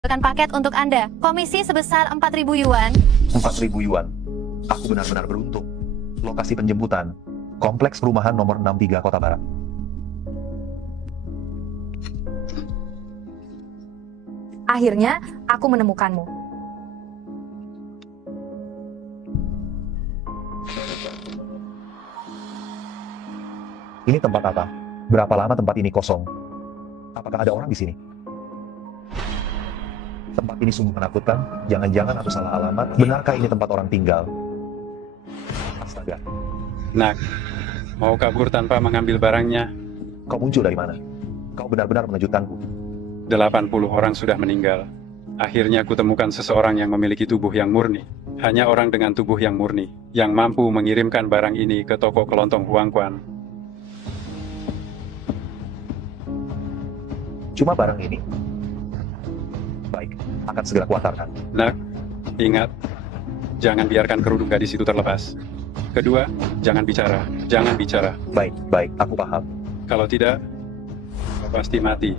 paket untuk Anda. Komisi sebesar 4.000 yuan. 4.000 yuan. Aku benar-benar beruntung. Lokasi penjemputan, Kompleks Perumahan nomor 63 Kota Barat. Akhirnya, aku menemukanmu. Ini tempat apa? Berapa lama tempat ini kosong? Apakah ada orang di sini? Tempat ini sungguh menakutkan. Jangan-jangan aku salah alamat. Benarkah ini tempat orang tinggal? Astaga, Nak, mau kabur tanpa mengambil barangnya? kau muncul dari mana? Kau benar-benar mengejutkanku. 80 orang sudah meninggal. Akhirnya kutemukan seseorang yang memiliki tubuh yang murni. Hanya orang dengan tubuh yang murni, yang mampu mengirimkan barang ini ke toko kelontong Huangquan. Cuma barang ini. Baik, akan segera kuantarkan. Nak, ingat, jangan biarkan kerudung gadis itu terlepas. Kedua, jangan bicara, jangan bicara. Baik, baik, aku paham. Kalau tidak, kau pasti mati.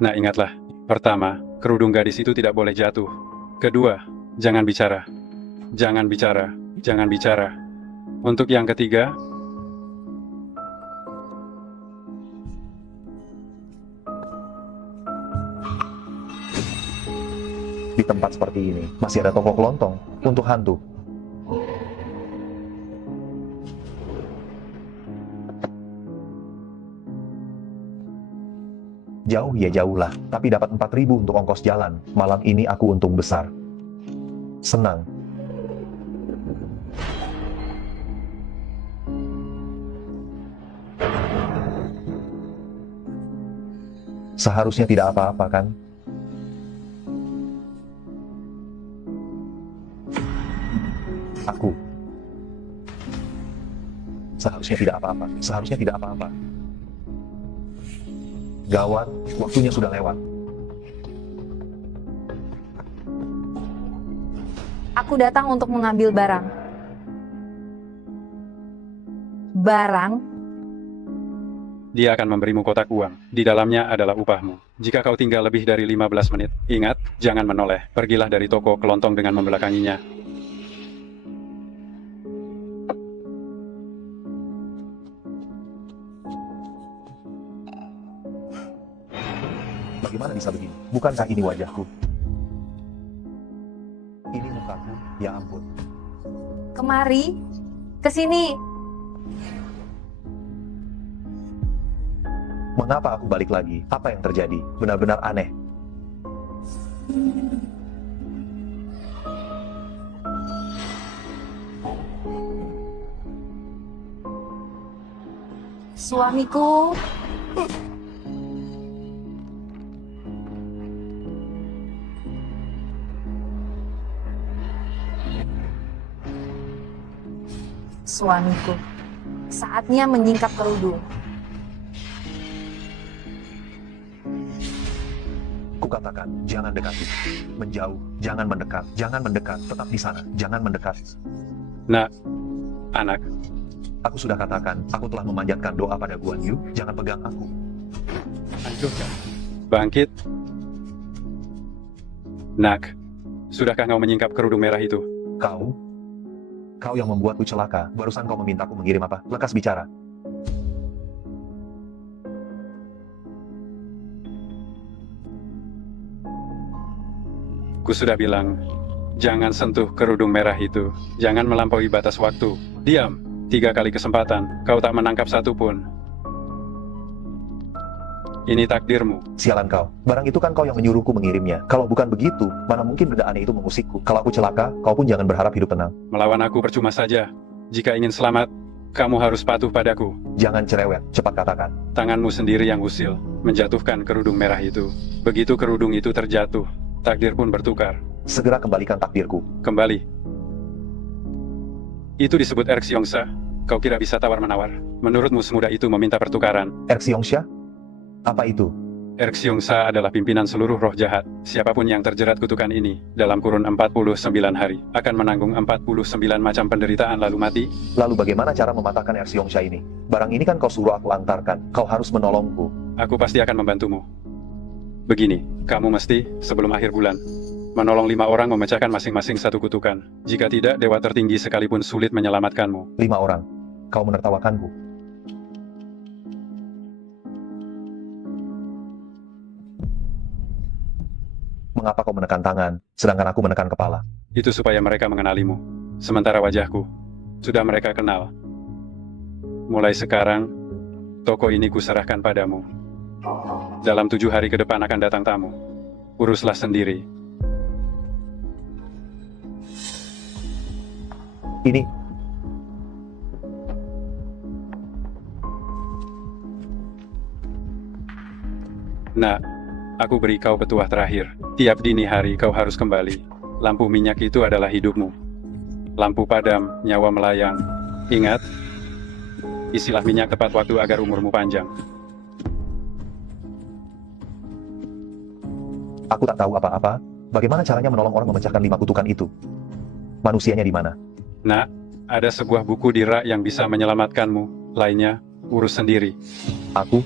Nah, ingatlah. Pertama, kerudung gadis itu tidak boleh jatuh. Kedua, jangan bicara. Jangan bicara. Jangan bicara. Untuk yang ketiga, Di tempat seperti ini, masih ada toko kelontong untuk hantu. Jauh ya jauhlah, tapi dapat 4.000 untuk ongkos jalan. Malam ini aku untung besar. Senang. Seharusnya tidak apa-apa kan? Aku. Seharusnya tidak apa-apa. Seharusnya tidak apa-apa. Gawat, waktunya sudah lewat. Aku datang untuk mengambil barang. Barang? dia akan memberimu kotak uang. Di dalamnya adalah upahmu. Jika kau tinggal lebih dari 15 menit, ingat, jangan menoleh. Pergilah dari toko kelontong dengan membelakanginya. Bagaimana bisa begini? Bukankah ini wajahku? Ini mukaku, ya ampun. Kemari, ke sini. Mengapa aku balik lagi? Apa yang terjadi? Benar-benar aneh. Suamiku. Suamiku. Saatnya menyingkap kerudung. Kukatakan, jangan dekati. Menjauh, jangan mendekat. Jangan mendekat, tetap di sana. Jangan mendekat. Nah, anak, Aku sudah katakan, aku telah memanjatkan doa pada Guan Yu. Jangan pegang aku. hancurkan. Bangkit. Nak, sudahkah kau menyingkap kerudung merah itu? Kau? Kau yang membuatku celaka. Barusan kau memintaku mengirim apa? Lekas bicara. Ku sudah bilang, jangan sentuh kerudung merah itu. Jangan melampaui batas waktu. Diam. 3 kali kesempatan, kau tak menangkap satu pun. Ini takdirmu. Sialan kau. Barang itu kan kau yang menyuruhku mengirimnya. Kalau bukan begitu, mana mungkin benda aneh itu mengusikku. Kalau aku celaka, kau pun jangan berharap hidup tenang. Melawan aku percuma saja. Jika ingin selamat, kamu harus patuh padaku. Jangan cerewet, cepat katakan. Tanganmu sendiri yang usil, menjatuhkan kerudung merah itu. Begitu kerudung itu terjatuh, takdir pun bertukar. Segera kembalikan takdirku. Kembali. Itu disebut Erk Xiongsa. Kau kira bisa tawar-menawar? Menurutmu semudah itu meminta pertukaran? Erk Xiongxia? Apa itu? Erxiongsa adalah pimpinan seluruh roh jahat. Siapapun yang terjerat kutukan ini, dalam kurun 49 hari, akan menanggung 49 macam penderitaan lalu mati. Lalu bagaimana cara mematahkan Erxiongsa ini? Barang ini kan kau suruh aku antarkan. Kau harus menolongku. Aku pasti akan membantumu. Begini, kamu mesti, sebelum akhir bulan, menolong 5 orang memecahkan masing-masing satu kutukan. Jika tidak, dewa tertinggi sekalipun sulit menyelamatkanmu. 5 orang. Kau menertawakanku. Mengapa kau menekan tangan, sedangkan aku menekan kepala? Itu supaya mereka mengenalimu. Sementara wajahku, sudah mereka kenal. Mulai sekarang, toko ini kuserahkan padamu. Dalam 7 hari ke depan akan datang tamu. Uruslah sendiri. Ini, Nak, aku beri kau petuah terakhir. Tiap dini hari kau harus kembali. Lampu minyak itu adalah hidupmu. Lampu padam, nyawa melayang. Ingat, isilah minyak tepat waktu agar umurmu panjang. aku tak tahu apa-apa. Bagaimana caranya menolong orang memecahkan 5 kutukan itu? Manusianya di mana? Nak, ada sebuah buku di rak yang bisa menyelamatkanmu. Lainnya, urus sendiri. Aku?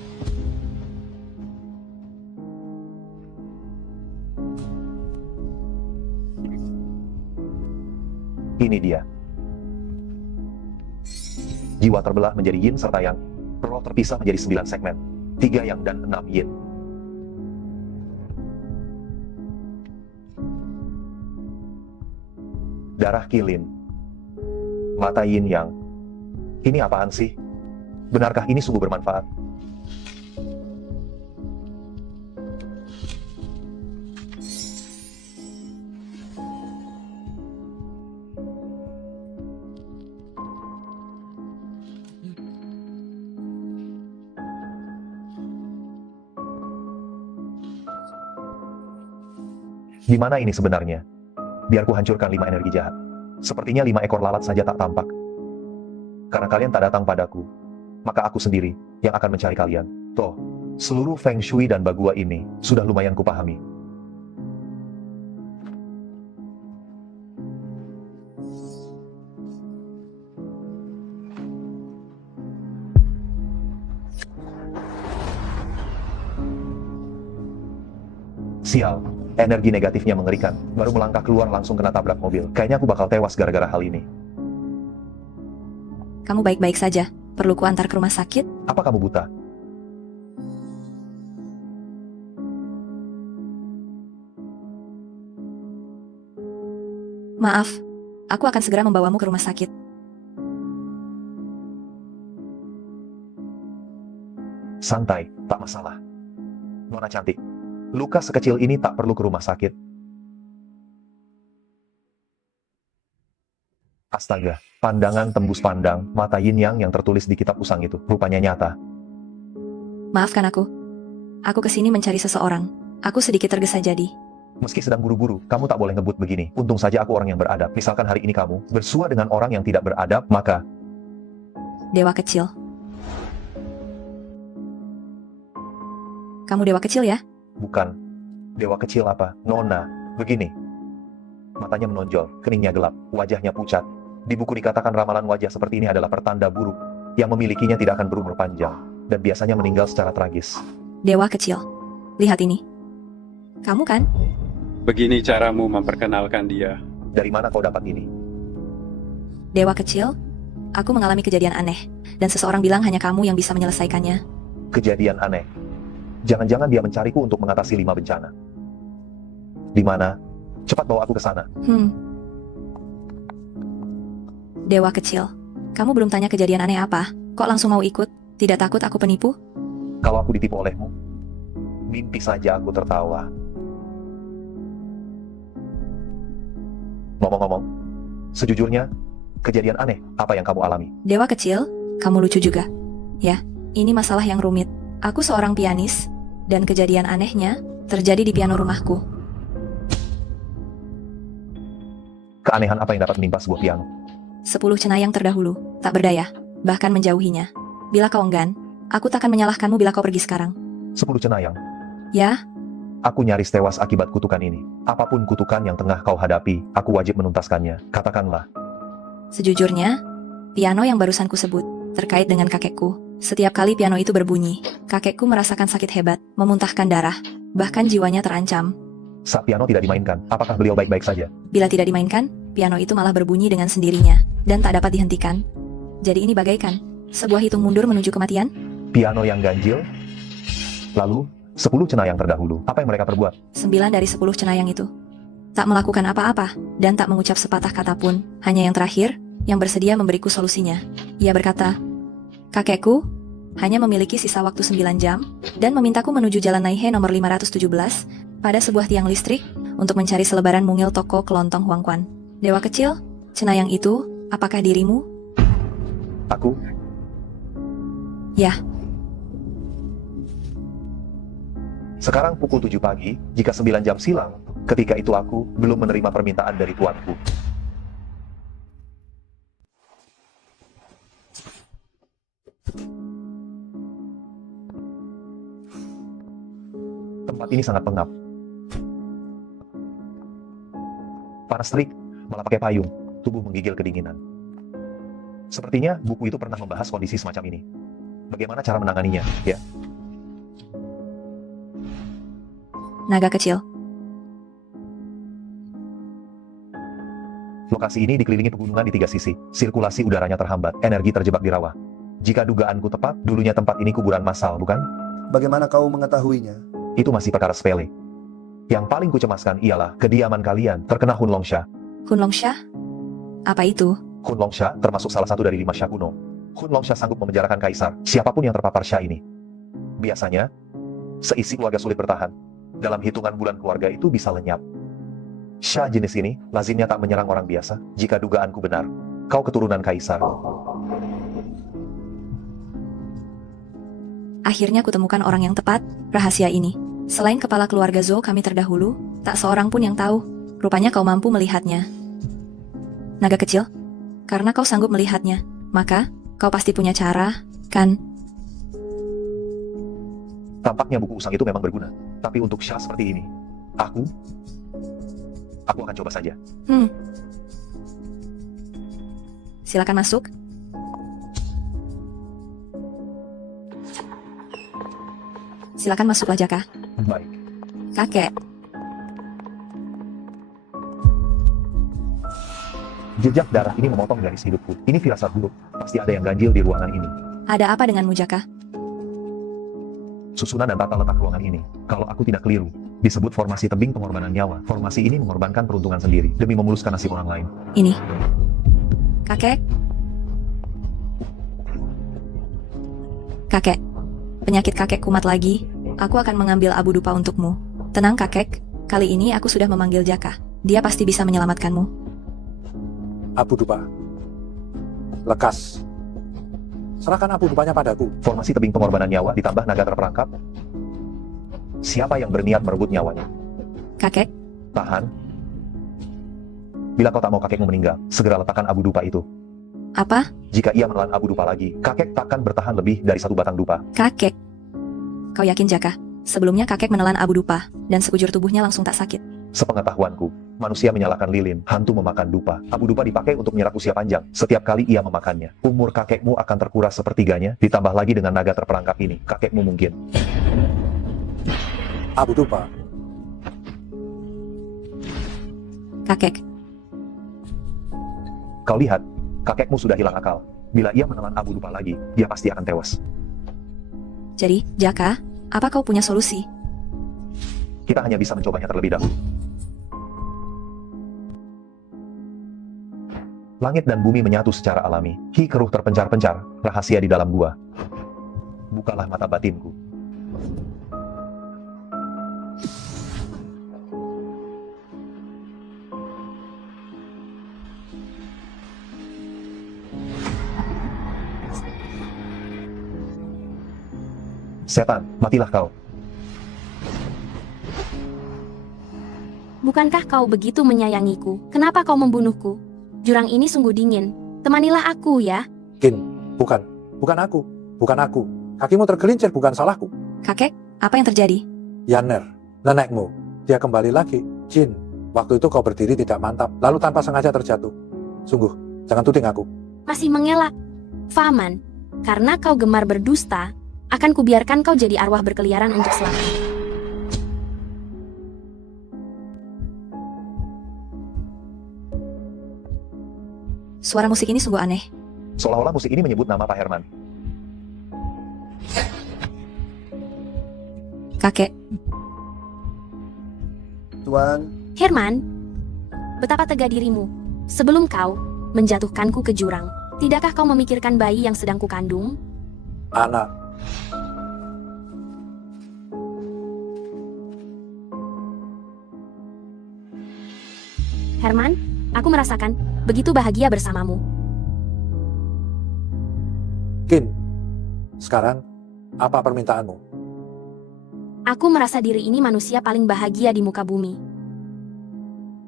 Ini dia. Jiwa terbelah menjadi yin serta yang. Roh terpisah menjadi 9 segmen. 3 yang dan 6 yin. Darah kilin. Mata yin yang. Ini apaan sih? Benarkah ini sungguh bermanfaat? Di mana ini sebenarnya? Biar ku hancurkan 5 energi jahat. Sepertinya 5 ekor lalat saja tak tampak. Karena kalian tak datang padaku, maka aku sendiri yang akan mencari kalian. Toh, seluruh Feng Shui dan Bagua ini sudah lumayan kupahami. Sial, energi negatifnya mengerikan. Baru melangkah keluar langsung kena tabrak mobil. Kayaknya aku bakal tewas gara-gara hal ini. Kamu baik-baik saja. Perlu ku antar ke rumah sakit? Apa kamu buta? Maaf, aku akan segera membawamu ke rumah sakit. Santai, tak masalah. Nona cantik, luka sekecil ini tak perlu ke rumah sakit. Astaga, pandangan tembus pandang, mata yin yang tertulis di kitab usang itu, rupanya nyata. Maafkan aku. Aku kesini mencari seseorang. Aku sedikit tergesa jadi. Meski sedang buru-buru, kamu tak boleh ngebut begini. Untung saja aku orang yang beradab. Misalkan hari ini kamu bersua dengan orang yang tidak beradab, maka... Dewa kecil. Kamu dewa kecil ya? Bukan. Dewa kecil apa? Nona. Begini. Matanya menonjol, keningnya gelap, wajahnya pucat. Di buku dikatakan ramalan wajah seperti ini adalah pertanda buruk. Yang memilikinya tidak akan berumur panjang. Dan biasanya meninggal secara tragis. Dewa kecil. Lihat ini. Kamu kan? Begini caramu memperkenalkan dia. Dari mana kau dapat ini? Dewa kecil? Aku mengalami kejadian aneh. Dan seseorang bilang hanya kamu yang bisa menyelesaikannya. Kejadian aneh. Jangan-jangan dia mencariku untuk mengatasi 5 bencana. Di mana? Cepat bawa aku ke sana. Dewa kecil. Kamu belum tanya kejadian aneh apa? Kok langsung mau ikut? Tidak takut aku penipu? Kalau aku ditipu olehmu, mimpi saja aku tertawa. Ngomong-ngomong, sejujurnya, kejadian aneh apa yang kamu alami? Dewa kecil, kamu lucu juga. Ya, ini masalah yang rumit. Aku seorang pianis, dan kejadian anehnya terjadi di piano rumahku. Keanehan apa yang dapat menimpa sebuah piano? 10 cenayang terdahulu, tak berdaya, bahkan menjauhinya. Bila kau enggan, aku takkan menyalahkanmu bila kau pergi sekarang. 10 cenayang. Ya, Aku nyaris tewas akibat kutukan ini. Apapun kutukan yang tengah kau hadapi, aku wajib menuntaskannya. Katakanlah. sejujurnya, piano yang barusan ku sebut, terkait dengan kakekku. Setiap kali piano itu berbunyi, kakekku merasakan sakit hebat, memuntahkan darah, bahkan jiwanya terancam. Saat piano tidak dimainkan, apakah beliau baik-baik saja? Bila tidak dimainkan, piano itu malah berbunyi dengan sendirinya, dan tak dapat dihentikan. Jadi ini bagaikan sebuah hitung mundur menuju kematian. Piano yang ganjil? Lalu, 10 cenayang terdahulu, apa yang mereka perbuat? 9 dari 10 cenayang itu tak melakukan apa-apa, dan tak mengucap sepatah kata pun. Hanya yang terakhir, yang bersedia memberiku solusinya. Ia berkata, kakekku hanya memiliki sisa waktu 9 jam, dan memintaku menuju Jalan Naihe nomor 517, pada sebuah tiang listrik, untuk mencari selebaran mungil toko kelontong Huangquan. Dewa kecil, cenayang itu, apakah dirimu? Aku? Ya, Sekarang pukul 7 pagi, jika 9 jam silam, ketika itu aku belum menerima permintaan dari tuanku. Tempat ini sangat pengap. Panas terik, malah pakai payung, tubuh menggigil kedinginan. Sepertinya buku itu pernah membahas kondisi semacam ini. Bagaimana cara menanganinya, ya? naga kecil. Lokasi ini dikelilingi pegunungan di 3 sisi. Sirkulasi udaranya terhambat, energi terjebak di rawa. Jika dugaanku tepat, dulunya tempat ini kuburan massal, bukan? Bagaimana kau mengetahuinya? Itu masih perkara sepele. Yang paling kucemaskan ialah kediaman kalian terkena Hun Longsha. Hun Longsha? Apa itu? Hun Longsha termasuk salah satu dari 5 Sha kuno. Hun Longsha sanggup memenjarakan kaisar, siapapun yang terpapar Sha ini. Biasanya, seisi keluarga sulit bertahan. Dalam hitungan bulan keluarga itu bisa lenyap. Sha jenis ini lazimnya tak menyerang orang biasa. Jika dugaanku benar, kau keturunan kaisar. Akhirnya kutemukan orang yang tepat, rahasia ini. Selain kepala keluarga Zhou kami terdahulu, tak seorang pun yang tahu. Rupanya kau mampu melihatnya. Naga kecil, karena kau sanggup melihatnya, maka kau pasti punya cara, kan? Tampaknya buku usang itu memang berguna. Tapi untuk Sha seperti ini, aku akan coba saja. Silakan masuk. Silakan masuklah Jaka. Baik. Kakek, Jejak darah ini memotong garis hidupku. Ini firasat buruk. Pasti ada yang ganjil di ruangan ini. ada apa denganmu Jaka? Susunan dan tata letak ruangan ini, kalau aku tidak keliru, disebut formasi tebing pengorbanan nyawa. Formasi ini mengorbankan peruntungan sendiri demi memuluskan nasib orang lain. Ini. Kakek? Kakek, penyakit kakek kumat lagi. Aku akan mengambil abu dupa untukmu. Tenang kakek, kali ini aku sudah memanggil Jaka. Dia pasti bisa menyelamatkanmu. Abu Dupa. Lekas. Serahkan abu dupanya padaku. Formasi tebing pengorbanan nyawa ditambah naga terperangkap. Siapa yang berniat merebut nyawanya? Kakek, Tahan. Bila kau tak mau kakekmu meninggal, segera letakkan abu dupa itu. apa? Jika ia menelan abu dupa lagi, kakek takkan bertahan lebih dari 1 batang dupa. Kakek. Kau yakin Jaka? Sebelumnya kakek menelan abu dupa, dan sekujur tubuhnya langsung tak sakit. Sepengetahuanku, manusia menyalakan lilin, hantu memakan dupa. Abu dupa dipakai untuk menyerap usia panjang. Setiap kali ia memakannya, umur kakekmu akan terkuras sepertiganya, ditambah lagi dengan naga terperangkap ini. Kakekmu mungkin. Abu Dupa. Kakek, Kau lihat, kakekmu sudah hilang akal. Bila ia menelan abu dupa lagi, dia pasti akan tewas. jadi, Jaka, apa kau punya solusi? Kita hanya bisa mencobanya terlebih dahulu. Langit dan bumi menyatu secara alami. Ki keruh terpencar-pencar, rahasia di dalam gua. Bukalah mata batinku. Setan, matilah kau. Bukankah kau begitu menyayangiku? Kenapa kau membunuhku? Jurang ini sungguh dingin. Temanilah aku ya. Kin, bukan aku. Kakimu tergelincir, bukan salahku. Kakek, apa yang terjadi? Yaner, nenekmu, dia kembali lagi. Jin, waktu itu kau berdiri tidak mantap, lalu tanpa sengaja terjatuh. Sungguh, jangan tuding aku. Masih mengelak. Faman, karena kau gemar berdusta, akan kubiarkan kau jadi arwah berkeliaran untuk selamanya. Suara musik ini sungguh aneh. Seolah-olah musik ini menyebut nama Pak Herman. Kakek, Tuan, Herman, betapa tega dirimu. Sebelum kau menjatuhkanku ke jurang, tidakkah kau memikirkan bayi yang sedang kukandung? anak, Herman, aku merasakan begitu bahagia bersamamu. Kin, sekarang apa permintaanmu? Aku merasa diri ini manusia paling bahagia di muka bumi.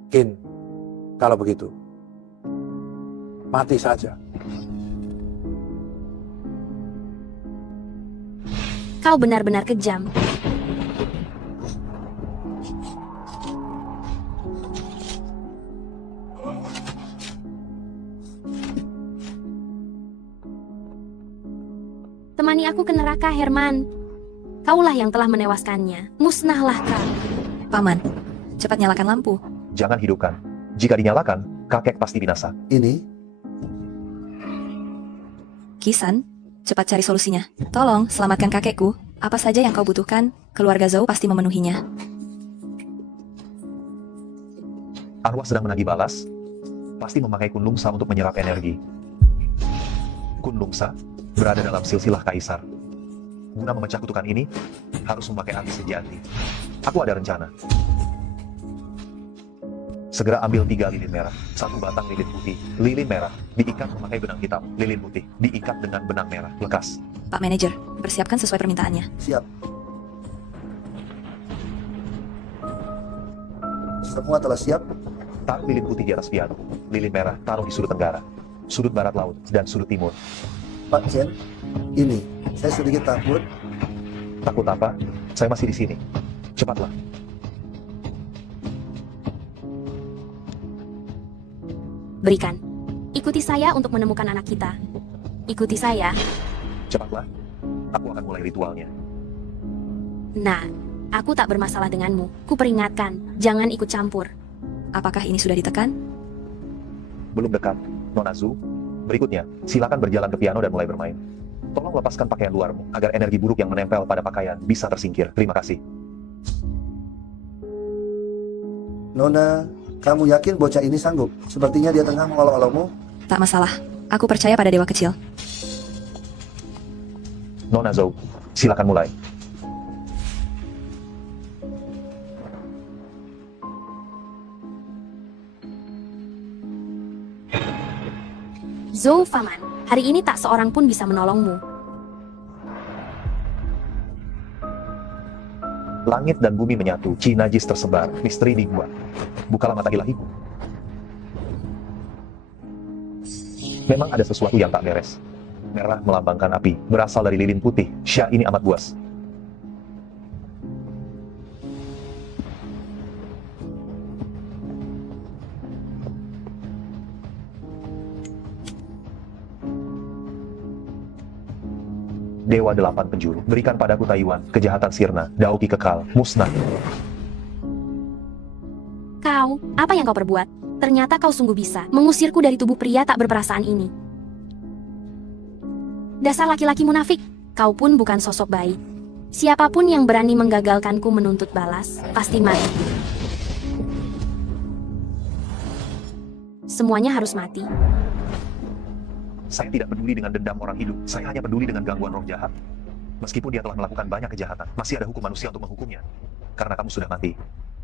Kin, kalau begitu, mati saja. Kau benar-benar kejam. Temani aku ke neraka, Herman. Kaulah yang telah menewaskannya. Musnahlah kau. Paman, cepat nyalakan lampu. Jangan hidupkan. Jika dinyalakan, kakek pasti binasa. Ini, Kisan, cepat cari solusinya. Tolong, selamatkan kakekku. Apa saja yang kau butuhkan, keluarga Zhou pasti memenuhinya. Arwah sedang menagih balas, pasti memakai Kunlungsa untuk menyerap energi. Kunlungsa berada dalam silsilah kaisar. Guna memecah kutukan ini, harus memakai api sejati. Aku ada rencana. Segera ambil 3 lilin merah, 1 batang lilin putih. Lilin merah diikat memakai benang hitam. Lilin putih diikat dengan benang merah. Lekas. Pak Manajer, persiapkan sesuai permintaannya. siap. Semua telah siap. Taruh lilin putih di atas piano. Lilin merah taruh di sudut tenggara, sudut barat laut, dan sudut timur. Pak Chen, ini, saya sedikit takut. Takut apa? Saya masih di sini. Cepatlah. Berikan. Ikuti saya untuk menemukan anak kita. Ikuti saya. Cepatlah. Aku akan mulai ritualnya. Nah, aku tak bermasalah denganmu. Kuperingatkan, jangan ikut campur. Apakah ini sudah ditekan? Belum dekat. Nona Zhu. Berikutnya, silakan berjalan ke piano dan mulai bermain. Tolong lepaskan pakaian luarmu, agar energi buruk yang menempel pada pakaian bisa tersingkir. Terima kasih. Nona, kamu yakin bocah ini sanggup? Sepertinya dia tengah mengolok-olokmu. Tak masalah. Aku percaya pada dewa kecil. Nona Zhou, silakan mulai. Zhou Faman, hari ini tak seorang pun bisa menolongmu. Langit dan bumi menyatu, chi najis tersebar, misteri dibuat. Bukalah mata ilahiku. Memang ada sesuatu yang tak beres. Merah melambangkan api, berasal dari lilin putih. Syah ini amat buas. Dewa 8 penjuru, berikan padaku Taiwan, kejahatan sirna, Daoki kekal, musnah. Kau, apa yang kau perbuat? Ternyata kau sungguh bisa mengusirku dari tubuh pria tak berperasaan ini. Dasar laki-laki munafik, kau pun bukan sosok baik. Siapapun yang berani menggagalkanku menuntut balas, pasti mati. Semuanya harus mati. Saya tidak peduli dengan dendam orang hidup, saya hanya peduli dengan gangguan roh jahat. Meskipun dia telah melakukan banyak kejahatan, masih ada hukum manusia untuk menghukumnya. Karena kamu sudah mati,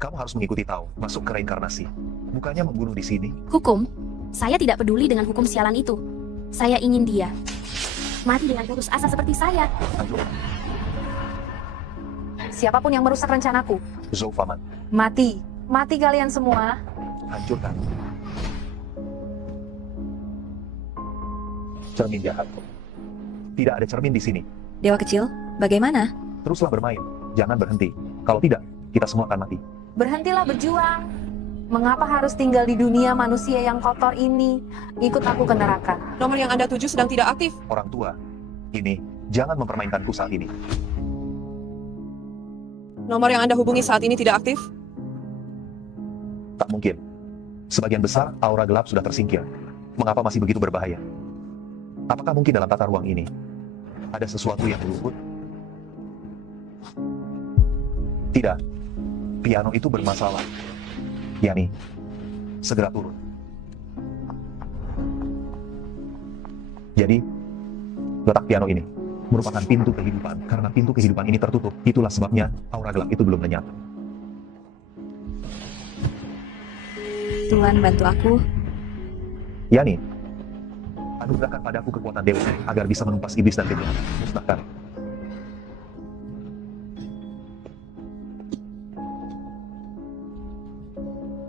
kamu harus mengikuti Tao, masuk ke reinkarnasi. Bukannya membunuh di sini. Hukum? Saya tidak peduli dengan hukum sialan itu. Saya ingin dia mati dengan putus asa seperti saya. Hancurkan. Siapapun yang merusak rencanaku, Zhou Faman, mati. Mati kalian semua. hancurkan. Cermin jahat. Tidak ada cermin di sini. Dewa kecil, bagaimana? Teruslah bermain, jangan berhenti. Kalau tidak, kita semua akan mati. Berhentilah berjuang. Mengapa harus tinggal di dunia manusia yang kotor ini? Ikut aku ke neraka. Nomor yang Anda tuju sedang tidak aktif. Orang tua, ini, jangan mempermainkanku saat ini. Nomor yang Anda hubungi saat ini tidak aktif. Tak mungkin. Sebagian besar aura gelap sudah tersingkir. Mengapa masih begitu berbahaya? Apakah mungkin dalam tata ruang ini ada sesuatu yang luput? Tidak. Piano itu bermasalah. Yani, segera turun. Jadi, letak piano ini merupakan pintu kehidupan. Karena pintu kehidupan ini tertutup, itulah sebabnya aura gelap itu belum lenyap. Tuhan bantu aku. Yani, anugerahkan padaku kekuatan dewa agar bisa menumpas iblis dan kejahatan. Musnahkan.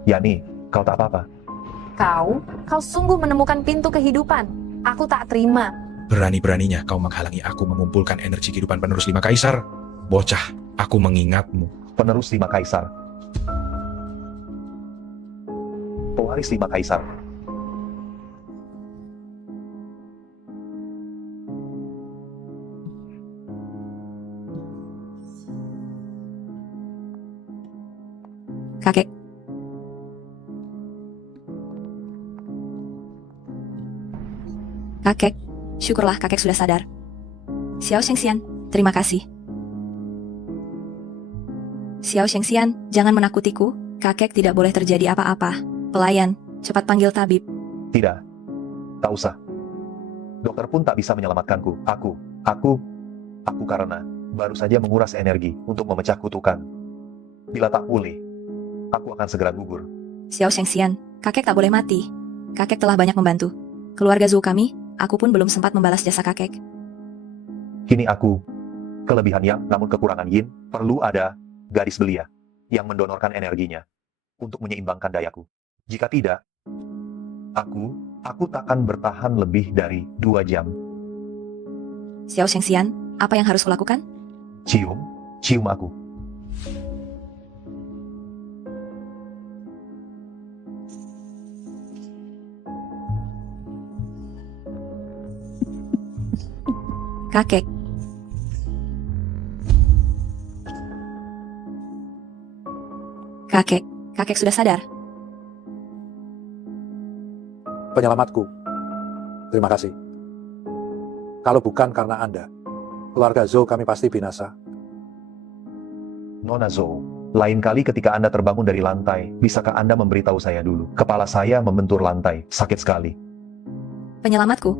Yani, kau tak apa-apa. Kau sungguh menemukan pintu kehidupan. Aku tak terima. Berani-beraninya kau menghalangi aku mengumpulkan energi kehidupan penerus 5 kaisar. Bocah, aku mengingatmu. Penerus 5 kaisar. Pewaris 5 kaisar. Kakek. Kakek, syukurlah kakek sudah sadar. Xiao Shengxian, terima kasih. Xiao Shengxian, jangan menakutiku. Kakek tidak boleh terjadi apa-apa. Pelayan, cepat panggil tabib. Tidak. Tak usah. Dokter pun tak bisa menyelamatkanku. Aku karena baru saja menguras energi untuk memecah kutukan. Bila tak pulih, aku akan segera gugur. Xiao Shengxian, kakek tak boleh mati. Kakek telah banyak membantu. Keluarga Zhou kami, aku pun belum sempat membalas jasa kakek. Kini aku, kelebihan Yang namun kekurangan Yin, perlu ada gadis belia yang mendonorkan energinya untuk menyeimbangkan dayaku. Jika tidak, aku takkan bertahan lebih dari 2 jam. Xiao Shengxian, apa yang harus kulakukan? Cium aku. Kakek. Kakek sudah sadar. Penyelamatku. Terima kasih. Kalau bukan karena Anda, keluarga Zhou kami pasti binasa. Nona Zhou, lain kali ketika Anda terbangun dari lantai, bisakah Anda memberitahu saya dulu? Kepala saya membentur lantai, sakit sekali. Penyelamatku,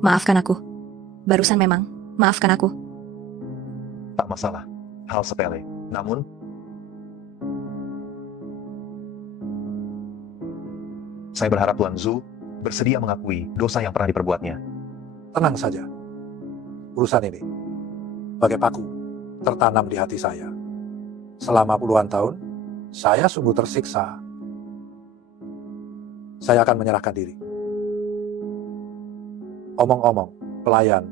maafkan aku. Barusan memang, maafkan aku. Tak masalah, hal sepele. Namun, saya berharap Tuan Zhu bersedia mengakui dosa yang pernah diperbuatnya. Tenang saja. Urusan ini, bagai paku, tertanam di hati saya. Selama puluhan tahun, saya sungguh tersiksa. Saya akan menyerahkan diri. Omong-omong, pelayan,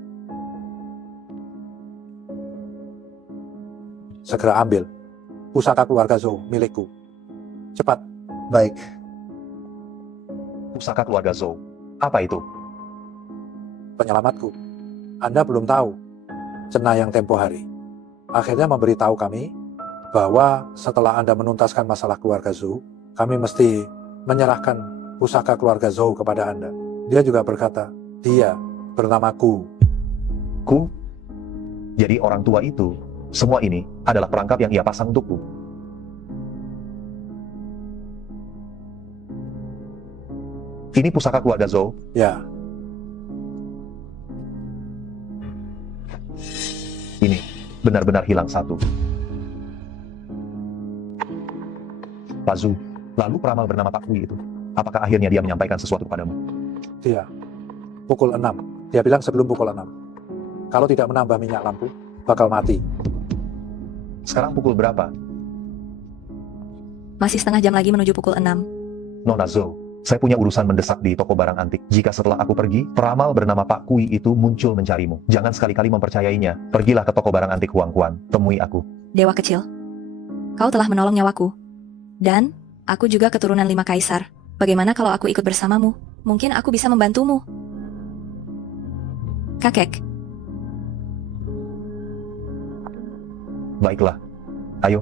segera ambil pusaka keluarga Zhou milikku. Cepat. Baik, Pusaka keluarga Zhou. Apa itu? Penyelamatku. Anda belum tahu. Cenayang tempo hari akhirnya memberitahu kami bahwa setelah Anda menuntaskan masalah keluarga Zhou, kami mesti menyerahkan pusaka keluarga Zhou kepada Anda. Dia juga berkata, dia bernama Ku. Ku? Jadi orang tua itu, semua ini adalah perangkap yang ia pasang untukku. Ini pusaka keluarga Zhou. Ya, Ini benar-benar hilang satu. Pak Zhu, lalu peramal bernama Pak Kui itu, apakah akhirnya dia menyampaikan sesuatu kepadamu? dia. Pukul 6. Dia bilang sebelum pukul 6. Kalau tidak menambah minyak lampu, bakal mati. Sekarang pukul berapa? Masih setengah jam lagi menuju pukul 6. Nona Zhou, saya punya urusan mendesak di toko barang antik. Jika setelah aku pergi, peramal bernama Pak Kui itu muncul mencarimu. Jangan sekali-kali mempercayainya. Pergilah ke toko barang antik Huang Quan. Temui aku. Dewa kecil. Kau telah menolong nyawaku. Dan, aku juga keturunan 5 kaisar. Bagaimana kalau aku ikut bersamamu? Mungkin aku bisa membantumu. Kakek, Baiklah. Ayo.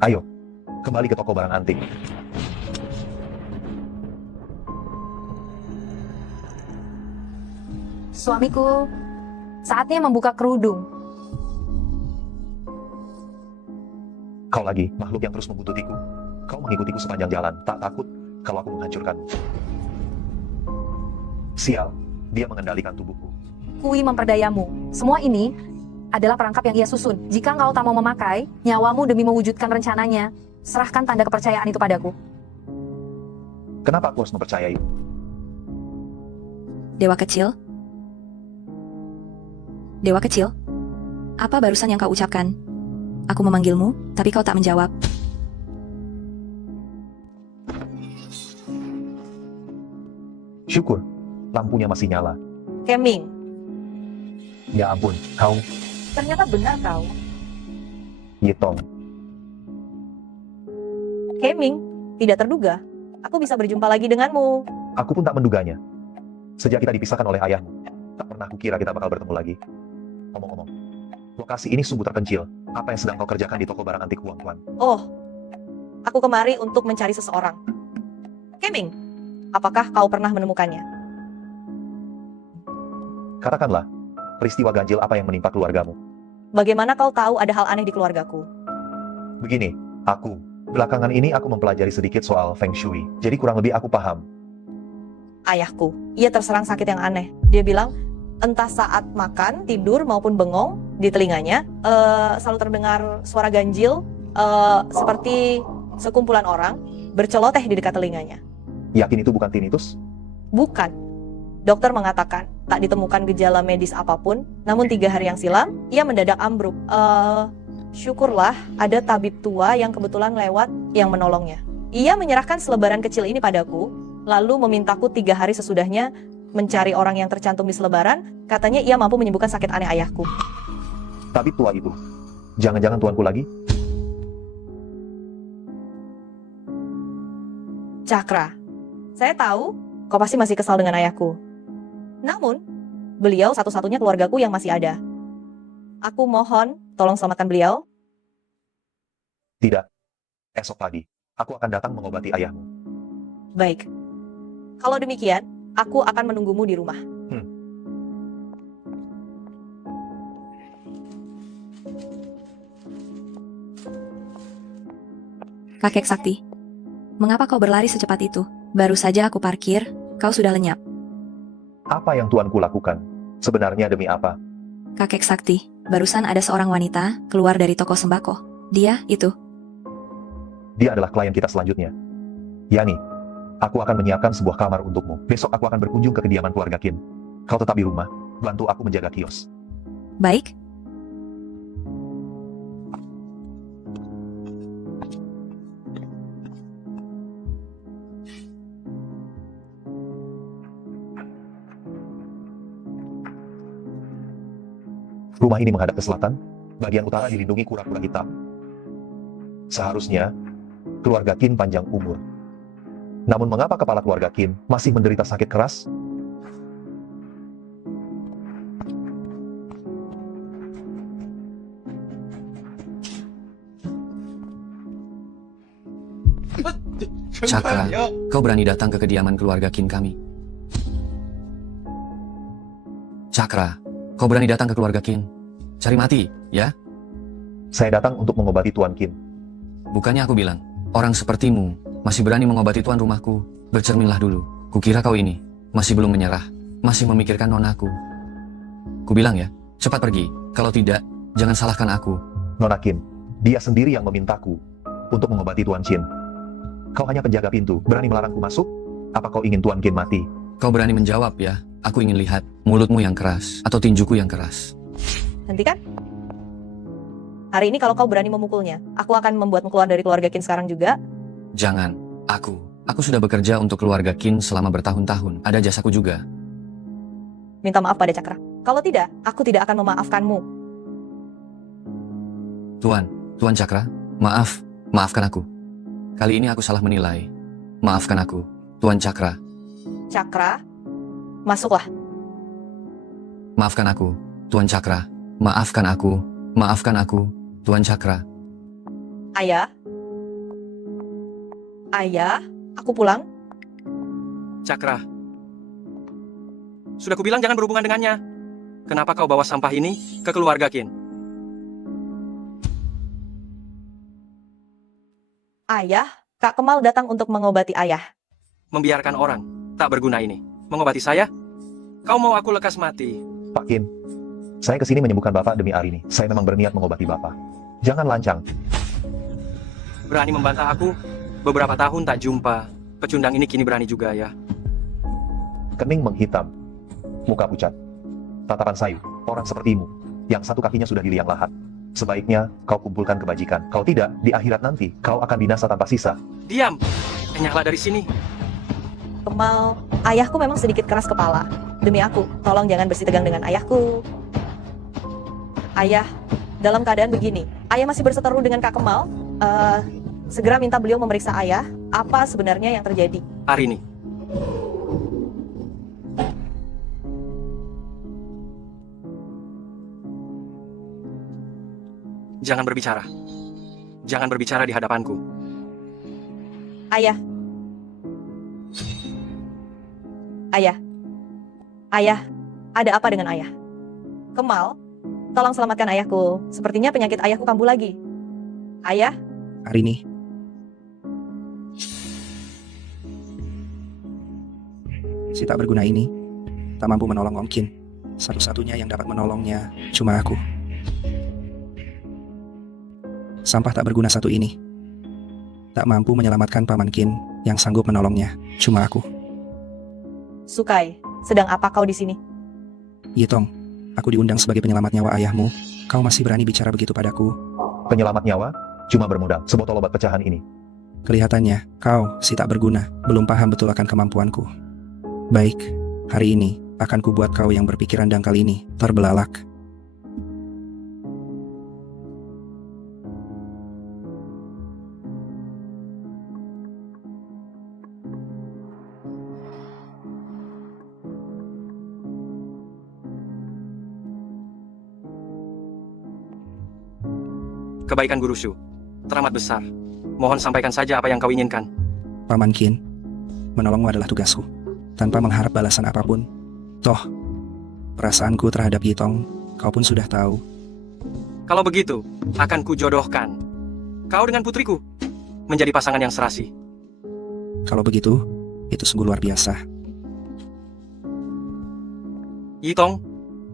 Ayo, kembali ke toko barang antik. Suamiku, saatnya membuka kerudung. Kau lagi, makhluk yang terus membuntutiku. Kau mengikutiku sepanjang jalan, tak takut kalau aku menghancurkanmu. Sial, dia mengendalikan tubuhku. Kui memperdayamu. Semua ini adalah perangkap yang ia susun. Jika engkau tak mau memakai nyawamu demi mewujudkan rencananya, serahkan tanda kepercayaan itu padaku. Kenapa aku harus mempercayai? Dewa kecil? Dewa kecil? Apa barusan yang kau ucapkan? Aku memanggilmu, tapi kau tak menjawab. Syukur, lampunya masih nyala. Keming, Ya ampun, kau, ternyata benar kau. Yitong. Keming, tidak terduga. Aku bisa berjumpa lagi denganmu. Aku pun tak menduganya. Sejak kita dipisahkan oleh ayahmu, tak pernah kukira kita bakal bertemu lagi. Ngomong-ngomong, lokasi ini sungguh terpencil. Apa yang sedang kau kerjakan di toko barang antik Huang Tuan? Oh, aku kemari untuk mencari seseorang. Keming, apakah kau pernah menemukannya? Katakanlah, peristiwa ganjil apa yang menimpa keluargamu? Bagaimana kau tahu ada hal aneh di keluargaku? Begini, belakangan ini aku mempelajari sedikit soal Feng Shui, jadi kurang lebih aku paham. Ayahku, ia terserang sakit yang aneh. Dia bilang, entah saat makan, tidur, maupun bengong, di telinganya, selalu terdengar suara ganjil, seperti sekumpulan orang berceloteh di dekat telinganya. Yakin itu bukan tinnitus? Bukan. Dokter mengatakan, tak ditemukan gejala medis apapun, namun 3 hari yang silam, ia mendadak ambruk. Syukurlah ada tabib tua yang kebetulan lewat yang menolongnya. Ia menyerahkan selebaran kecil ini padaku, lalu memintaku 3 hari sesudahnya mencari orang yang tercantum di selebaran, katanya ia mampu menyembuhkan sakit aneh ayahku. Tabib tua itu, jangan-jangan tuanku lagi? Cakra, saya tahu kau pasti masih kesal dengan ayahku. Namun, beliau satu-satunya keluargaku yang masih ada. Aku mohon, tolong selamatkan beliau. Tidak. Esok pagi, aku akan datang mengobati ayahmu. Baik. Kalau demikian, aku akan menunggumu di rumah. Kakek Sakti, mengapa kau berlari secepat itu? Baru saja aku parkir, kau sudah lenyap. Apa yang tuanku lakukan? Sebenarnya demi apa? Kakek Sakti, barusan ada seorang wanita keluar dari toko sembako. Dia itu. Dia adalah klien kita selanjutnya. Yani, aku akan menyiapkan sebuah kamar untukmu. Besok aku akan berkunjung ke kediaman keluarga Qin. Kau tetap di rumah, bantu aku menjaga kios. Baik. Rumah ini menghadap ke selatan, bagian utara dilindungi kura-kura hitam. Seharusnya, keluarga Qin panjang umur. Namun mengapa kepala keluarga Qin masih menderita sakit keras? Cakra, kau berani datang ke kediaman keluarga Qin kami. Cakra, kau berani datang ke keluarga Qin. Cari mati, ya? Saya datang untuk mengobati Tuan Qin. Bukannya aku bilang, orang sepertimu masih berani mengobati tuan rumahku. Bercerminlah dulu. Kukira kau ini masih belum menyerah, masih memikirkan nonaku. Kubilang ya, cepat pergi. Kalau tidak, jangan salahkan aku. Nona Qin, dia sendiri yang memintaku untuk mengobati Tuan Qin. Kau hanya penjaga pintu, berani melarangku masuk? Apa kau ingin Tuan Qin mati? Kau berani menjawab ya? Aku ingin lihat mulutmu yang keras atau tinjuku yang keras. Hentikan. Hari ini kalau kau berani memukulnya, aku akan membuatmu keluar dari keluarga Qin sekarang juga. Jangan, aku sudah bekerja untuk keluarga Qin selama bertahun-tahun. Ada jasaku juga. minta maaf pada Cakra. Kalau tidak, aku tidak akan memaafkanmu. Tuan Cakra, maafkan aku. Kali ini aku salah menilai. Maafkan aku, Tuan Cakra. Cakra, masuklah. Maafkan aku, Tuan Cakra. Maafkan aku, Tuan Cakra. Ayah? Ayah, aku pulang. Cakra. Sudah kubilang jangan berhubungan dengannya. Kenapa kau bawa sampah ini ke keluarga Qin? Ayah, Kak Kemal datang untuk mengobati ayah. Membiarkan orang tak berguna ini mengobati saya? Kau mau aku lekas mati? Pak Qin, saya kesini menyembuhkan Bapak demi Arini. Saya memang berniat mengobati Bapak. Jangan lancang. Berani membantah aku? Beberapa tahun tak jumpa. Pecundang ini kini berani juga ya. Kening menghitam, muka pucat, tatapan sayu, orang sepertimu, yang satu kakinya sudah di liang lahat. Sebaiknya kau kumpulkan kebajikan. Kalau tidak, di akhirat nanti kau akan binasa tanpa sisa. Diam! Enyahlah dari sini. Kemal, ayahku memang sedikit keras kepala. Demi aku, tolong jangan bersitegang dengan ayahku. Ayah, dalam keadaan begini, ayah masih berseteru dengan Kak Kemal. Segera minta beliau memeriksa ayah, apa sebenarnya yang terjadi. Arini. Jangan berbicara. Jangan berbicara di hadapanku. Ayah. Ayah. Ayah, ada apa dengan ayah? Kemal, tolong selamatkan ayahku. Sepertinya penyakit ayahku kambuh lagi. Ayah? Arini. Si tak berguna ini tak mampu menolong Om Qin. Satu-satunya yang dapat menolongnya cuma aku. Sampah tak berguna satu ini tak mampu menyelamatkan Paman Qin yang sanggup menolongnya, cuma aku. Sukai, sedang apa kau di sini? Yitong, aku diundang sebagai penyelamat nyawa ayahmu. Kau masih berani bicara begitu padaku? Penyelamat nyawa? Cuma bermodal sebotol obat pecahan ini. Kelihatannya, kau, si tak berguna, belum paham betul akan kemampuanku. Baik, hari ini akan kubuat kau yang berpikiran dangkal ini terbelalak. Kebaikan Guru Shu teramat besar. Mohon sampaikan saja apa yang kau inginkan. Paman Qin, menolongmu adalah tugasku, tanpa mengharap balasan apapun. Toh, perasaanku terhadap Yitong, kau pun sudah tahu. Kalau begitu, akan kujodohkan kau dengan putriku menjadi pasangan yang serasi. Kalau begitu, itu sungguh luar biasa. Yitong,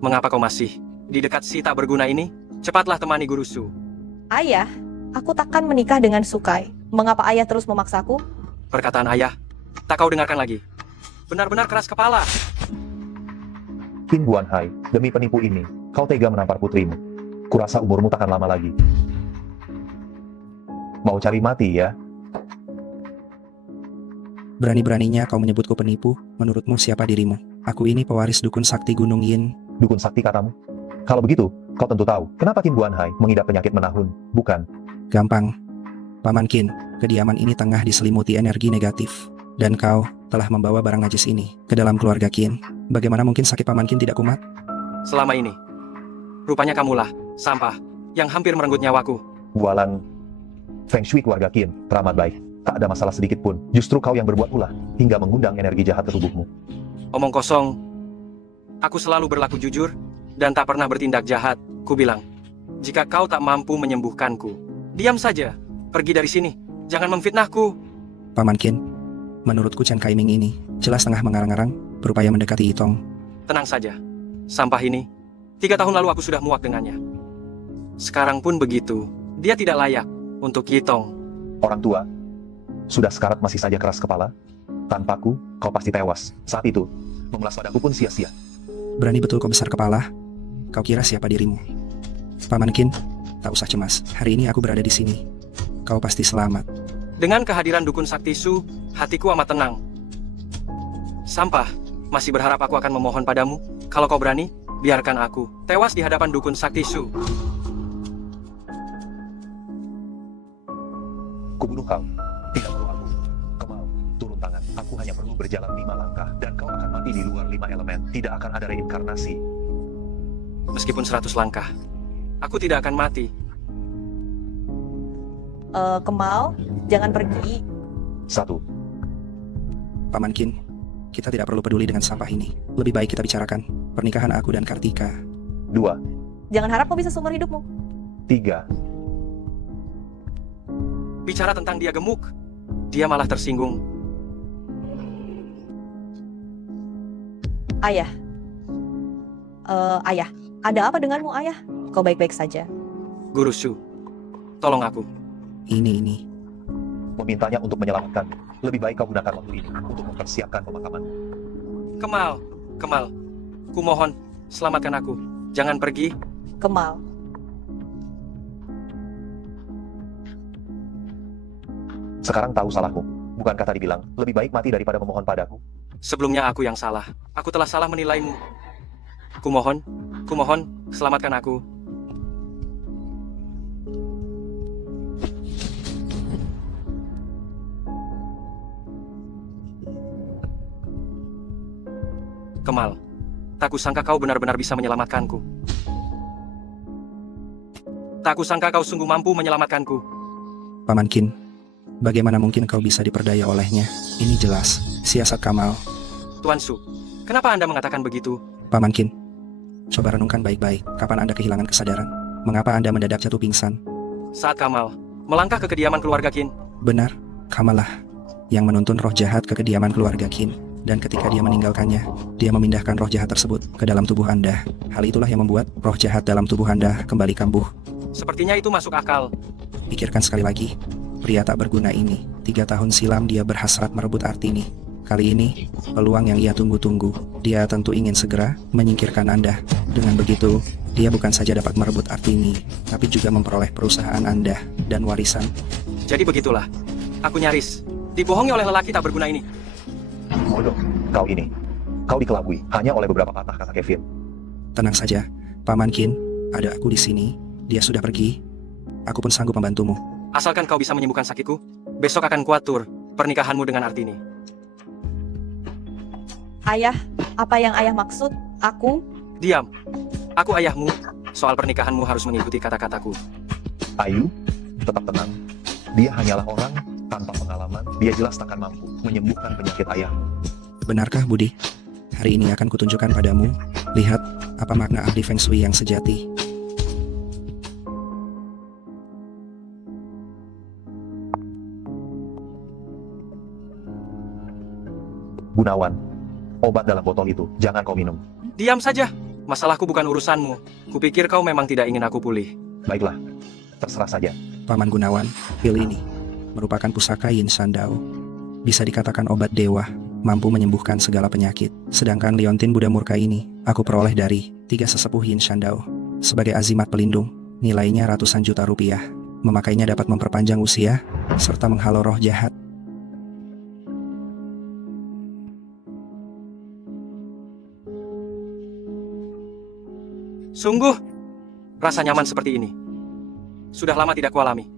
mengapa kau masih di dekat si tak berguna ini? Cepatlah temani Guru Shu. Ayah, aku takkan menikah dengan Sukai. Mengapa ayah terus memaksaku? Perkataan ayah, tak kau dengarkan lagi. Benar-benar keras kepala. Qin Guanhai, demi penipu ini, kau tega menampar putrimu. Kurasa umurmu takkan lama lagi. Mau cari mati ya? Berani-beraninya kau menyebutku penipu, menurutmu siapa dirimu? Aku ini pewaris Dukun Sakti Gunung Yin. Dukun Sakti katamu? Kalau begitu, kau tentu tahu kenapa Qin Guanhai mengidap penyakit menahun, bukan? Gampang. Paman Qin, kediaman ini tengah diselimuti energi negatif. Dan kau telah membawa barang najis ini ke dalam keluarga Qin. Bagaimana mungkin sakit Paman Qin tidak kumat? Selama ini, rupanya kamulah sampah yang hampir merenggut nyawaku. Bualan Feng Shui keluarga Qin teramat baik. Tak ada masalah sedikit pun. Justru kau yang berbuat ulah hingga mengundang energi jahat ke tubuhmu. Omong kosong. Aku selalu berlaku jujur dan tak pernah bertindak jahat. Ku bilang, jika kau tak mampu menyembuhkanku, diam saja. Pergi dari sini. Jangan memfitnahku. Paman Qin, menurutku Chen Kaiming ini jelas tengah mengarang-arang berupaya mendekati Yitong. Tenang saja. Sampah ini, 3 tahun lalu aku sudah muak dengannya. Sekarang pun begitu. Dia tidak layak untuk Yitong. Orang tua, sudah sekarat masih saja keras kepala? Tanpaku, kau pasti tewas. Saat itu, memelas padaku pun sia-sia. Berani betul kau besar kepala? Kau kira siapa dirimu? Paman Qin, tak usah cemas. Hari ini aku berada di sini. Kau pasti selamat. Dengan kehadiran Dukun Sakti Su, hatiku amat tenang. Sampah, masih berharap aku akan memohon padamu? Kalau kau berani, biarkan aku tewas di hadapan dukun sakti Shu. Kubunuh kau. Tidak perlu aku. Kemal, turun tangan. Aku hanya perlu berjalan 5 langkah. Dan kau akan mati di luar 5 elemen. Tidak akan ada reinkarnasi. Meskipun 100 langkah, aku tidak akan mati. Kemal, jangan pergi. 1. Paman Qin, kita tidak perlu peduli dengan sampah ini. Lebih baik kita bicarakan pernikahan aku dan Kartika. 2. Jangan harap kau bisa seumur hidupmu. 3. Bicara tentang dia gemuk, dia malah tersinggung. Ayah. Ayah. Ada apa denganmu, ayah? Kau baik-baik saja. Guru Shu, tolong aku. Ini. Memintanya untuk menyelamatkan. Lebih baik kau gunakan waktu ini untuk mempersiapkan pemakaman. Kemal, kumohon, selamatkan aku. Jangan pergi. Kemal. Sekarang tahu salahku. Bukankah tadi bilang, lebih baik mati daripada memohon padaku? Sebelumnya aku yang salah. Aku telah salah menilaimu. Kumohon, selamatkan aku. Kemal, tak kusangka kau benar-benar bisa menyelamatkanku. Tak kusangka kau sungguh mampu menyelamatkanku. Paman Qin, bagaimana mungkin kau bisa diperdaya olehnya? Ini jelas siasat Kamal. Tuan Shu, kenapa Anda mengatakan begitu? Paman Qin, coba renungkan baik-baik. Kapan Anda kehilangan kesadaran? Mengapa Anda mendadak jatuh pingsan? Saat Kamal melangkah ke kediaman keluarga Qin. Benar, Kamal lah yang menuntun roh jahat ke kediaman keluarga Qin. Dan ketika dia meninggalkannya, dia memindahkan roh jahat tersebut ke dalam tubuh Anda. Hal itulah yang membuat roh jahat dalam tubuh Anda kembali kambuh. Sepertinya itu masuk akal. Pikirkan sekali lagi, pria tak berguna ini, 3 tahun silam dia berhasrat merebut Artini. Kali ini, peluang yang ia tunggu-tunggu, dia tentu ingin segera menyingkirkan Anda. Dengan begitu, dia bukan saja dapat merebut Artini, tapi juga memperoleh perusahaan Anda dan warisan. Jadi begitulah, aku nyaris dibohongi oleh lelaki tak berguna ini. Bodoh, kau ini. Kau dikelabui hanya oleh beberapa patah kata Kevin. Tenang saja, Paman Qin, ada aku di sini. Dia sudah pergi. Aku pun sanggup membantumu. Asalkan kau bisa menyembuhkan sakitku, besok akan kuatur pernikahanmu dengan Artini. Ayah, apa yang ayah maksud? Aku? Diam. Aku ayahmu. Soal pernikahanmu harus mengikuti kata-kataku. Ayu, tetap tenang. Dia hanyalah orang tanpa pengalaman. Dia jelas takkan mampu menyembuhkan penyakit ayahmu. Benarkah, Budi? Hari ini akan kutunjukkan padamu. Lihat apa makna ahli Feng Shui yang sejati. Gunawan, obat dalam botol itu jangan kau minum. Diam saja. Masalahku bukan urusanmu. Kupikir kau memang tidak ingin aku pulih. Baiklah, terserah saja. Paman Gunawan, pil ini merupakan pusaka Yin Shandao. Bisa dikatakan obat dewa, mampu menyembuhkan segala penyakit. Sedangkan liontin Buddha murka ini, aku peroleh dari 3 sesepuh Yin Shandao. Sebagai azimat pelindung, nilainya ratusan juta rupiah. Memakainya dapat memperpanjang usia, serta menghalau roh jahat. Sungguh, rasa nyaman seperti ini. Sudah lama tidak kualami.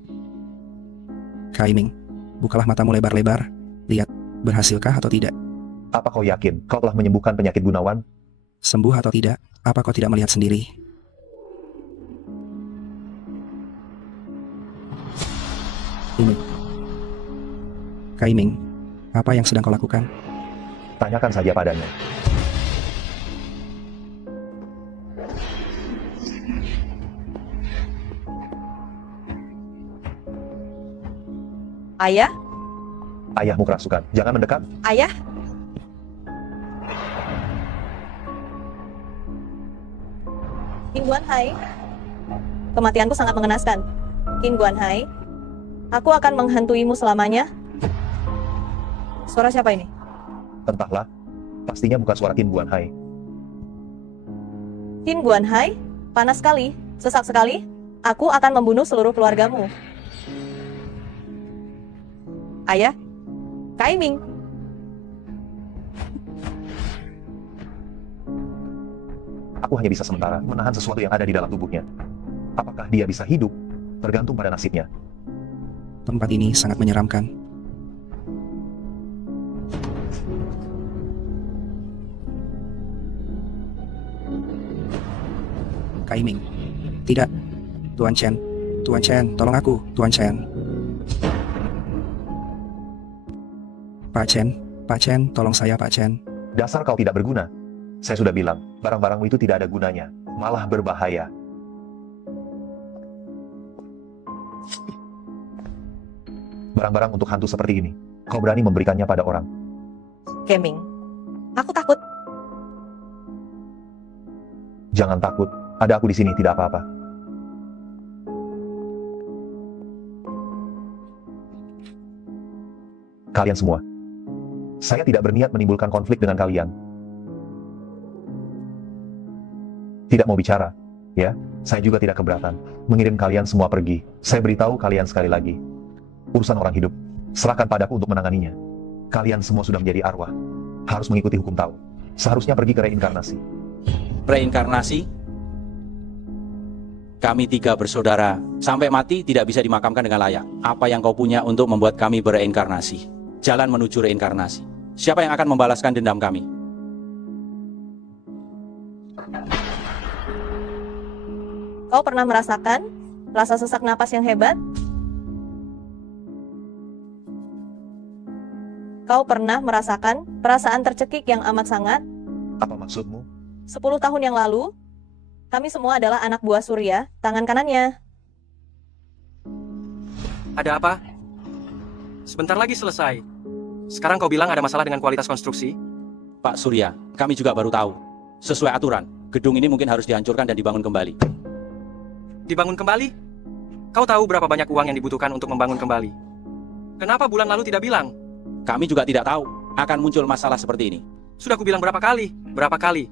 Kaiming, bukalah matamu lebar-lebar. Lihat, berhasilkah atau tidak? Apa kau yakin kau telah menyembuhkan penyakit Gunawan? Sembuh atau tidak, apa kau tidak melihat sendiri? Ini. Kaiming, apa yang sedang kau lakukan? Tanyakan saja padanya. Ayah? Ayahmu kerasukan. Jangan mendekat. Ayah? Qin Guanhai, kematianku sangat mengenaskan. Qin Guanhai, aku akan menghantuimu selamanya. Suara siapa ini? Entahlah. Pastinya bukan suara Qin Guanhai. Qin Guanhai, panas sekali, sesak sekali. Aku akan membunuh seluruh keluargamu. Ayah, Kaiming. Aku hanya bisa sementara menahan sesuatu yang ada di dalam tubuhnya. Apakah dia bisa hidup? Tergantung pada nasibnya. Tempat ini sangat menyeramkan. Kaiming. Tidak. Tuan Chen. Tuan Chen, tolong aku. Tuan Chen. Pak Chen. Pak Chen, tolong saya Pak Chen. Dasar kau tidak berguna. Saya sudah bilang, barang-barangmu itu tidak ada gunanya, malah berbahaya. Barang-barang untuk hantu seperti ini, kau berani memberikannya pada orang. Gaming. Aku takut. Jangan takut, ada aku di sini, tidak apa-apa. Kalian semua, saya tidak berniat menimbulkan konflik dengan kalian. Tidak mau bicara, ya? Saya juga tidak keberatan mengirim kalian semua pergi. Saya beritahu kalian sekali lagi, urusan orang hidup, serahkan padaku untuk menanganinya. Kalian semua sudah menjadi arwah, harus mengikuti hukum Tao. Seharusnya pergi ke reinkarnasi. Reinkarnasi? Kami 3 bersaudara, sampai mati tidak bisa dimakamkan dengan layak. Apa yang kau punya untuk membuat kami bereinkarnasi? Jalan menuju reinkarnasi. Siapa yang akan membalaskan dendam kami? Kau pernah merasakan rasa sesak napas yang hebat? Kau pernah merasakan perasaan tercekik yang amat sangat? Apa maksudmu? 10 tahun yang lalu, kami semua adalah anak buah Surya, tangan kanannya. Ada apa? Sebentar lagi selesai. Sekarang kau bilang ada masalah dengan kualitas konstruksi? Pak Surya, kami juga baru tahu. Sesuai aturan, gedung ini mungkin harus dihancurkan dan dibangun kembali. Dibangun kembali? Kau tahu berapa banyak uang yang dibutuhkan untuk membangun kembali? Kenapa bulan lalu tidak bilang? Kami juga tidak tahu akan muncul masalah seperti ini. Sudah kubilang berapa kali? Berapa kali?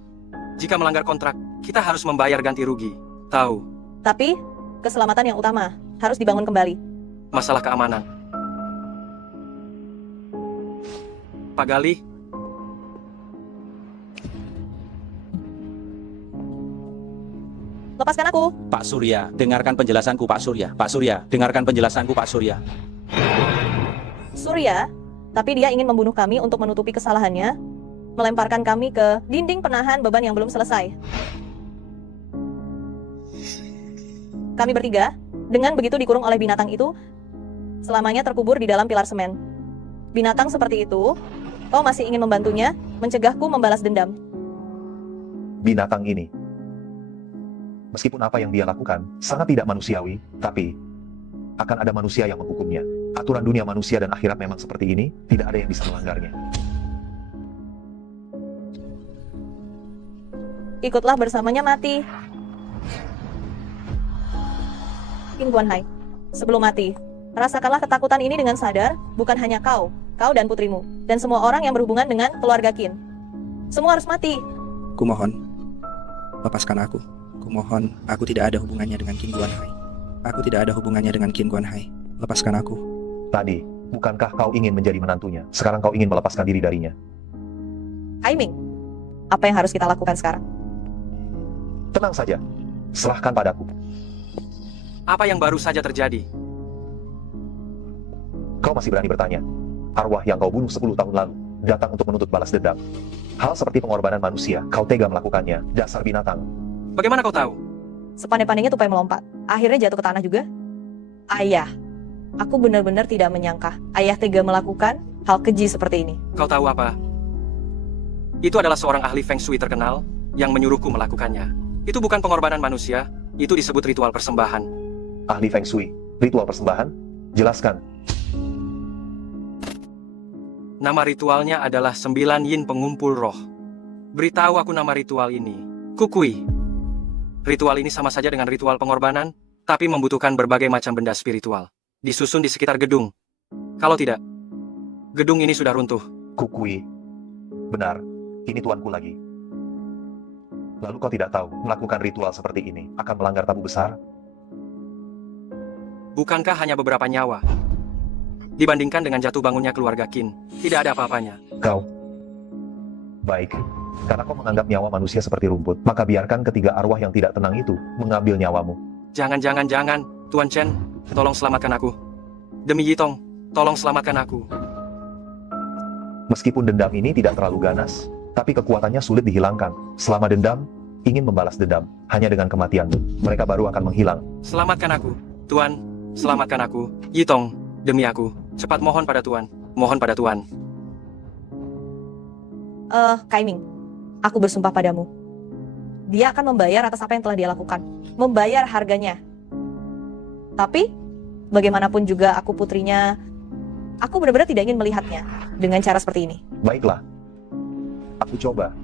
Jika melanggar kontrak, kita harus membayar ganti rugi. Tahu? Tapi, keselamatan yang utama harus dibangun kembali. Masalah keamanan. Pak Galih, lepaskan aku. Pak Surya, dengarkan penjelasanku Pak Surya. Pak Surya, dengarkan penjelasanku Pak Surya. Surya, tapi dia ingin membunuh kami untuk menutupi kesalahannya, melemparkan kami ke dinding penahan beban yang belum selesai. Kami bertiga, dengan begitu dikurung oleh binatang itu, selamanya terkubur di dalam pilar semen. Binatang seperti itu, kau masih ingin membantunya, mencegahku membalas dendam. Binatang ini, meskipun apa yang dia lakukan sangat tidak manusiawi, tapi akan ada manusia yang menghukumnya. Aturan dunia manusia dan akhirat memang seperti ini, tidak ada yang bisa melanggarnya. Ikutlah bersamanya mati. Qin Guanhai, sebelum mati, rasakanlah ketakutan ini dengan sadar, bukan hanya kau dan putrimu, dan semua orang yang berhubungan dengan keluarga Qin. Semua harus mati. Kumohon, lepaskan aku. Kumohon, aku tidak ada hubungannya dengan Qin Guanhai. Aku tidak ada hubungannya dengan Qin Guanhai. Lepaskan aku. Tadi, bukankah kau ingin menjadi menantunya? Sekarang kau ingin melepaskan diri darinya. Aiming, apa yang harus kita lakukan sekarang? Tenang saja, serahkan padaku. apa yang baru saja terjadi? Kau masih berani bertanya? Arwah yang kau bunuh 10 tahun lalu datang untuk menuntut balas dendam. Hal seperti pengorbanan manusia, kau tega melakukannya, dasar binatang. Bagaimana kau tahu? Sepandai-pandainya tupai melompat, akhirnya jatuh ke tanah juga. Ayah, aku benar-benar tidak menyangka ayah tega melakukan hal keji seperti ini. Kau tahu apa? Itu adalah seorang ahli Feng Shui terkenal yang menyuruhku melakukannya. Itu bukan pengorbanan manusia, itu disebut ritual persembahan. Ahli Feng Shui, ritual persembahan? Jelaskan. Nama ritualnya adalah 9 yin pengumpul roh. Beritahu aku nama ritual ini. Kukui. Ritual ini sama saja dengan ritual pengorbanan, tapi membutuhkan berbagai macam benda spiritual. Disusun di sekitar gedung. Kalau tidak, gedung ini sudah runtuh. Kukui. Benar, ini tuanku lagi. Lalu kau tidak tahu, melakukan ritual seperti ini akan melanggar tabu besar? Bukankah hanya beberapa nyawa? Dibandingkan dengan jatuh bangunnya keluarga Qin, tidak ada apa-apanya. Kau. Baik. Karena kau menganggap nyawa manusia seperti rumput, maka biarkan ketiga arwah yang tidak tenang itu mengambil nyawamu. Jangan, Tuan Chen, tolong selamatkan aku. Demi Yitong, tolong selamatkan aku. Meskipun dendam ini tidak terlalu ganas, tapi kekuatannya sulit dihilangkan. Selama dendam ingin membalas dendam, hanya dengan kematianmu, mereka baru akan menghilang. Selamatkan aku, Tuan, selamatkan aku. Yitong, demi aku, cepat mohon pada Tuan, mohon pada Tuan. Kaiming, aku bersumpah padamu. Dia akan membayar atas apa yang telah dia lakukan. Membayar harganya. Tapi, bagaimanapun juga aku putrinya, aku benar-benar tidak ingin melihatnya dengan cara seperti ini. Baiklah. Aku coba.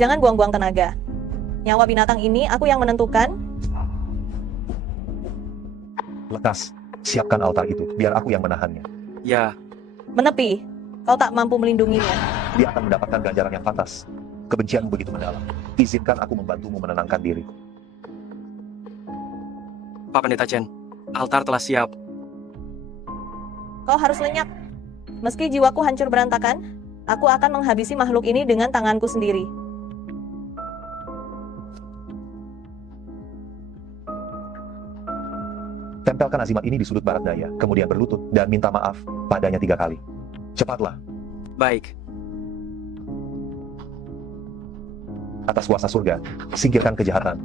Jangan buang-buang tenaga. Nyawa binatang ini aku yang menentukan. Lekas, siapkan altar itu, biar aku yang menahannya. Ya. Menepi, kau tak mampu melindunginya. Dia akan mendapatkan ganjaran yang pantas. Kebencianmu begitu mendalam. Izinkan aku membantumu menenangkan diri. Pak Pendeta Chen, altar telah siap. Kau harus lenyap. Meski jiwaku hancur berantakan, aku akan menghabisi makhluk ini dengan tanganku sendiri. Tempelkan azimat ini di sudut barat daya, kemudian berlutut dan minta maaf padanya 3 kali. Cepatlah. Baik. Atas kuasa surga, singkirkan kejahatan.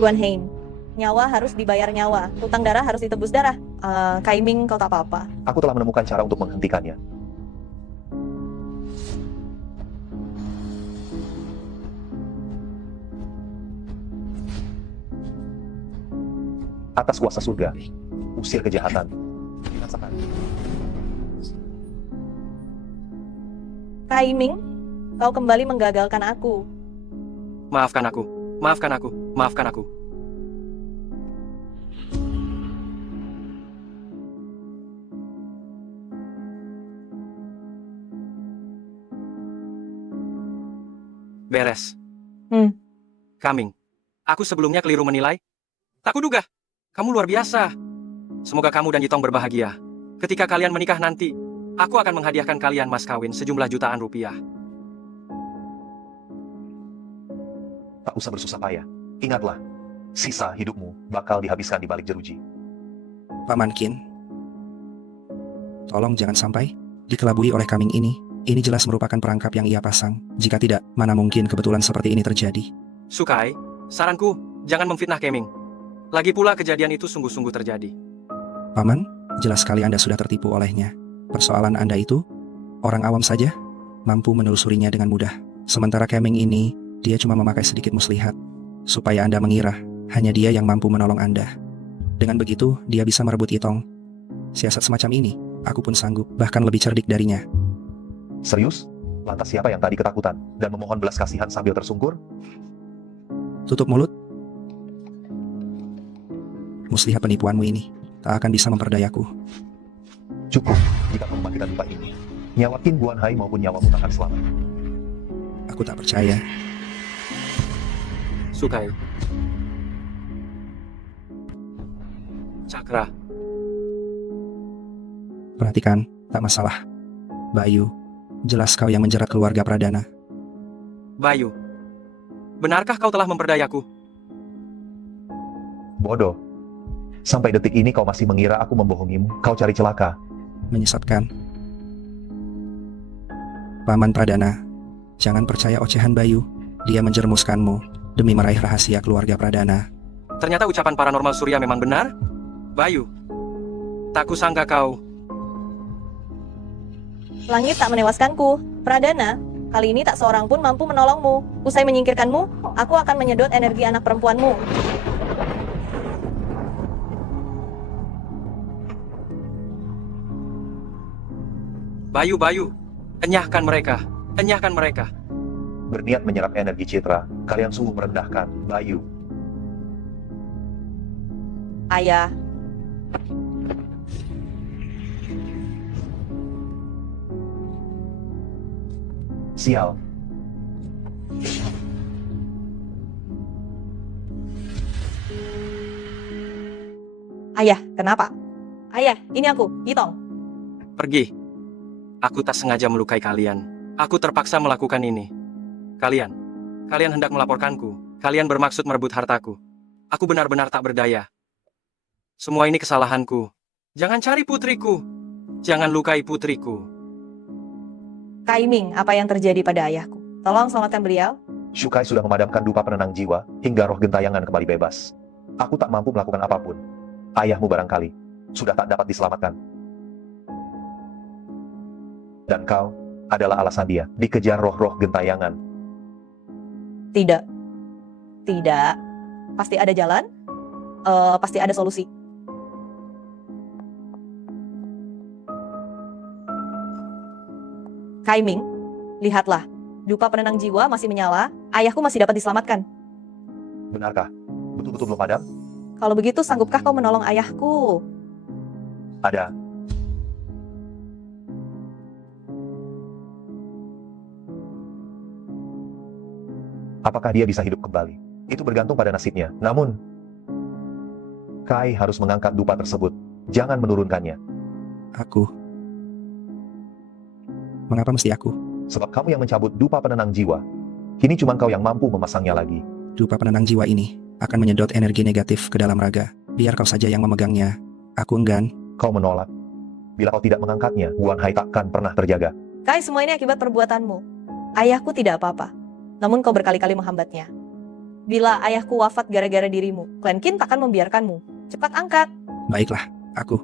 Tuan Hein, nyawa harus dibayar nyawa, hutang darah harus ditebus darah. Kaiming, kau tak apa-apa. Aku telah menemukan cara untuk menghentikannya. Atas kuasa surga, usir kejahatan. Binasakan. Kaiming, kau kembali menggagalkan aku. Maafkan aku, maafkan aku, maafkan aku. Beres. Kaming, aku sebelumnya keliru menilai. Tak kuduga, kamu luar biasa. Semoga kamu dan Yitong berbahagia. Ketika kalian menikah nanti, aku akan menghadiahkan kalian mas kawin sejumlah jutaan rupiah. Tak usah bersusah payah. Ingatlah, sisa hidupmu bakal dihabiskan di balik jeruji. Paman Qin, tolong jangan sampai dikelabui oleh Kaming ini. Ini jelas merupakan perangkap yang ia pasang. Jika tidak, mana mungkin kebetulan seperti ini terjadi. Sukai, saranku, jangan memfitnah Keming. Lagi pula kejadian itu sungguh-sungguh terjadi. Paman, jelas sekali Anda sudah tertipu olehnya. Persoalan Anda itu, orang awam saja mampu menelusurinya dengan mudah. Sementara Keming ini, dia cuma memakai sedikit muslihat, supaya Anda mengira hanya dia yang mampu menolong Anda. Dengan begitu, dia bisa merebut Yitong. Siasat semacam ini, aku pun sanggup, bahkan lebih cerdik darinya. Serius? Lantas siapa yang tadi ketakutan dan memohon belas kasihan sambil tersungkur? Tutup mulut. Muslihat penipuanmu ini tak akan bisa memperdayaku. Cukup, jika kau mematikan lupa ini. Nyawa Qin Guan Hai maupun nyawamu tak akan selamat. Aku tak percaya. Sukai. Cakra. Perhatikan, tak masalah. Bayu, jelas kau yang menjerat keluarga Pradana. Bayu, benarkah kau telah memperdayaku? Bodoh. Sampai detik ini kau masih mengira aku membohongimu. Kau cari celaka. Menyesatkan. Paman Pradana, jangan percaya ocehan Bayu. Dia menjermuskanmu demi meraih rahasia keluarga Pradana. Ternyata ucapan paranormal Surya memang benar? Bayu, tak kusangka kau. Langit tak menewaskanku. Pradana, kali ini tak seorang pun mampu menolongmu. Usai menyingkirkanmu, aku akan menyedot energi anak perempuanmu. Bayu, enyahkan mereka, enyahkan mereka. Berniat menyerap energi citra, kalian sungguh merendahkan, Bayu. Ayah. Sial. Ayah, kenapa? Ayah, ini aku, Yitong. Pergi. Aku tak sengaja melukai kalian. Aku terpaksa melakukan ini. Kalian hendak melaporkanku. Kalian bermaksud merebut hartaku. Aku benar-benar tak berdaya. Semua ini kesalahanku. Jangan cari putriku. Jangan lukai putriku. Kaiming, apa yang terjadi pada ayahku? Tolong selamatkan beliau. Shukai sudah memadamkan dupa penenang jiwa, hingga roh gentayangan kembali bebas. Aku tak mampu melakukan apapun. Ayahmu barangkali sudah tak dapat diselamatkan. Dan kau adalah alasan dia dikejar roh-roh gentayangan. Tidak. Tidak. Pasti ada jalan. Pasti ada solusi. Kaiming, lihatlah. Dupa penenang jiwa masih menyala. Ayahku masih dapat diselamatkan. Benarkah? Betul-betul belum padam? Kalau begitu, sanggupkah kau menolong ayahku? Ada. Apakah dia bisa hidup kembali? Itu bergantung pada nasibnya. Namun, Kai harus mengangkat dupa tersebut. Jangan menurunkannya. Aku. Mengapa mesti aku? Sebab kamu yang mencabut dupa penenang jiwa. Kini cuma kau yang mampu memasangnya lagi. Dupa penenang jiwa ini akan menyedot energi negatif ke dalam raga. Biar kau saja yang memegangnya. Aku enggan. Kau menolak. Bila kau tidak mengangkatnya, Wan Hai takkan pernah terjaga. Kai, semua ini akibat perbuatanmu. Ayahku tidak apa-apa. Namun kau berkali-kali menghambatnya. Bila ayahku wafat gara-gara dirimu, Clan Qin takkan membiarkanmu. Cepat angkat. Baiklah, aku.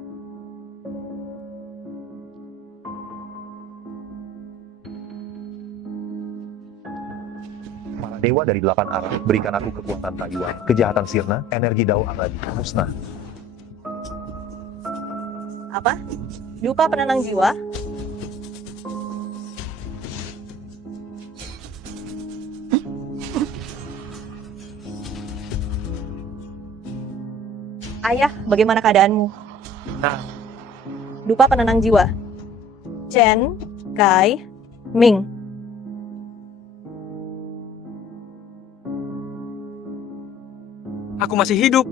Para dewa dari 8 arah, berikan aku kekuatan Taiyuan, kejahatan sirna, energi Dao abadi, musnah. Apa? Dupa penenang jiwa? Ayah, bagaimana keadaanmu? Nah, Dupa penenang jiwa. Chen, Kai, Ming. aku masih hidup.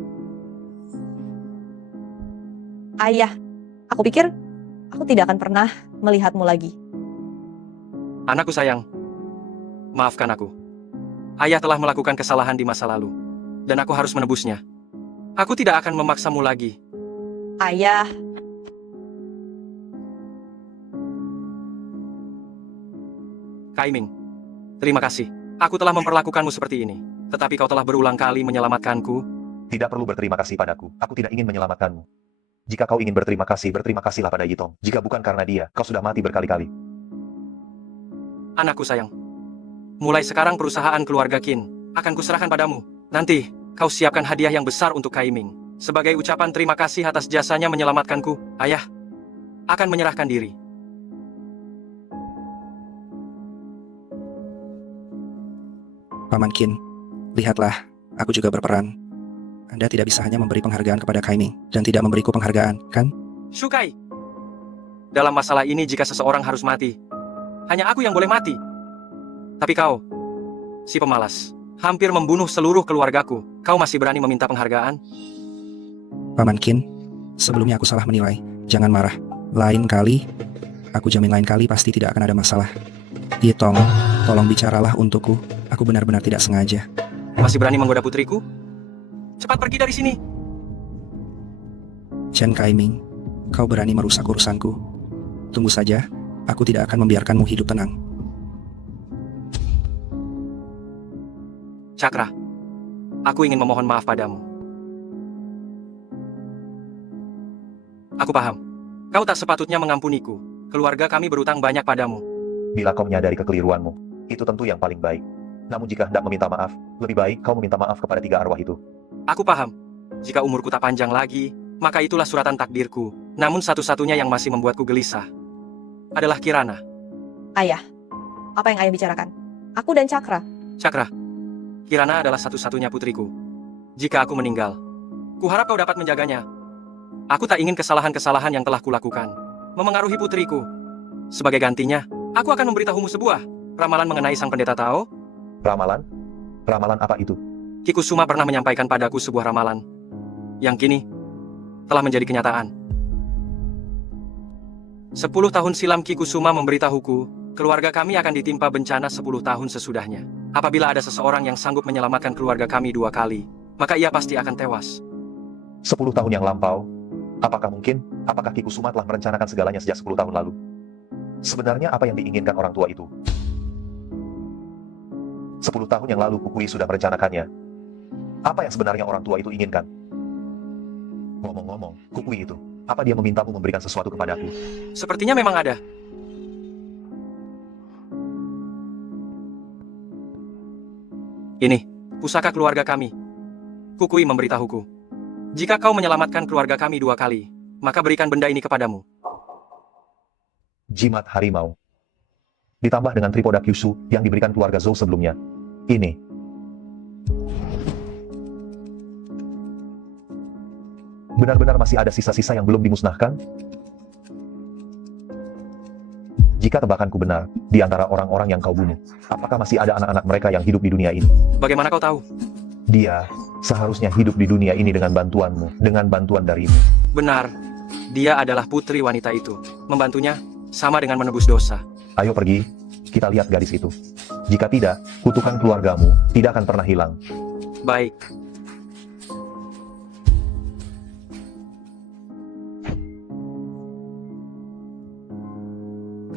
Ayah, aku pikir aku tidak akan pernah melihatmu lagi. Anakku sayang, maafkan aku. Ayah telah melakukan kesalahan di masa lalu, dan aku harus menebusnya. Aku tidak akan memaksamu lagi. Ayah, Kaiming, terima kasih. Aku telah memperlakukanmu seperti ini, tetapi kau telah berulang kali menyelamatkanku. Tidak perlu berterima kasih padaku. Aku tidak ingin menyelamatkanmu. Jika kau ingin berterima kasihlah pada Yitong. Jika bukan karena dia, kau sudah mati berkali-kali. Anakku sayang, mulai sekarang perusahaan keluarga Qin akan kuserahkan padamu. Nanti, kau siapkan hadiah yang besar untuk Kaiming. Sebagai ucapan terima kasih atas jasanya menyelamatkanku, ayah akan menyerahkan diri. Paman Qin, lihatlah, aku juga berperan. Anda tidak bisa hanya memberi penghargaan kepada Kaiming dan tidak memberiku penghargaan, kan? Shukai, dalam masalah ini jika seseorang harus mati, hanya aku yang boleh mati. Tapi kau, si pemalas, hampir membunuh seluruh keluargaku. Kau masih berani meminta penghargaan? Paman Qin, sebelumnya aku salah menilai. Jangan marah. Lain kali, aku jamin lain kali pasti tidak akan ada masalah. Yitong, tolong bicaralah untukku. Aku benar-benar tidak sengaja. Masih berani menggoda putriku? Cepat pergi dari sini. Chen Kaiming, kau berani merusak urusanku. Tunggu saja, aku tidak akan membiarkanmu hidup tenang. Cakra, aku ingin memohon maaf padamu. Aku paham. Kau tak sepatutnya mengampuniku. Keluarga kami berutang banyak padamu. Bila kau menyadari kekeliruanmu, itu tentu yang paling baik. Namun jika hendak meminta maaf, lebih baik kau meminta maaf kepada 3 arwah itu. Aku paham. Jika umurku tak panjang lagi, maka itulah suratan takdirku. Namun satu-satunya yang masih membuatku gelisah adalah Kirana. ayah. Apa yang ayah bicarakan? Aku dan Cakra. Cakra, Kirana adalah satu-satunya putriku. Jika aku meninggal, kuharap kau dapat menjaganya. Aku tak ingin kesalahan-kesalahan yang telah kulakukan memengaruhi putriku. Sebagai gantinya, aku akan memberitahumu sebuah ramalan mengenai sang pendeta Tao. Ramalan? Ramalan apa itu? Ki Kusuma pernah menyampaikan padaku sebuah ramalan yang kini telah menjadi kenyataan. 10 tahun silam Ki Kusuma memberitahuku, keluarga kami akan ditimpa bencana 10 tahun sesudahnya. Apabila ada seseorang yang sanggup menyelamatkan keluarga kami 2 kali, maka ia pasti akan tewas. 10 tahun yang lampau? Apakah mungkin? Apakah Ki Kusuma telah merencanakan segalanya sejak 10 tahun lalu? Sebenarnya apa yang diinginkan orang tua itu? 10 tahun yang lalu Kukui sudah merencanakannya. Apa yang sebenarnya orang tua itu inginkan? Ngomong-ngomong, Kukui itu, apa dia memintamu memberikan sesuatu kepadaku? Sepertinya memang ada. Ini, pusaka keluarga kami. Kukui memberitahuku. Jika kau menyelamatkan keluarga kami 2 kali, maka berikan benda ini kepadamu. Jimat harimau. Ditambah dengan tripoda Kyushu yang diberikan keluarga Zou sebelumnya. Ini. Benar-benar masih ada sisa-sisa yang belum dimusnahkan? Jika tebakanku benar, di antara orang-orang yang kau bunuh, apakah masih ada anak-anak mereka yang hidup di dunia ini? Bagaimana kau tahu? Dia seharusnya hidup di dunia ini dengan bantuanmu, dengan bantuan darimu. Benar, dia adalah putri wanita itu. Membantunya, sama dengan menebus dosa. Ayo pergi, kita lihat gadis itu. Jika tidak, kutukan keluargamu tidak akan pernah hilang. Baik.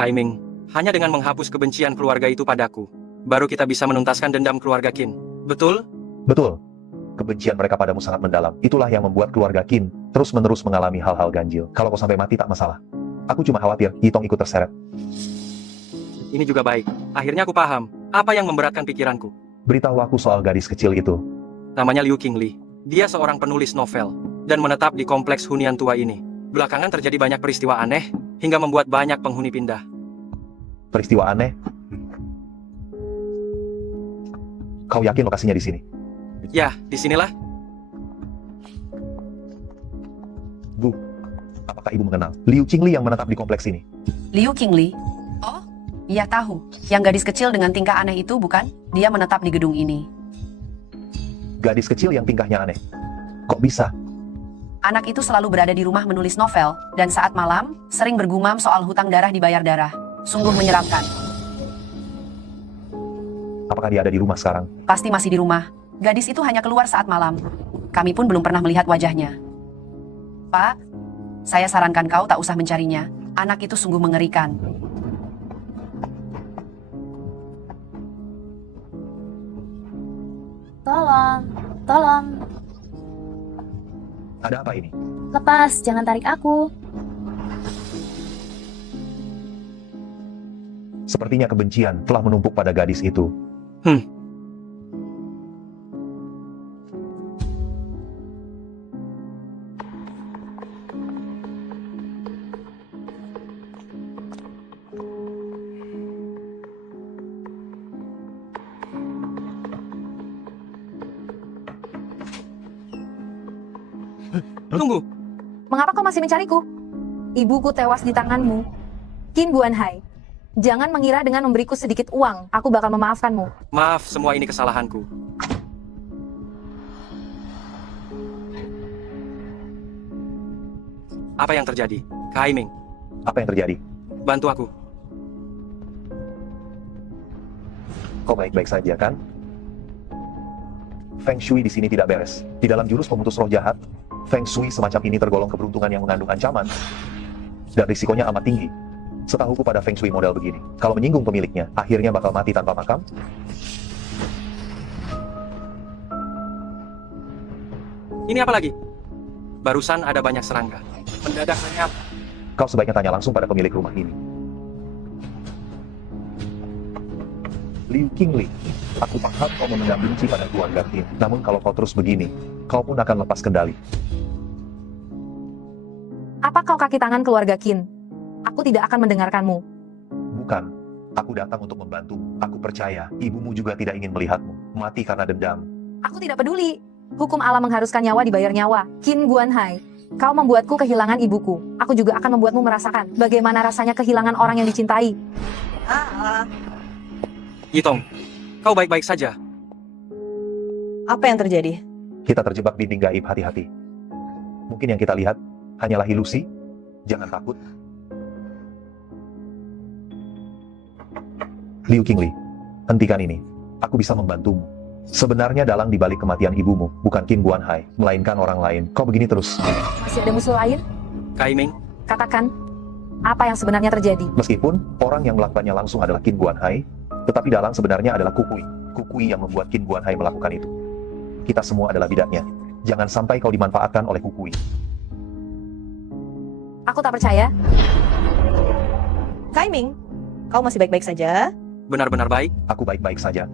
Kaiming, hanya dengan menghapus kebencian keluarga itu padaku, baru kita bisa menuntaskan dendam keluarga Qin. Betul? Betul. Kebencian mereka padamu sangat mendalam. Itulah yang membuat keluarga Qin terus-menerus mengalami hal-hal ganjil. Kalau kau sampai mati tak masalah. Aku cuma khawatir Yitong ikut terseret. Ini juga baik. Akhirnya aku paham apa yang memberatkan pikiranku. Beritahu aku soal gadis kecil itu. Namanya Liu Qingli. Dia seorang penulis novel dan menetap di kompleks hunian tua ini. Belakangan terjadi banyak peristiwa aneh hingga membuat banyak penghuni pindah. Peristiwa aneh? Kau yakin lokasinya di sini? Ya, disinilah. Bu, apakah ibu mengenal Liu Qingli yang menetap di kompleks ini? Liu Qingli? Oh, iya tahu. Yang gadis kecil dengan tingkah aneh itu bukan? Dia menetap di gedung ini. Gadis kecil yang tingkahnya aneh? Kok bisa? Anak itu selalu berada di rumah menulis novel, dan saat malam, sering bergumam soal hutang darah dibayar darah. Sungguh menyeramkan. Apakah dia ada di rumah sekarang? Pasti masih di rumah. Gadis itu hanya keluar saat malam. Kami pun belum pernah melihat wajahnya. Pak, saya sarankan kau tak usah mencarinya. Anak itu sungguh mengerikan. Tolong, tolong. Ada apa ini? Lepas, jangan tarik aku. Sepertinya kebencian telah menumpuk pada gadis itu. Tunggu. Mengapa kau masih mencariku? Ibuku tewas di tanganmu. Qin Guanhai, jangan mengira dengan memberiku sedikit uang, aku bakal memaafkanmu. Maaf, semua ini kesalahanku. Apa yang terjadi? Kaiming, Apa yang terjadi? bantu aku. Kau baik-baik saja kan? Feng Shui di sini tidak beres. Di dalam jurus pemutus roh jahat, Feng Shui semacam ini tergolong keberuntungan yang mengandung ancaman. Dan risikonya amat tinggi. Setahuku pada Feng Shui model begini, kalau menyinggung pemiliknya, akhirnya bakal mati tanpa makam. Ini apa lagi? Barusan ada banyak serangga. Mendadak lenyap. Kau sebaiknya tanya langsung pada pemilik rumah ini. Liu Qingli, aku paham kau memendam benci pada keluarga Qin. Namun kalau kau terus begini, kau pun akan lepas kendali. Apa kau kaki tangan keluarga Qin? Aku tidak akan mendengarkanmu. Bukan, aku datang untuk membantu. Aku percaya, ibumu juga tidak ingin melihatmu mati karena dendam. Aku tidak peduli. Hukum alam mengharuskan nyawa dibayar nyawa. Qin Guanhai, kau membuatku kehilangan ibuku. Aku juga akan membuatmu merasakan bagaimana rasanya kehilangan orang yang dicintai. Yitong, kau baik-baik saja. Apa yang terjadi? Kita terjebak dinding gaib, hati-hati. Mungkin yang kita lihat hanyalah ilusi. Jangan takut. Liu Qingli, hentikan ini. Aku bisa membantumu. Sebenarnya dalang dibalik kematian ibumu bukan Qin Guanhai, melainkan orang lain. Kau begini terus. Masih ada musuh lain? Kaiming, Katakan, apa yang sebenarnya terjadi? Meskipun orang yang melakukannya langsung adalah Qin Guanhai, tetapi dalang sebenarnya adalah Kukui. Kukui yang membuat Qin Guanhai melakukan itu. Kita semua adalah bidaknya. Jangan sampai kau dimanfaatkan oleh Kukui. Aku tak percaya. Kaiming, kau masih baik-baik saja? benar-benar baik. Aku baik-baik saja.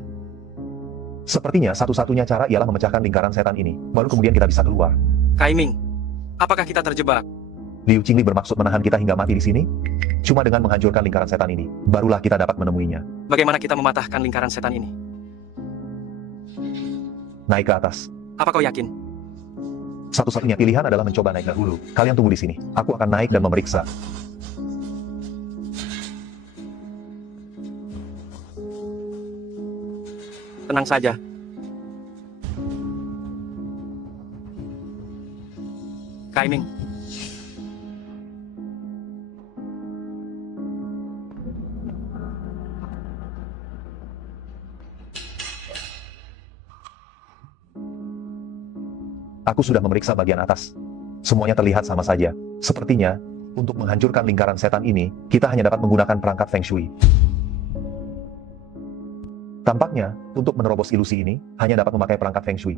Sepertinya satu-satunya cara ialah memecahkan lingkaran setan ini. Baru kemudian kita bisa keluar. Kaiming, apakah kita terjebak? Liu Qingli bermaksud menahan kita hingga mati di sini? Cuma dengan menghancurkan lingkaran setan ini, barulah kita dapat menemuinya. Bagaimana kita mematahkan lingkaran setan ini? Naik ke atas. Apa kau yakin? Satu-satunya pilihan adalah mencoba naik dahulu. Kalian tunggu di sini. Aku akan naik dan memeriksa. Tenang saja. Kaiming, Aku sudah memeriksa bagian atas. Semuanya terlihat sama saja. Sepertinya, untuk menghancurkan lingkaran setan ini, kita hanya dapat menggunakan perangkat Feng Shui. Tampaknya, untuk menerobos ilusi ini, hanya dapat memakai perangkat Feng Shui.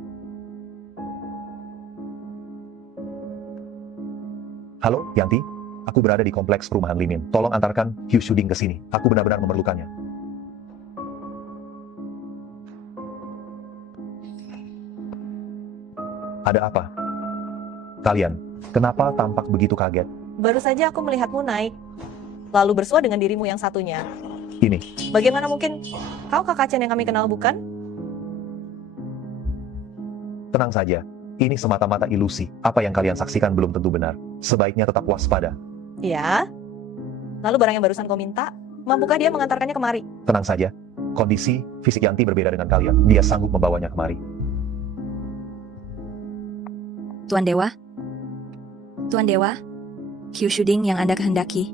Halo, Yanti. Aku berada di kompleks perumahan Limin. Tolong antarkan Hugh Shuding ke sini. Aku benar-benar memerlukannya. Ada apa? Kalian, kenapa tampak begitu kaget? Baru saja aku melihatmu naik, lalu bersua dengan dirimu yang satunya. Ini, Bagaimana mungkin kau kakak Chen yang kami kenal bukan? tenang saja. Ini semata-mata ilusi. Apa yang kalian saksikan belum tentu benar. Sebaiknya tetap waspada. Ya. Lalu barang yang barusan kau minta, mampukah dia mengantarkannya kemari? Tenang saja. Kondisi fisik Yanti berbeda dengan kalian. Dia sanggup membawanya kemari. Tuan Dewa? Tuan Dewa? Hugh Shuding yang Anda kehendaki.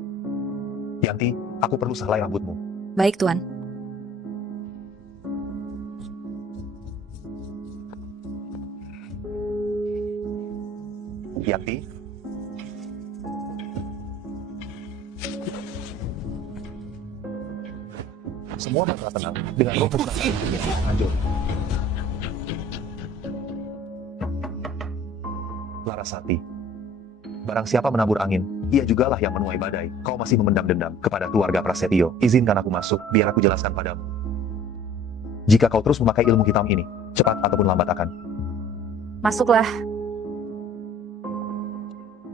Yanti, aku perlu sehelai rambutmu. Baik, Tuan. Yanti? Semua bakal tenang dengan roh musnah ini hancur. Larasati. Barang siapa menabur angin, ia jugalah yang menuai badai. Kau masih memendam dendam kepada keluarga Prasetyo. Izinkan aku masuk, biar aku jelaskan padamu. Jika kau terus memakai ilmu hitam ini, cepat ataupun lambat akan. Masuklah.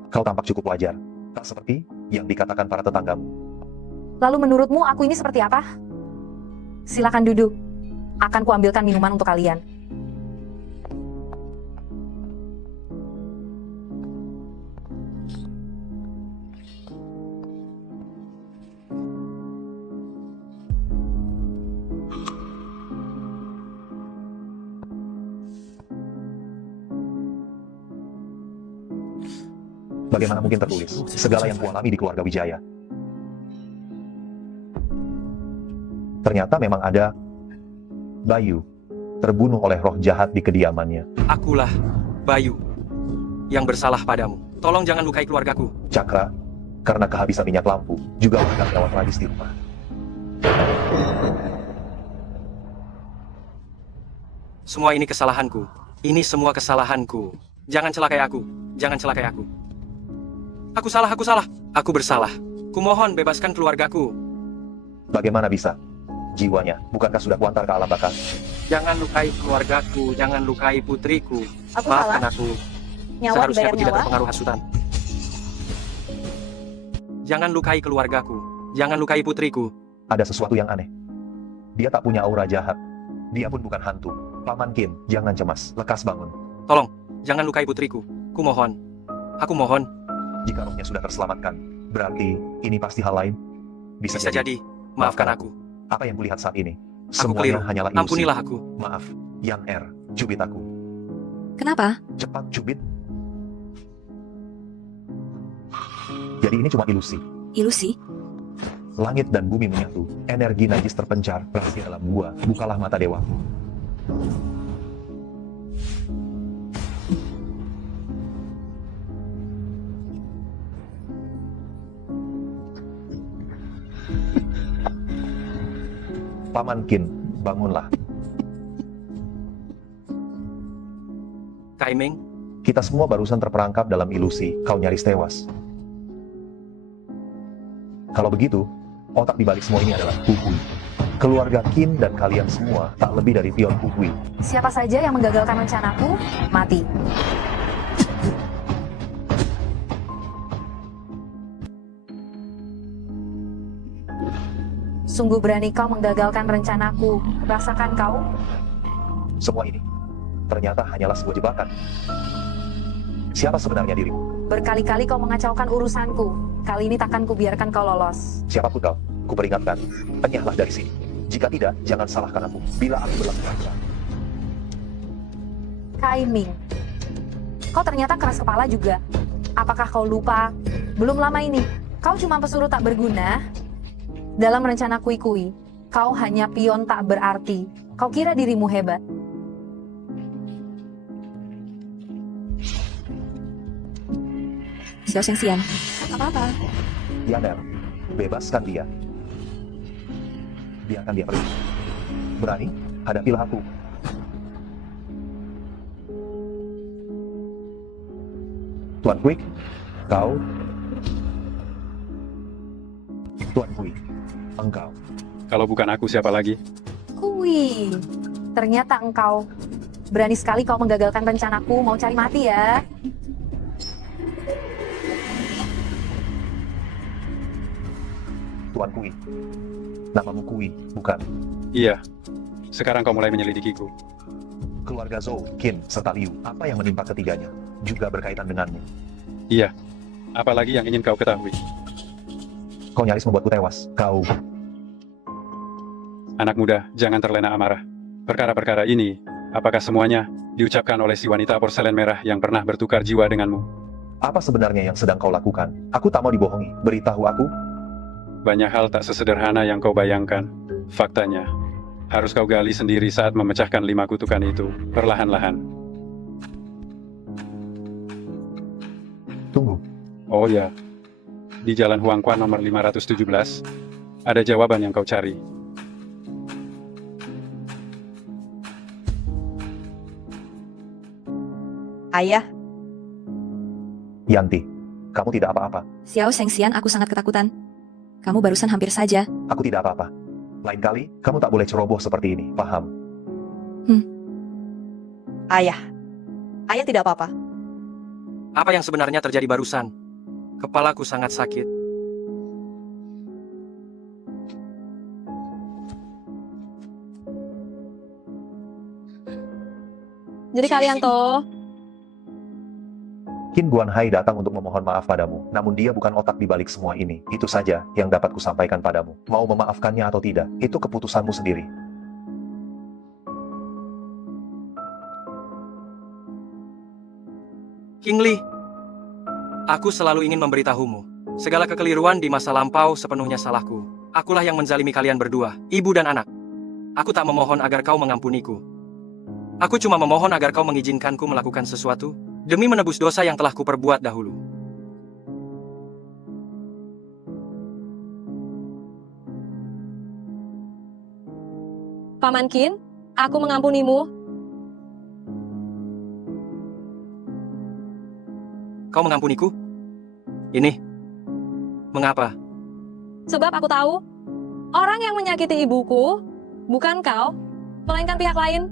Kau tampak cukup wajar. Tak seperti yang dikatakan para tetanggamu. Lalu menurutmu aku ini seperti apa? Silakan duduk. Akan kuambilkan minuman untuk kalian. Bagaimana mungkin tertulis segala yang kualami di keluarga Wijaya? Ternyata memang ada Bayu terbunuh oleh roh jahat di kediamannya. Akulah Bayu yang bersalah padamu. Tolong jangan lukai keluargaku. Cakra, karena kehabisan minyak lampu, juga warga merawat radis di rumah. Semua ini kesalahanku. Ini semua kesalahanku. Jangan celakai aku. Jangan celakai aku. Aku salah, aku salah. Aku bersalah. Kumohon bebaskan keluargaku. Bagaimana bisa? Jiwanya, bukankah sudah kuantar ke alam baka? Jangan lukai keluargaku. Jangan lukai putriku. Aku Maafkan salah. aku. Nyawa Seharusnya dibayar aku tidak nyawa. terpengaruh hasutan. Jangan lukai keluargaku. Jangan lukai putriku. Ada sesuatu yang aneh. Dia tak punya aura jahat. Dia pun bukan hantu. Paman Qin, jangan cemas. Lekas bangun. Tolong, jangan lukai putriku. Kumohon. Aku mohon. Jika rohnya sudah terselamatkan, berarti ini pasti hal lain. Bisa jadi. Maafkan aku. Apa yang kulihat saat ini? Aku Semuanya keliru. hanyalah ilusi. Ampunilah aku. Maaf, Yan R. Cubit aku. Kenapa? Cepat cubit. Jadi ini cuma ilusi. Ilusi? langit dan bumi menyatu. Energi najis terpencar, rahasia dalam gua. Bukalah mata dewaku. Paman Qin, bangunlah. Kaimeng, Kita semua barusan terperangkap dalam ilusi, kau nyaris tewas. Kalau begitu, otak di balik semua ini adalah Kukui. Keluarga Qin dan kalian semua tak lebih dari pion Kukui. Siapa saja yang menggagalkan rencanaku, mati. Sungguh berani kau menggagalkan rencanaku. Rasakan kau? Semua ini ternyata hanyalah sebuah jebakan. Siapa sebenarnya dirimu? Berkali-kali kau mengacaukan urusanku. Kali ini takkan kubiarkan kau lolos. Siapapun kau, kuperingatkan, enyahlah dari sini. Jika tidak, jangan salahkan aku. Bila aku berlaku lancar. Kaiming, kau ternyata keras kepala juga. Apakah kau lupa? Belum lama ini, kau cuma pesuruh tak berguna. Dalam rencana Kui-Kui, kau hanya pion tak berarti. Kau kira dirimu hebat. Xiao Shengxian, apa-apa? Yaner, bebaskan dia. Biarkan dia pergi. Berani? Hadapilah aku. Tuan Quick, kau. Tuan Kui, engkau. Kalau bukan aku, siapa lagi? Kui, ternyata engkau. Berani sekali kau menggagalkan rencanaku. Mau cari mati ya? Tuan Kui. Namamu Kui, bukan? Iya. Sekarang kau mulai menyelidikiku. Keluarga Zhou, Qin, serta Liu, apa yang menimpa ketiganya? Juga berkaitan denganmu. Iya. Apalagi yang ingin kau ketahui? Kau nyaris membuatku tewas. Kau. Anak muda, jangan terlena amarah. Perkara-perkara ini, apakah semuanya diucapkan oleh si wanita porselen merah yang pernah bertukar jiwa denganmu? Apa sebenarnya yang sedang kau lakukan? Aku tak mau dibohongi. Beritahu aku. Banyak hal tak sesederhana yang kau bayangkan. Faktanya, harus kau gali sendiri saat memecahkan 5 kutukan itu, perlahan-lahan. Tunggu. Oh ya, di Jalan Huangquan nomor 517, ada jawaban yang kau cari. Ayah, Yanti, kamu tidak apa-apa. Xiao Shengxian, aku sangat ketakutan. Kamu barusan hampir saja. Aku tidak apa-apa. Lain kali, kamu tak boleh ceroboh seperti ini, paham? ayah. Ayah tidak apa-apa. Apa yang sebenarnya terjadi barusan? Kepalaku sangat sakit. Jadi kalian toh, Qin Guanhai datang untuk memohon maaf padamu, namun dia bukan otak di balik semua ini. Itu saja yang dapat kusampaikan padamu. Mau memaafkannya atau tidak, itu keputusanmu sendiri. King Li, aku selalu ingin memberitahumu. Segala kekeliruan di masa lampau sepenuhnya salahku. Akulah yang menzalimi kalian berdua, ibu dan anak. Aku tak memohon agar kau mengampuniku. Aku cuma memohon agar kau mengizinkanku melakukan sesuatu demi menebus dosa yang telah kuperbuat dahulu. Paman Qin, aku mengampunimu. Kau mengampuniku? Ini. Mengapa? Sebab aku tahu, orang yang menyakiti ibuku, bukan kau, melainkan pihak lain.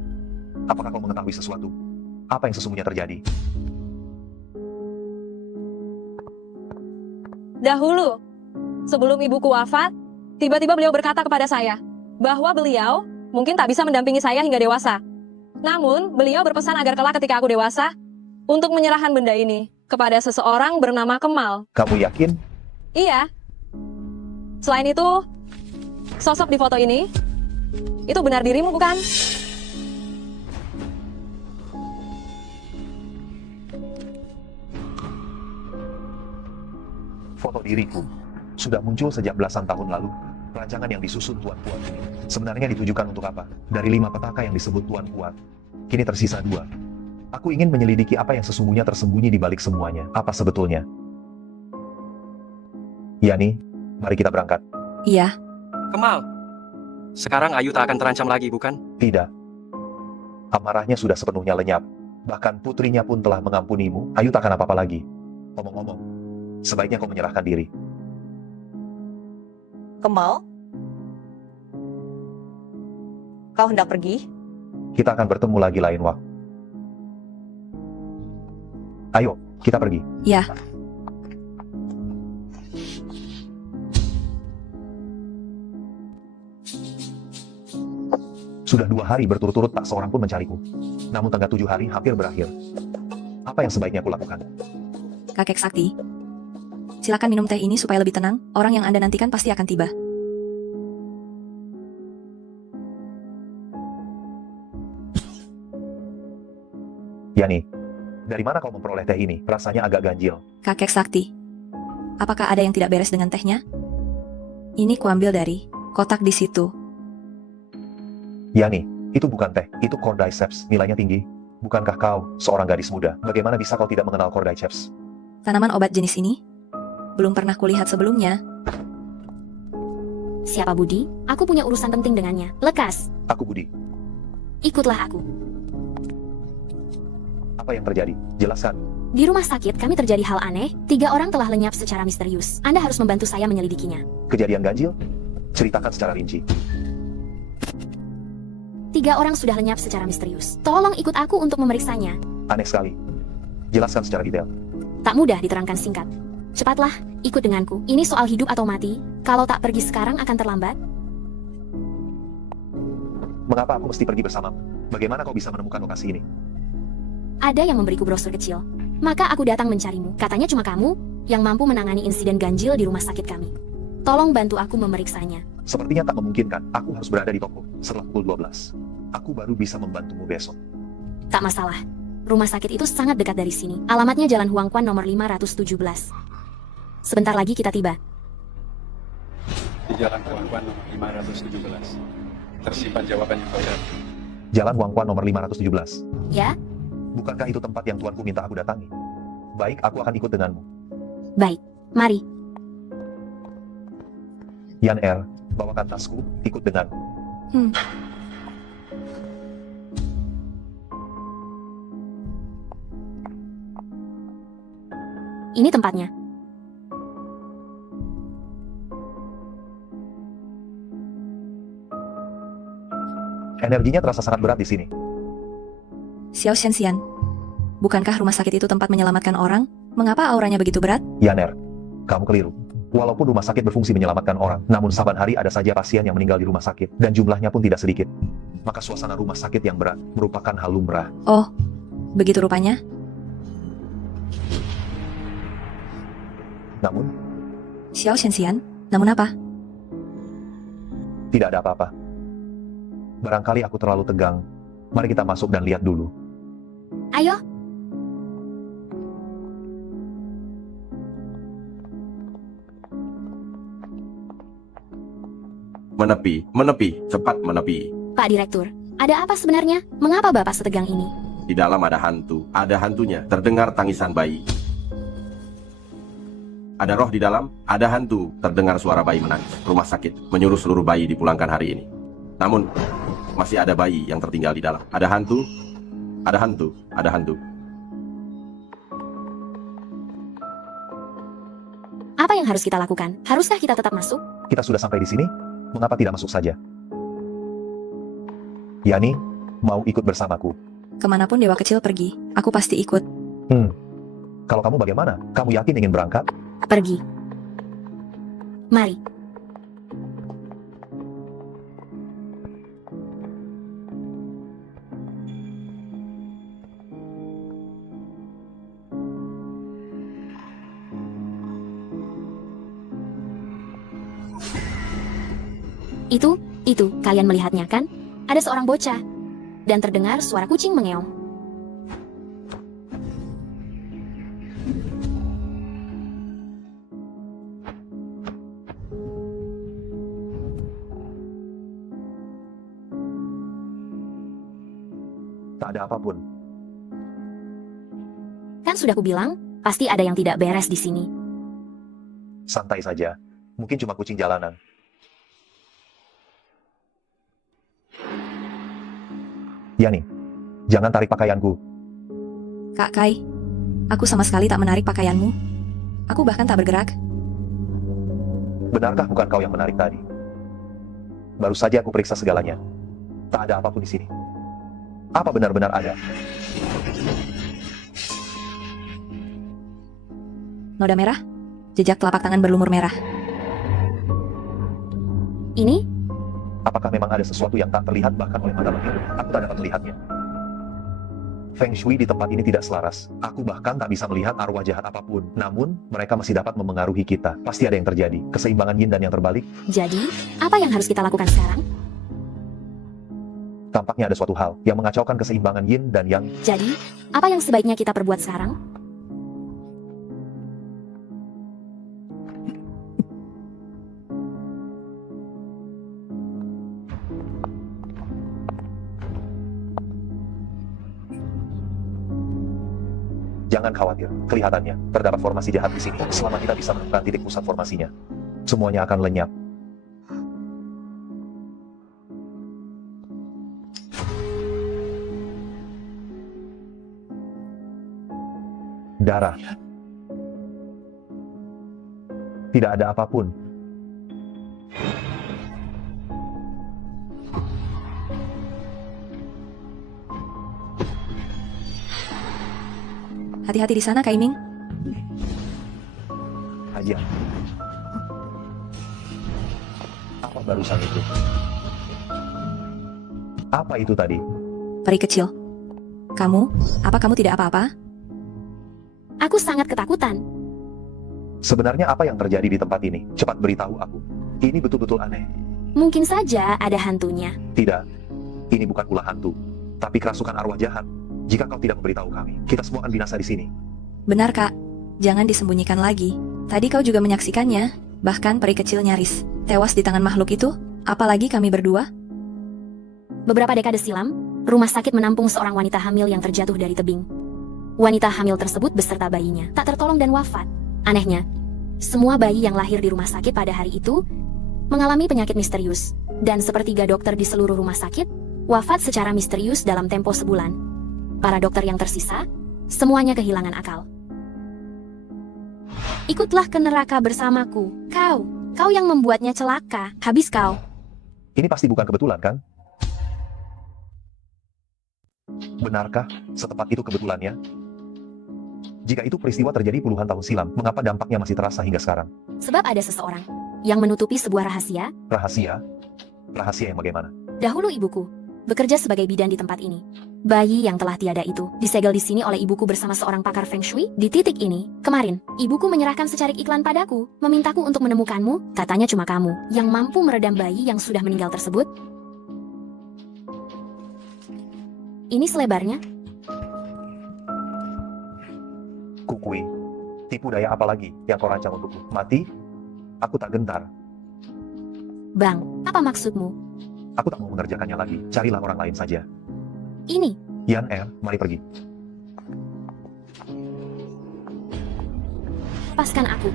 Apakah kau mengetahui sesuatu? Apa yang sesungguhnya terjadi? Dahulu, sebelum ibuku wafat, tiba-tiba beliau berkata kepada saya, bahwa beliau mungkin tak bisa mendampingi saya hingga dewasa. Namun, beliau berpesan agar kelak ketika aku dewasa, untuk menyerahkan benda ini kepada seseorang bernama Kemal. Kamu yakin? Iya. Selain itu, sosok di foto ini, itu benar dirimu bukan? Foto diriku. sudah muncul sejak belasan tahun lalu. Rancangan yang disusun Tuan Kuat ini sebenarnya ditujukan untuk apa? Dari 5 petaka yang disebut Tuan Kuat, kini tersisa 2. Aku ingin menyelidiki apa yang sesungguhnya tersembunyi di balik semuanya. Apa sebetulnya? Yani, mari kita berangkat. Iya, Kemal, sekarang Ayu tak akan terancam lagi, bukan? Tidak. Amarahnya sudah sepenuhnya lenyap. Bahkan putrinya pun telah mengampunimu. Ayu tak akan apa-apa lagi. Omong-omong, sebaiknya kau menyerahkan diri. Kemal? Kau hendak pergi? Kita akan bertemu lagi lain waktu. Ayo, kita pergi. ya. Sudah 2 hari berturut-turut tak seorang pun mencariku. Namun tengah 7 hari hampir berakhir. Apa yang sebaiknya aku lakukan? Kakek Sakti. Silakan minum teh ini supaya lebih tenang, orang yang Anda nantikan pasti akan tiba. Yani, dari mana kau memperoleh teh ini? Rasanya agak ganjil. Kakek Sakti. Apakah ada yang tidak beres dengan tehnya? Ini kuambil dari kotak di situ. Yani, itu bukan teh, itu cordyceps, nilainya tinggi. Bukankah kau seorang gadis muda? Bagaimana bisa kau tidak mengenal cordyceps? Tanaman obat jenis ini? Belum pernah kulihat sebelumnya. Siapa Budi? Aku punya urusan penting dengannya. Lekas, Aku Budi. ikutlah aku. Apa yang terjadi? Jelaskan. Di rumah sakit kami terjadi hal aneh. 3 orang telah lenyap secara misterius. Anda harus membantu saya menyelidikinya. Kejadian ganjil? Ceritakan secara rinci. 3 orang sudah lenyap secara misterius. Tolong ikut aku untuk memeriksanya. Aneh sekali. Jelaskan secara detail. Tak mudah diterangkan singkat. Cepatlah, ikut denganku. Ini soal hidup atau mati. Kalau tak pergi sekarang akan terlambat. Mengapa aku mesti pergi bersamamu? Bagaimana kau bisa menemukan lokasi ini? Ada yang memberiku brosur kecil. Maka aku datang mencarimu. Katanya cuma kamu yang mampu menangani insiden ganjil di rumah sakit kami. Tolong bantu aku memeriksanya. Sepertinya tak memungkinkan. Aku harus berada di toko setelah pukul 12. Aku baru bisa membantumu besok. Tak masalah. Rumah sakit itu sangat dekat dari sini. Alamatnya Jalan Huangquan nomor 517. Sebentar lagi kita tiba. Di Jalan Huangquan nomor 517. Tersimpan jawaban yang kau cari. Jalan Huangquan nomor 517. Ya? Bukankah itu tempat yang tuanku minta aku datangi? Baik, aku akan ikut denganmu. Baik. Mari. Yan R, bawakan tasku, ikut denganku. Ini tempatnya. Energinya terasa sangat berat di sini. Xiao Shenxian. Bukankah rumah sakit itu tempat menyelamatkan orang? Mengapa auranya begitu berat? Yaner, kamu keliru. Walaupun rumah sakit berfungsi menyelamatkan orang, namun saban hari ada saja pasien yang meninggal di rumah sakit, dan jumlahnya pun tidak sedikit. Maka suasana rumah sakit yang berat merupakan hal lumrah. Oh, begitu rupanya. Namun, Xiao Shenxian, namun apa? tidak ada apa-apa. Barangkali aku terlalu tegang. Mari kita masuk dan lihat dulu. Ayo. Menepi, cepat menepi. Pak Direktur, ada apa sebenarnya? Mengapa Bapak setegang ini? Di dalam ada hantunya, terdengar tangisan bayi. Ada roh di dalam, ada hantu, terdengar suara bayi menangis. Rumah sakit menyuruh seluruh bayi dipulangkan hari ini. Namun, masih ada bayi yang tertinggal di dalam. Ada hantu. Apa yang harus kita lakukan? Haruskah kita tetap masuk? Kita sudah sampai di sini, mengapa tidak masuk saja? Yani, mau ikut bersamaku? Kemanapun dewa kecil pergi, aku pasti ikut. Kalau kamu bagaimana? Kamu yakin ingin berangkat? Pergi. Mari. Itu, kalian melihatnya kan? Ada seorang bocah. Dan terdengar suara kucing mengeong. Tak ada apapun. Kan sudah kubilang, pasti ada yang tidak beres di sini. Santai saja. Mungkin cuma kucing jalanan. Yani, jangan tarik pakaianku. Kak Kai, aku sama sekali tak menarik pakaianmu. Aku bahkan tak bergerak. Benarkah bukan kau yang menarik tadi? Baru saja aku periksa segalanya. Tak ada apapun di sini. Apa benar-benar ada? Noda merah, jejak telapak tangan berlumur merah. Ini? Apakah memang ada sesuatu yang tak terlihat bahkan oleh mata manusia? Aku tak dapat melihatnya. Feng Shui di tempat ini tidak selaras. Aku bahkan tak bisa melihat arwah jahat apapun. Namun, mereka masih dapat memengaruhi kita. Pasti ada yang terjadi. Keseimbangan yin dan yang terbalik. Jadi, apa yang harus kita lakukan sekarang? Tampaknya ada suatu hal yang mengacaukan keseimbangan yin dan yang. Jadi, apa yang sebaiknya kita perbuat sekarang? Jangan khawatir, kelihatannya terdapat formasi jahat di sini. Selama kita bisa menemukan titik pusat formasinya, semuanya akan lenyap. Darah. Tidak ada apapun. Hati-hati di sana, Kak Iming. Aja. Apa barusan itu? Apa itu tadi? Peri kecil. Apa kamu tidak apa-apa? Aku sangat ketakutan. Sebenarnya apa yang terjadi di tempat ini? Cepat beritahu aku. Ini betul-betul aneh. Mungkin saja ada hantunya. Tidak, ini bukan ulah hantu, tapi kerasukan arwah jahat. Jika kau tidak memberitahu kami, kita semua akan binasa di sini. Benar, Kak. Jangan disembunyikan lagi. Tadi kau juga menyaksikannya. Bahkan peri kecil nyaris tewas di tangan makhluk itu. Apalagi kami berdua. Beberapa dekade silam, rumah sakit menampung seorang wanita hamil yang terjatuh dari tebing. Wanita hamil tersebut beserta bayinya tak tertolong dan wafat. Anehnya, semua bayi yang lahir di rumah sakit pada hari itu mengalami penyakit misterius. Dan sepertiga dokter di seluruh rumah sakit wafat secara misterius dalam tempo sebulan. Para dokter yang tersisa, semuanya kehilangan akal. Ikutlah ke neraka bersamaku. Kau yang membuatnya celaka. Habis kau. Ini pasti bukan kebetulan, kan? Benarkah setepat itu kebetulannya? Jika itu peristiwa terjadi puluhan tahun silam, mengapa dampaknya masih terasa hingga sekarang? Sebab ada seseorang yang menutupi sebuah rahasia. Rahasia? Rahasia yang bagaimana? Dahulu ibuku bekerja sebagai bidan di tempat ini. Bayi yang telah tiada itu disegel di sini oleh ibuku bersama seorang pakar Feng Shui. Di titik ini, kemarin, ibuku menyerahkan secarik iklan padaku, memintaku untuk menemukanmu. Katanya cuma kamu yang mampu meredam bayi yang sudah meninggal tersebut. Ini selebarnya. Kukui, tipu daya apa lagi yang kau rancang untukku? Mati? Aku tak gentar. Bang, apa maksudmu? Aku tak mau mengerjakannya lagi. Carilah orang lain saja. Ini. Yan mari pergi. Lepaskan aku.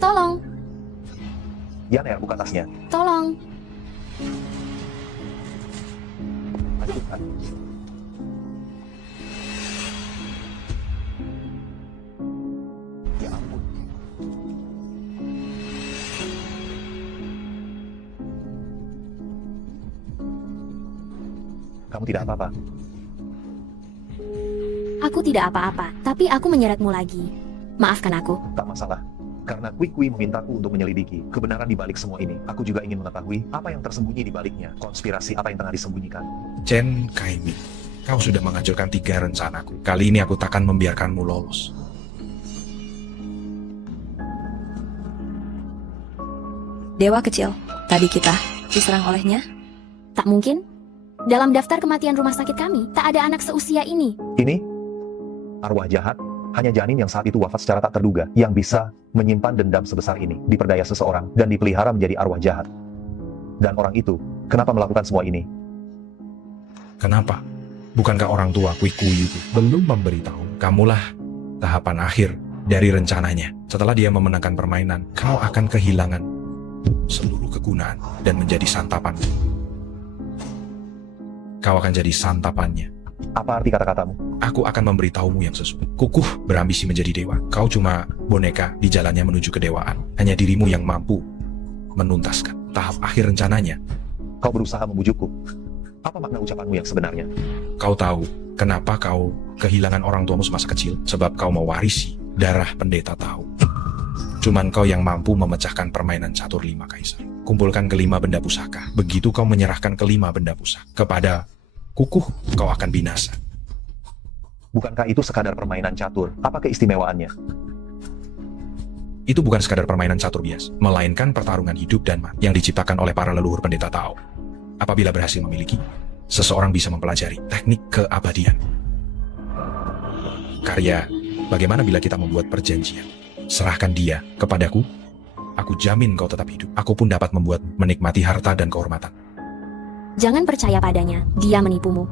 Tolong. Yan buka tasnya. Tolong. Lanjutkan. Ya ampun. Kamu tidak apa-apa. Aku tidak apa-apa, tapi aku menyeretmu lagi. Maafkan aku. Tak masalah. Karena Kui memintaku untuk menyelidiki kebenaran di balik semua ini. Aku juga ingin mengetahui apa yang tersembunyi di baliknya. Konspirasi apa yang tengah disembunyikan. Chen Kaimi, kau sudah menghancurkan 3 rencanaku. Kali ini aku takkan membiarkanmu lolos. Dewa kecil, tadi kita diserang olehnya? Tak mungkin. Dalam daftar kematian rumah sakit kami, tak ada anak seusia ini. Ini arwah jahat, hanya janin yang saat itu wafat secara tak terduga, yang bisa menyimpan dendam sebesar ini, diperdaya seseorang, dan dipelihara menjadi arwah jahat. Dan orang itu, kenapa melakukan semua ini? Kenapa? Bukankah orang tua Kui itu belum memberitahu kamulah tahapan akhir dari rencananya? Setelah dia memenangkan permainan, kau akan kehilangan seluruh kegunaan dan menjadi santapan. Kau akan jadi santapannya. Apa arti kata-katamu? Aku akan memberitahumu yang sesungguhnya. Kukuh berambisi menjadi dewa. Kau cuma boneka di jalannya menuju kedewaan. Hanya dirimu yang mampu menuntaskan tahap akhir rencananya. Kau berusaha membujukku. Apa makna ucapanmu yang sebenarnya? Kau tahu kenapa kau kehilangan orang tuamu semasa kecil? Sebab kau mewarisi darah pendeta tahu. Cuman kau yang mampu memecahkan permainan catur 5 kaisar. Kumpulkan kelima benda pusaka. Begitu kau menyerahkan kelima benda pusaka kepada Kukuh, kau akan binasa. Bukankah itu sekadar permainan catur? Apa keistimewaannya? Itu bukan sekadar permainan catur biasa, melainkan pertarungan hidup dan mati yang diciptakan oleh para leluhur pendeta Tao. Apabila berhasil memiliki, seseorang bisa mempelajari teknik keabadian. Karya, bagaimana bila kita membuat perjanjian? Serahkan dia kepadaku, aku jamin kau tetap hidup. Aku pun dapat membuat menikmati harta dan kehormatan. Jangan percaya padanya, dia menipumu.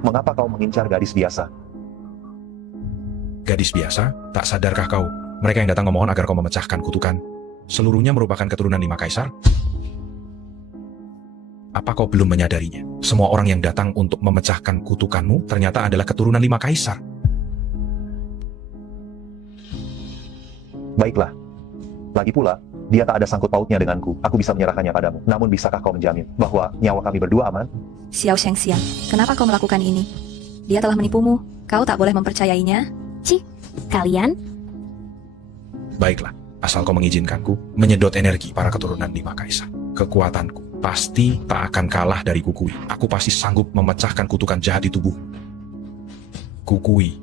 Mengapa kau mengincar gadis biasa? Gadis biasa? Tak sadarkah kau? Mereka yang datang memohon agar kau memecahkan kutukan, seluruhnya merupakan keturunan 5 kaisar? Apa kau belum menyadarinya? Semua orang yang datang untuk memecahkan kutukanmu ternyata adalah keturunan 5 kaisar. Baiklah. Lagi pula, dia tak ada sangkut pautnya denganku. Aku bisa menyerahkannya padamu. Namun bisakah kau menjamin bahwa nyawa kami berdua aman? Xiao Shengxiang, kenapa kau melakukan ini? Dia telah menipumu. Kau tak boleh mempercayainya. Cih, kalian? Baiklah, asal kau mengizinkanku menyedot energi para keturunan 5 kaisar. Kekuatanku pasti tak akan kalah dari Kukui. Aku pasti sanggup memecahkan kutukan jahat di tubuh. Kukui,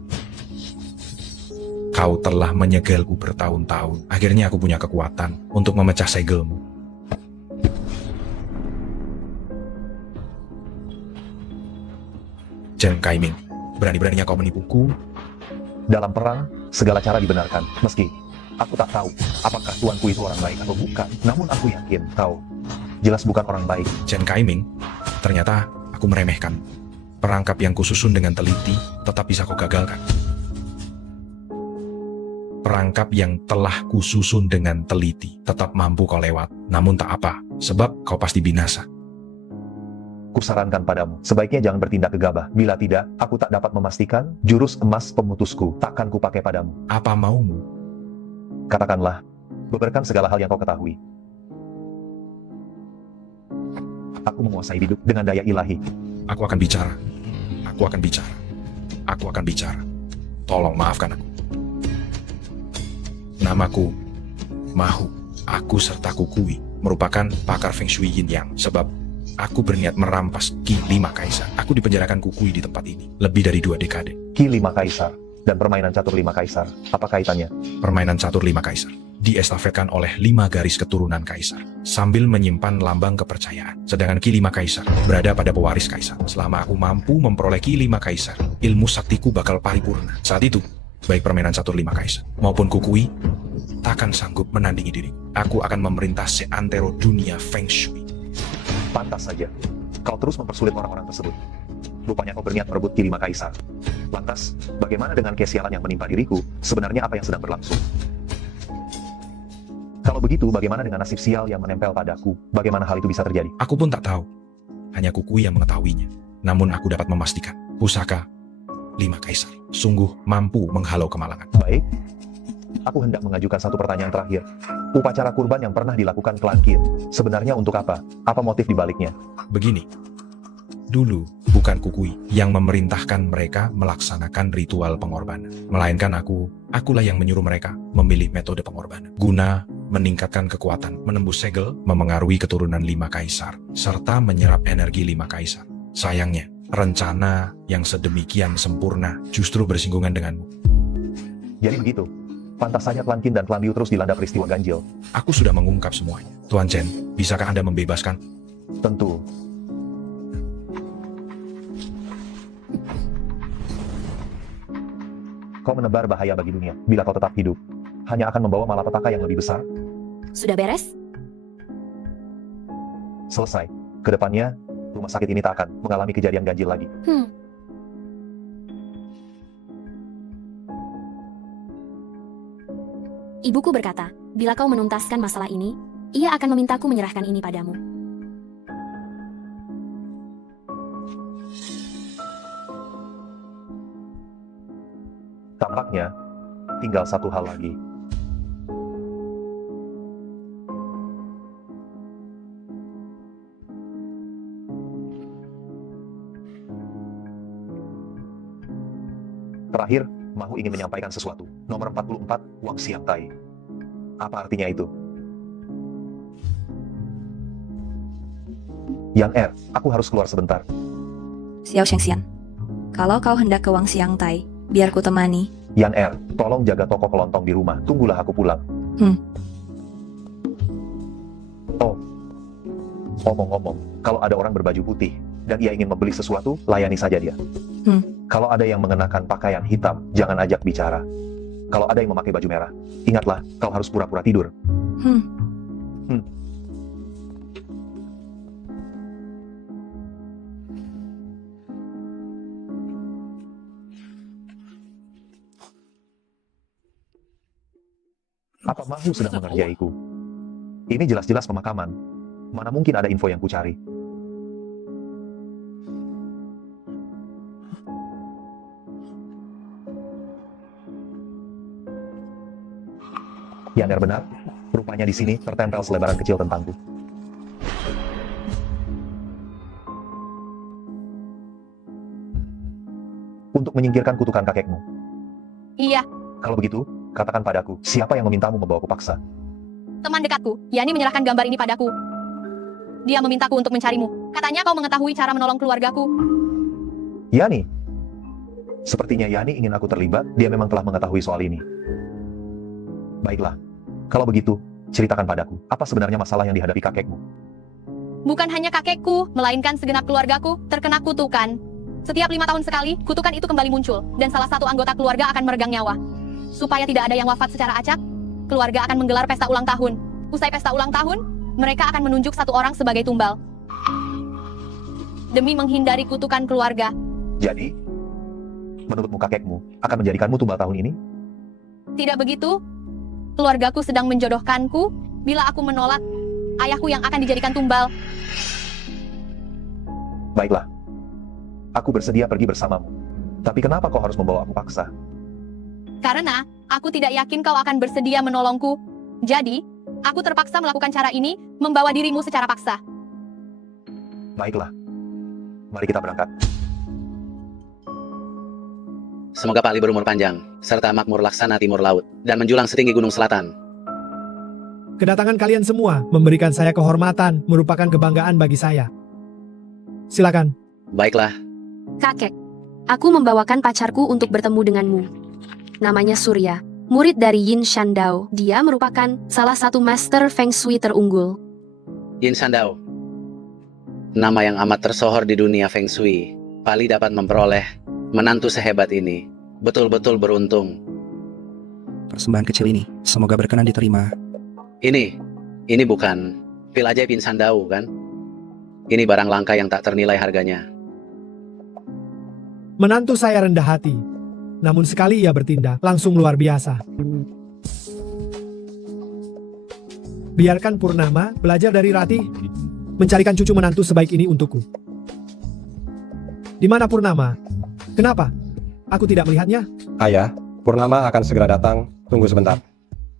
kau telah menyegelku bertahun-tahun. Akhirnya aku punya kekuatan untuk memecah segelmu. Chen Kaiming, berani-beraninya kau menipuku. Dalam perang, segala cara dibenarkan. Meski aku tak tahu apakah tuanku itu orang baik atau bukan. Namun aku yakin kau jelas bukan orang baik. Chen Kaiming, ternyata aku meremehkan. Perangkap yang kususun dengan teliti tetap bisa kau gagalkan. Perangkap yang telah kususun dengan teliti tetap mampu kau lewat. Namun tak apa, sebab kau pasti binasa. Kusarankan padamu, sebaiknya jangan bertindak gegabah. Bila tidak, aku tak dapat memastikan jurus emas pemutusku takkan kupakai padamu. Apa maumu? Katakanlah, beberkan segala hal yang kau ketahui. Aku menguasai hidup dengan daya ilahi. Aku akan bicara. Aku akan bicara. Aku akan bicara. Tolong maafkan aku. Namaku Mahu. Aku serta Kukui merupakan pakar Feng Shui Yin Yang. Sebab aku berniat merampas Qi 5 kaisar. Aku dipenjarakan Kukui di tempat ini lebih dari 2 dekade. Qi 5 kaisar dan permainan catur 5 kaisar. Apa kaitannya? Permainan catur 5 kaisar diestafetkan oleh 5 garis keturunan kaisar sambil menyimpan lambang kepercayaan. Sedangkan Qi 5 kaisar berada pada pewaris kaisar. Selama aku mampu memperoleh Qi 5 kaisar, ilmu saktiku bakal paripurna. Saat itu, baik permainan catur 5 kaisar maupun Kukui takkan sanggup menandingi diriku. Aku akan memerintah seantero dunia Feng Shui. Pantas saja, kau terus mempersulit orang-orang tersebut. Rupanya kau berniat merebut Qi 5 kaisar. Lantas, bagaimana dengan kesialan yang menimpa diriku? Sebenarnya apa yang sedang berlangsung? Kalau begitu, bagaimana dengan nasib sial yang menempel padaku? Bagaimana hal itu bisa terjadi? Aku pun tak tahu. Hanya Kukui yang mengetahuinya. Namun aku dapat memastikan, pusaka 5 kaisar sungguh mampu menghalau kemalangan. Baik. Aku hendak mengajukan satu pertanyaan terakhir. Upacara kurban yang pernah dilakukan klan Qin, sebenarnya untuk apa? Apa motif dibaliknya? Begini, dulu bukan Kukui yang memerintahkan mereka melaksanakan ritual pengorbanan. Melainkan akulah yang menyuruh mereka memilih metode pengorbanan. Guna meningkatkan kekuatan, menembus segel, memengaruhi keturunan 5 kaisar, serta menyerap energi 5 kaisar. Sayangnya, rencana yang sedemikian sempurna justru bersinggungan denganmu. Jadi begitu. Pantas saja klan Qin dan klan Liu terus dilanda peristiwa ganjil. Aku sudah mengungkap semuanya. Tuan Chen, bisakah Anda membebaskan? Tentu. Kau menebar bahaya bagi dunia. Bila kau tetap hidup, hanya akan membawa malapetaka yang lebih besar. Sudah beres? Selesai. Kedepannya, rumah sakit ini tak akan mengalami kejadian ganjil lagi. Ibuku berkata, bila kau menuntaskan masalah ini, ia akan memintaku menyerahkan ini padamu. Tampaknya, tinggal satu hal lagi. Terakhir, Mahu ingin menyampaikan sesuatu. Nomor 44, Wang Xiangtai. Apa artinya itu? Yang aku harus keluar sebentar. Xiao Shengxian, kalau kau hendak ke Wang Xiangtai, biar ku temani. Yan tolong jaga toko kelontong di rumah. Tunggulah aku pulang. Oh, omong-omong, kalau ada orang berbaju putih dan ia ingin membeli sesuatu, layani saja dia. Kalau ada yang mengenakan pakaian hitam, jangan ajak bicara. Kalau ada yang memakai baju merah, ingatlah, kau harus pura-pura tidur. Apa Mahu sedang mengerjaiku? Ini jelas-jelas pemakaman. Mana mungkin ada info yang kucari? Yan benar. Rupanya di sini tertempel selebaran kecil tentangku. Untuk menyingkirkan kutukan kakekmu. Iya, Kalau begitu, katakan padaku, siapa yang memintamu membawaku paksa? teman dekatku, Yani menyerahkan gambar ini padaku. Dia memintaku untuk mencarimu. Katanya kau mengetahui cara menolong keluargaku. Yani? Sepertinya Yani ingin aku terlibat, dia memang telah mengetahui soal ini. Baiklah, kalau begitu, ceritakan padaku, apa sebenarnya masalah yang dihadapi kakekmu? Bukan hanya kakekku, melainkan segenap keluargaku terkena kutukan. Setiap 5 tahun sekali, kutukan itu kembali muncul, dan salah satu anggota keluarga akan meregang nyawa. Supaya tidak ada yang wafat secara acak, keluarga akan menggelar pesta ulang tahun. Usai pesta ulang tahun, mereka akan menunjuk satu orang sebagai tumbal. Demi menghindari kutukan keluarga. Jadi, menurutmu kakekmu akan menjadikanmu tumbal tahun ini? Tidak begitu? Keluargaku sedang menjodohkanku, bila aku menolak, ayahku yang akan dijadikan tumbal. Baiklah, aku bersedia pergi bersamamu. Tapi kenapa kau harus membawa aku paksa? Karena, aku tidak yakin kau akan bersedia menolongku. Jadi, aku terpaksa melakukan cara ini, membawa dirimu secara paksa. Baiklah, mari kita berangkat. Semoga Pak Li berumur panjang, serta makmur laksana timur laut, dan menjulang setinggi gunung selatan. Kedatangan kalian semua memberikan saya kehormatan, merupakan kebanggaan bagi saya. Silakan. Baiklah. Kakek, aku membawakan pacarku untuk bertemu denganmu. Namanya Surya, murid dari Yin Shandao. Dia merupakan salah satu master Feng Shui terunggul. Yin Shandao. Nama yang amat tersohor di dunia Feng Shui. Pak Li dapat memperoleh menantu sehebat ini. Betul-betul beruntung. Persembahan kecil ini, semoga berkenan diterima. Ini bukan pil ajaib Yin Shandao, kan? Ini barang langka yang tak ternilai harganya. Menantu saya rendah hati. Namun sekali ia bertindak, langsung luar biasa. Biarkan Purnama belajar dari Ratih, mencarikan cucu menantu sebaik ini untukku. Di mana Purnama? Kenapa? Aku tidak melihatnya. Ayah, Purnama akan segera datang. Tunggu sebentar.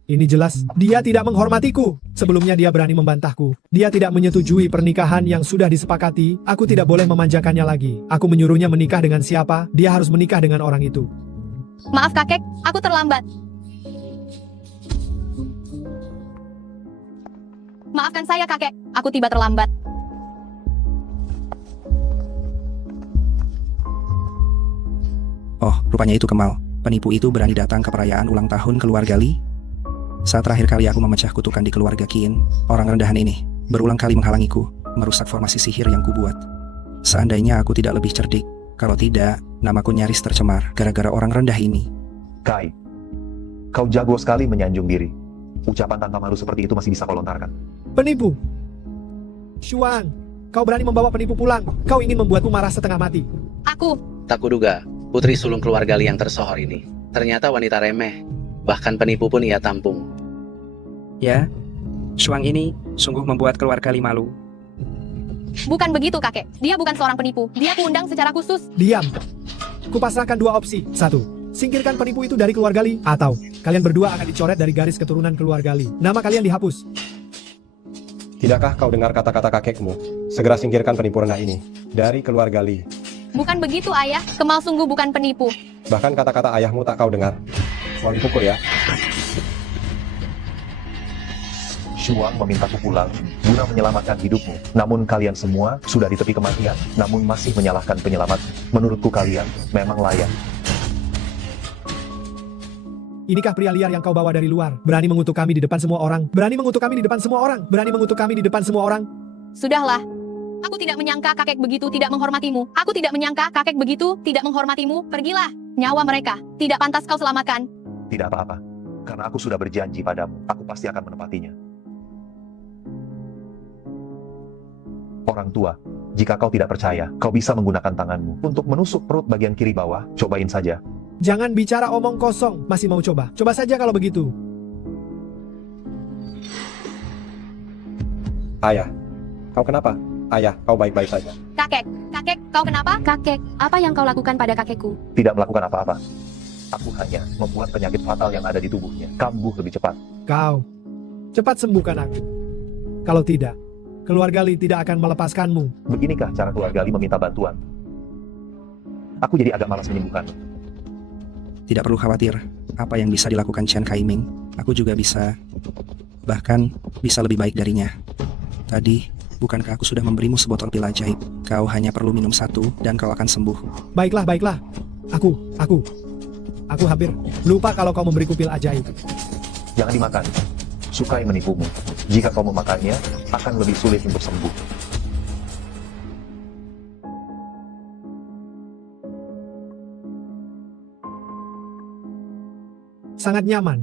Ini jelas, dia tidak menghormatiku. Sebelumnya dia berani membantahku. Dia tidak menyetujui pernikahan yang sudah disepakati. Aku tidak boleh memanjakannya lagi. Aku menyuruhnya menikah dengan siapa, dia harus menikah dengan orang itu. Maaf kakek, aku terlambat. Maafkan saya kakek, aku tiba terlambat. Oh, rupanya itu Kemal. Penipu itu berani datang ke perayaan ulang tahun keluarga Li. Saat terakhir kali aku memecah kutukan di keluarga Qin, orang rendahan ini berulang kali menghalangiku, merusak formasi sihir yang kubuat. Seandainya aku tidak lebih cerdik, kalau tidak, namaku nyaris tercemar gara-gara orang rendah ini. Kai, kau jago sekali menyanjung diri. Ucapan tanpa malu seperti itu masih bisa kau lontarkan. Penipu! Xuan, kau berani membawa penipu pulang. Kau ingin membuatku marah setengah mati. Aku. Tak kuduga, putri sulung keluarga Li yang tersohor ini ternyata wanita remeh. Bahkan penipu pun ia tampung. Ya, Shuang ini sungguh membuat keluarga Li malu. Bukan begitu, kakek. Dia bukan seorang penipu. Dia kuundang secara khusus. Diam. Kupasrahkan dua opsi. 1. Singkirkan penipu itu dari keluarga Li. Atau, kalian berdua akan dicoret dari garis keturunan keluarga Li. Nama kalian dihapus. Tidakkah kau dengar kata-kata kakekmu? Segera singkirkan penipu rendah ini dari keluarga Li. Bukan begitu, ayah. Kemal sungguh bukan penipu. Bahkan kata-kata ayahmu tak kau dengar. Soal dipukul ya. Shuang memintaku pulang guna menyelamatkan hidupmu. Namun kalian semua sudah di tepi kematian, namun masih menyalahkan penyelamat. Menurutku kalian memang layak. Inikah pria liar yang kau bawa dari luar? Berani mengutuk kami di depan semua orang. Berani mengutuk kami di depan semua orang. Berani mengutuk kami di depan semua orang. Sudahlah. Aku tidak menyangka kakek begitu tidak menghormatimu. Aku tidak menyangka kakek begitu tidak menghormatimu. Pergilah. Nyawa mereka tidak pantas kau selamatkan. Tidak apa-apa. Karena aku sudah berjanji padamu, aku pasti akan menepatinya. Orang tua, jika kau tidak percaya, kau bisa menggunakan tanganmu untuk menusuk perut bagian kiri bawah. Cobain saja. Jangan bicara omong kosong. Masih mau coba? Coba saja kalau begitu. Ayah, kau kenapa? Ayah, kau baik-baik saja. Kakek, kau kenapa? Kakek, apa yang kau lakukan pada kakekku? Tidak melakukan apa-apa. Aku hanya membuat penyakit fatal yang ada di tubuhnya kambuh lebih cepat. Kau, cepat sembuhkan aku. Kalau tidak, keluarga Li tidak akan melepaskanmu. Beginikah cara keluarga Li meminta bantuan? Aku jadi agak malas menyembuhkan. Tidak perlu khawatir, apa yang bisa dilakukan Chen Kaiming, aku juga bisa. Bahkan, bisa lebih baik darinya. Tadi, bukankah aku sudah memberimu sebotol pil ajaib? Kau hanya perlu minum 1 dan kau akan sembuh. Baiklah, baiklah. Aku hampir lupa kalau kau memberiku pil ajaib. Jangan dimakan. Sukai menipumu. Jika kau memakannya, akan lebih sulit untuk sembuh. Sangat nyaman.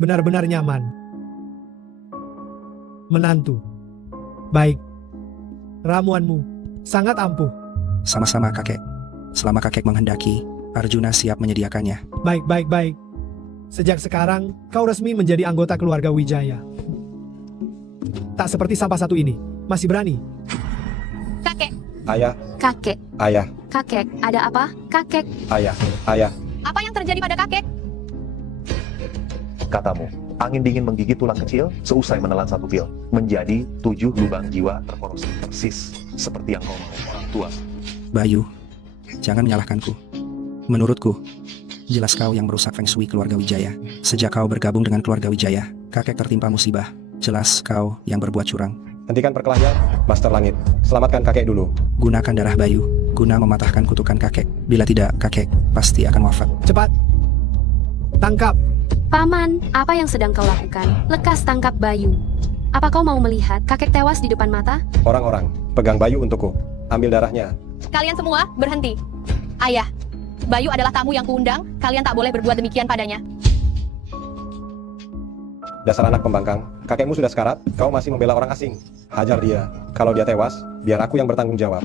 Benar-benar nyaman. Menantu. Baik. Ramuanmu sangat ampuh. Sama-sama kakek. Selama kakek menghendaki, Arjuna siap menyediakannya. Baik. Sejak sekarang, kau resmi menjadi anggota keluarga Wijaya. Tak seperti sampah satu ini. Masih berani. Kakek. Ayah. Kakek. Ayah. Kakek, ada apa? Kakek. Ayah. Apa yang terjadi pada kakek? Katamu, angin dingin menggigit tulang kecil seusai menelan 1 pil. Menjadi 7 lubang jiwa terkorupsi. Persis seperti yang kau mau orang tua. Bayu, jangan menyalahkanku. Menurutku, jelas kau yang merusak Feng Shui keluarga Wijaya. Sejak kau bergabung dengan keluarga Wijaya, kakek tertimpa musibah. Jelas kau yang berbuat curang. Hentikan perkelahian, Master Langit. Selamatkan kakek dulu. Gunakan darah Bayu, guna mematahkan kutukan kakek. Bila tidak, kakek pasti akan wafat. Cepat. Tangkap. Paman, apa yang sedang kau lakukan? Lekas tangkap Bayu. Apa kau mau melihat kakek tewas di depan mata? Orang-orang, pegang Bayu untukku. Ambil darahnya. Kalian semua, berhenti. Ayah, Bayu adalah tamu yang kuundang. Kalian tak boleh berbuat demikian padanya. Dasar anak pembangkang, kakekmu sudah sekarat, kau masih membela orang asing. Hajar dia. Kalau dia tewas, biar aku yang bertanggung jawab.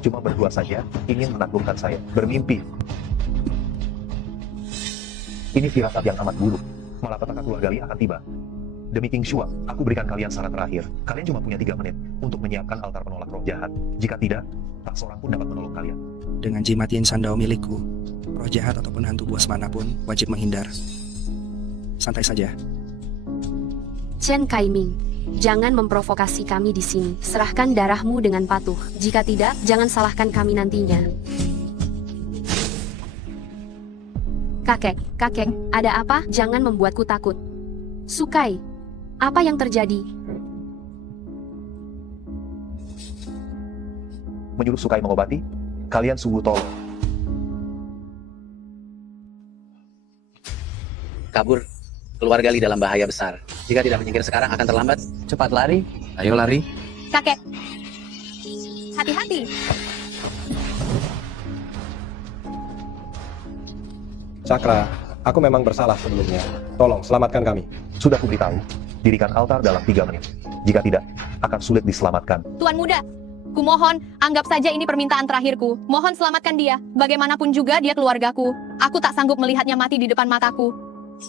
Cuma berdua saja, ingin menaklukkan saya. Bermimpi. Ini firasat yang amat buruk. Malapetaka keluarga Li akan tiba. Demi King Shuang, aku berikan kalian saran terakhir. Kalian cuma punya 3 menit untuk menyiapkan altar penolak roh jahat. Jika tidak, tak seorang pun dapat menolong kalian. Dengan jimat Yin Sandao milikku, roh jahat ataupun hantu buas manapun wajib menghindar. Santai saja. Chen Kaiming, jangan memprovokasi kami di sini. Serahkan darahmu dengan patuh. Jika tidak, jangan salahkan kami nantinya. Kakek, ada apa? Jangan membuatku takut. Sukai, apa yang terjadi? Menyuruh Sukai mengobati? Kalian sungguh tolol. Kabur. Keluarga Li dalam bahaya besar. Jika tidak menyingkir sekarang akan terlambat. Cepat lari. Ayo lari. Kakek. Hati-hati. Cakra, aku memang bersalah sebelumnya. Tolong, selamatkan kami. Sudah kuberitahu, dirikan altar dalam 3 menit. Jika tidak, akan sulit diselamatkan. Tuan muda, Kumohon, anggap saja ini permintaan terakhirku. Mohon selamatkan dia. Bagaimanapun juga dia keluargaku. Aku tak sanggup melihatnya mati di depan mataku.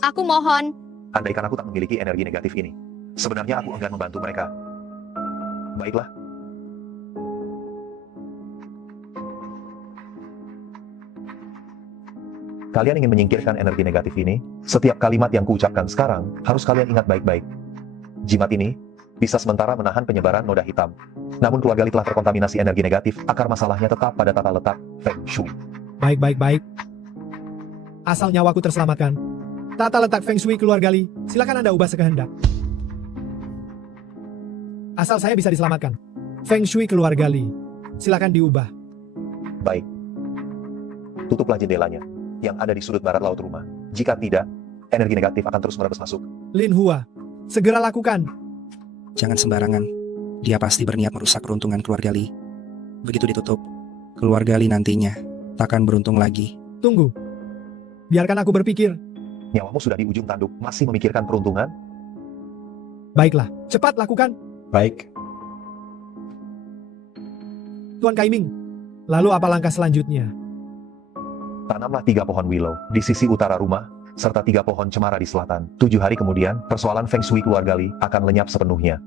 Aku mohon. Andaikan aku tak memiliki energi negatif ini, sebenarnya aku enggan membantu mereka. Baiklah. Kalian ingin menyingkirkan energi negatif ini? Setiap kalimat yang kuucapkan sekarang, harus kalian ingat baik-baik. Jimat ini bisa sementara menahan penyebaran noda hitam. Namun keluarga Li telah terkontaminasi energi negatif, akar masalahnya tetap pada tata letak Feng Shui. Baik. Asal nyawaku terselamatkan. Tata letak Feng Shui keluarga Li, silakan Anda ubah sekehendak. Asal saya bisa diselamatkan. Feng Shui keluarga Li, silakan diubah. Baik. Tutuplah jendelanya yang ada di sudut barat laut rumah. Jika tidak, energi negatif akan terus merebas masuk. Lin Hua, segera lakukan. Jangan sembarangan. Dia pasti berniat merusak peruntungan keluarga Li. Begitu ditutup, keluarga Li nantinya takkan beruntung lagi. Tunggu. Biarkan aku berpikir. Nyawamu sudah di ujung tanduk, masih memikirkan peruntungan? Baiklah, cepat lakukan. Baik. Tuan Kaiming, lalu apa langkah selanjutnya? Tanamlah 3 pohon willow di sisi utara rumah, serta 3 pohon cemara di selatan. 7 hari kemudian, persoalan Feng Shui keluarga Li akan lenyap sepenuhnya.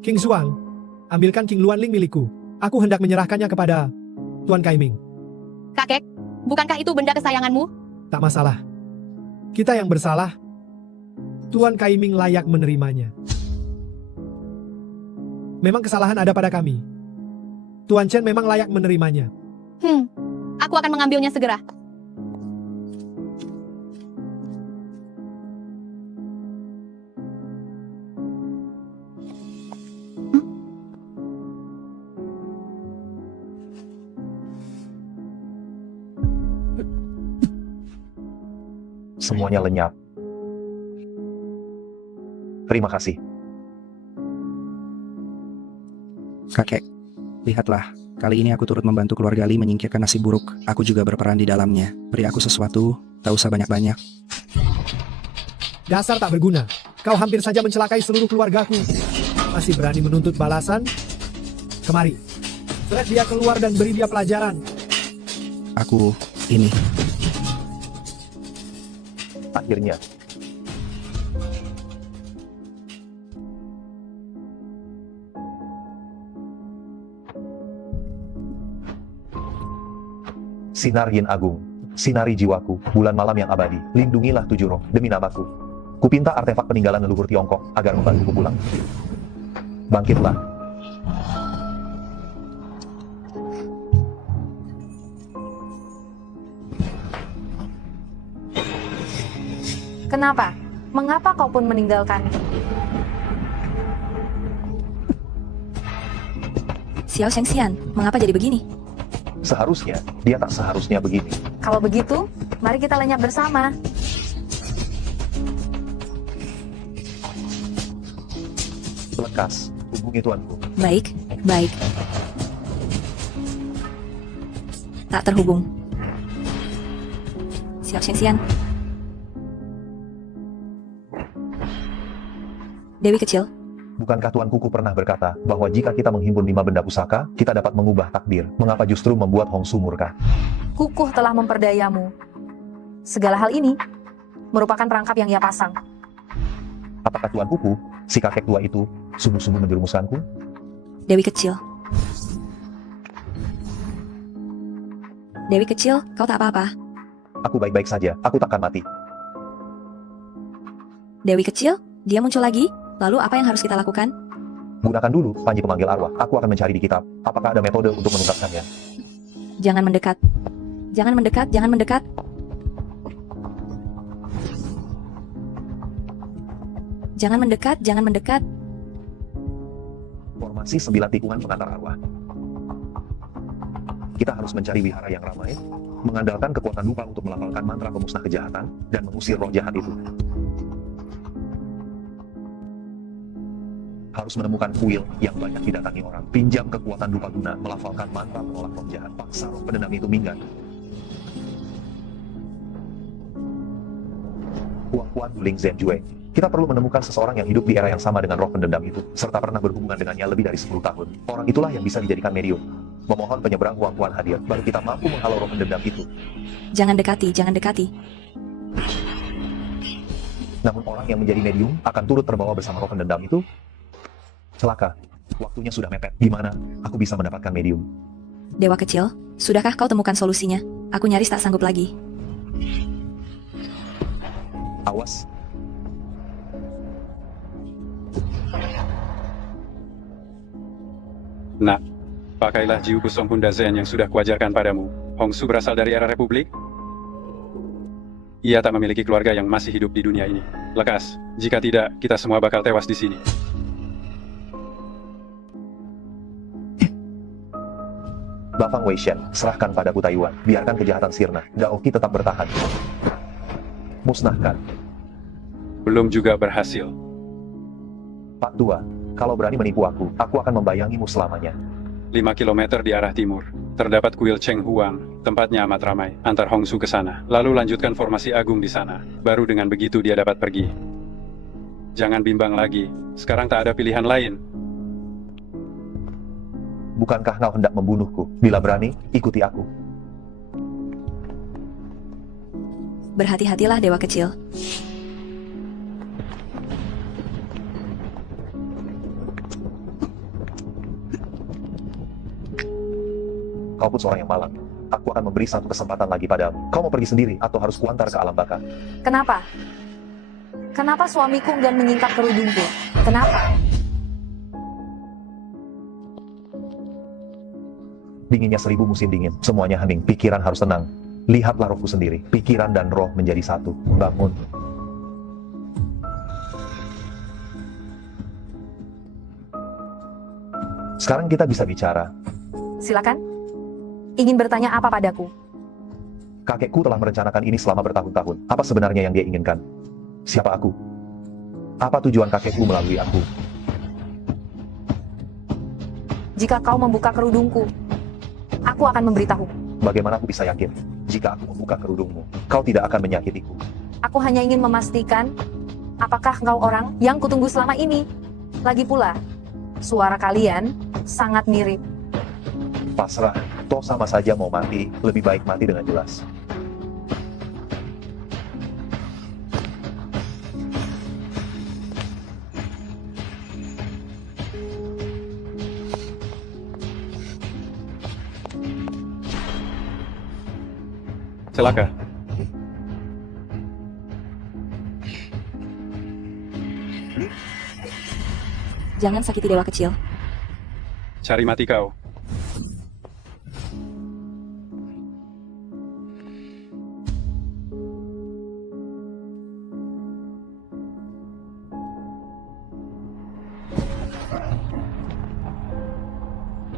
King Xuang, ambilkan King Luan Ling milikku. Aku hendak menyerahkannya kepada Tuan Kaiming. Kakek, bukankah itu benda kesayanganmu? Tak masalah. Kita yang bersalah. Tuan Kaiming layak menerimanya. Memang kesalahan ada pada kami. Tuan Chen memang layak menerimanya. Aku akan mengambilnya segera. Semuanya lenyap. Terima kasih. Kakek, lihatlah. Kali ini aku turut membantu keluarga Li menyingkirkan nasib buruk. Aku juga berperan di dalamnya. Beri aku sesuatu, tak usah banyak-banyak. Dasar tak berguna. Kau hampir saja mencelakai seluruh keluargaku. Masih berani menuntut balasan? Kemari. Seret dia keluar dan beri dia pelajaran. Aku, ini. Akhirnya. Sinar Yin Agung, sinari jiwaku, bulan malam yang abadi, lindungilah 7 roh, demi namaku. Kupinta artefak peninggalan leluhur Tiongkok, agar membantuku pulang. Bangkitlah. Kenapa? Mengapa kau pun meninggalkan? Xiao Shengxian, mengapa jadi begini? Seharusnya, dia tak seharusnya begini. Kalau begitu, mari kita lenyap bersama. Lekas, hubungi tuanku. Baik. Tak terhubung. Xiao Shengxian. Dewi kecil. Bukankah Tuan Kuku pernah berkata bahwa jika kita menghimpun 5 benda pusaka, kita dapat mengubah takdir? Mengapa justru membuat Hong Su murka? Kukuh telah memperdayamu. Segala hal ini merupakan perangkap yang ia pasang. Apakah Tuan Kuku, si kakek tua itu, sungguh-sungguh menjerumuskanku? Dewi kecil. Dewi kecil, kau tak apa-apa. Aku baik-baik saja, aku takkan mati. Dewi kecil, dia muncul lagi? Lalu apa yang harus kita lakukan? Gunakan dulu panji pemanggil arwah. Aku akan mencari di kitab. Apakah ada metode untuk menuntaskannya? Jangan mendekat. Jangan mendekat, jangan mendekat. Jangan mendekat, jangan mendekat. Formasi 9 tikungan pengantar arwah. Kita harus mencari wihara yang ramai, mengandalkan kekuatan lupa untuk melafalkan mantra pemusnah kejahatan, dan mengusir roh jahat itu. Harus menemukan kuil yang banyak didatangi orang. Pinjam kekuatan dupa guna, melafalkan mantra menolak roh jahat. Paksa roh pendendam itu minggat. Huang Huan Ling Zhen Jue, Kita perlu menemukan seseorang yang hidup di era yang sama dengan roh pendendam itu, serta pernah berhubungan dengannya lebih dari 10 tahun. Orang itulah yang bisa dijadikan medium. Memohon penyeberang Huang hadir, baru kita mampu menghalau roh pendendam itu. Jangan dekati, jangan dekati. Namun orang yang menjadi medium akan turut terbawa bersama roh pendendam itu. Celaka. Waktunya sudah mepet. Gimana aku bisa mendapatkan medium? Dewa kecil, sudahkah kau temukan solusinya? Aku nyaris tak sanggup lagi. Awas. Nak, pakailah Jiu Kusong Hunda Zen yang sudah kuajarkan padamu. Hongsu berasal dari era Republik. Ia tak memiliki keluarga yang masih hidup di dunia ini. Lekas, jika tidak, kita semua bakal tewas di sini. Bafang Weishen, serahkan padaku Taiwan. Biarkan kejahatan sirna. Daoki tetap bertahan. Musnahkan. Belum juga berhasil. Pak Tua, kalau berani menipu aku akan membayangimu selamanya. 5 kilometer di arah timur, terdapat kuil Cheng Huang. Tempatnya amat ramai. Antar Hongsu ke sana. Lalu lanjutkan formasi agung di sana. Baru dengan begitu dia dapat pergi. Jangan bimbang lagi. Sekarang tak ada pilihan lain. Bukankah kau hendak membunuhku? Bila berani, ikuti aku. Berhati-hatilah Dewa kecil. Kau pun seorang yang malang. Aku akan memberi satu kesempatan lagi padamu. Kau mau pergi sendiri atau harus kuantar ke alam baka? Kenapa? Kenapa suamiku enggan menyingkap kerudungku? Kenapa? Dinginnya 1000 musim dingin. Semuanya hening. Pikiran harus tenang. Lihatlah rohku sendiri. Pikiran dan roh menjadi satu. Bangun. Sekarang kita bisa bicara. Silakan. Ingin bertanya apa padaku? Kakekku telah merencanakan ini selama bertahun-tahun. Apa sebenarnya yang dia inginkan? Siapa aku? Apa tujuan kakekku melalui aku? Jika kau membuka kerudungku, aku akan memberitahu. Bagaimana aku bisa yakin? Jika aku membuka kerudungmu, kau tidak akan menyakitiku. Aku hanya ingin memastikan, apakah kau orang yang kutunggu selama ini? Lagi pula, suara kalian sangat mirip. Pasrah, toh sama saja mau mati, lebih baik mati dengan jelas. Celaka. Jangan sakiti Dewa kecil. Cari mati kau.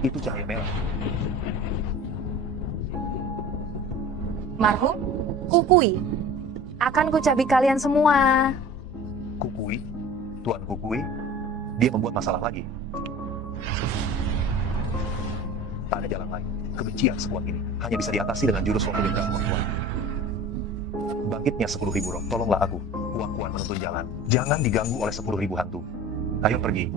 Itu cahaya merah. Marhum, Kukui. Akan kucabik kalian semua. Kukui? Tuan Kukui? Dia membuat masalah lagi. Tak ada jalan lain. Kebencian sekuat ini hanya bisa diatasi dengan jurus roh penyebab Huang. Bangkitnya 10.000 roh. Tolonglah aku. Huang menuntun jalan. Jangan diganggu oleh 10.000 hantu. Ayo pergi.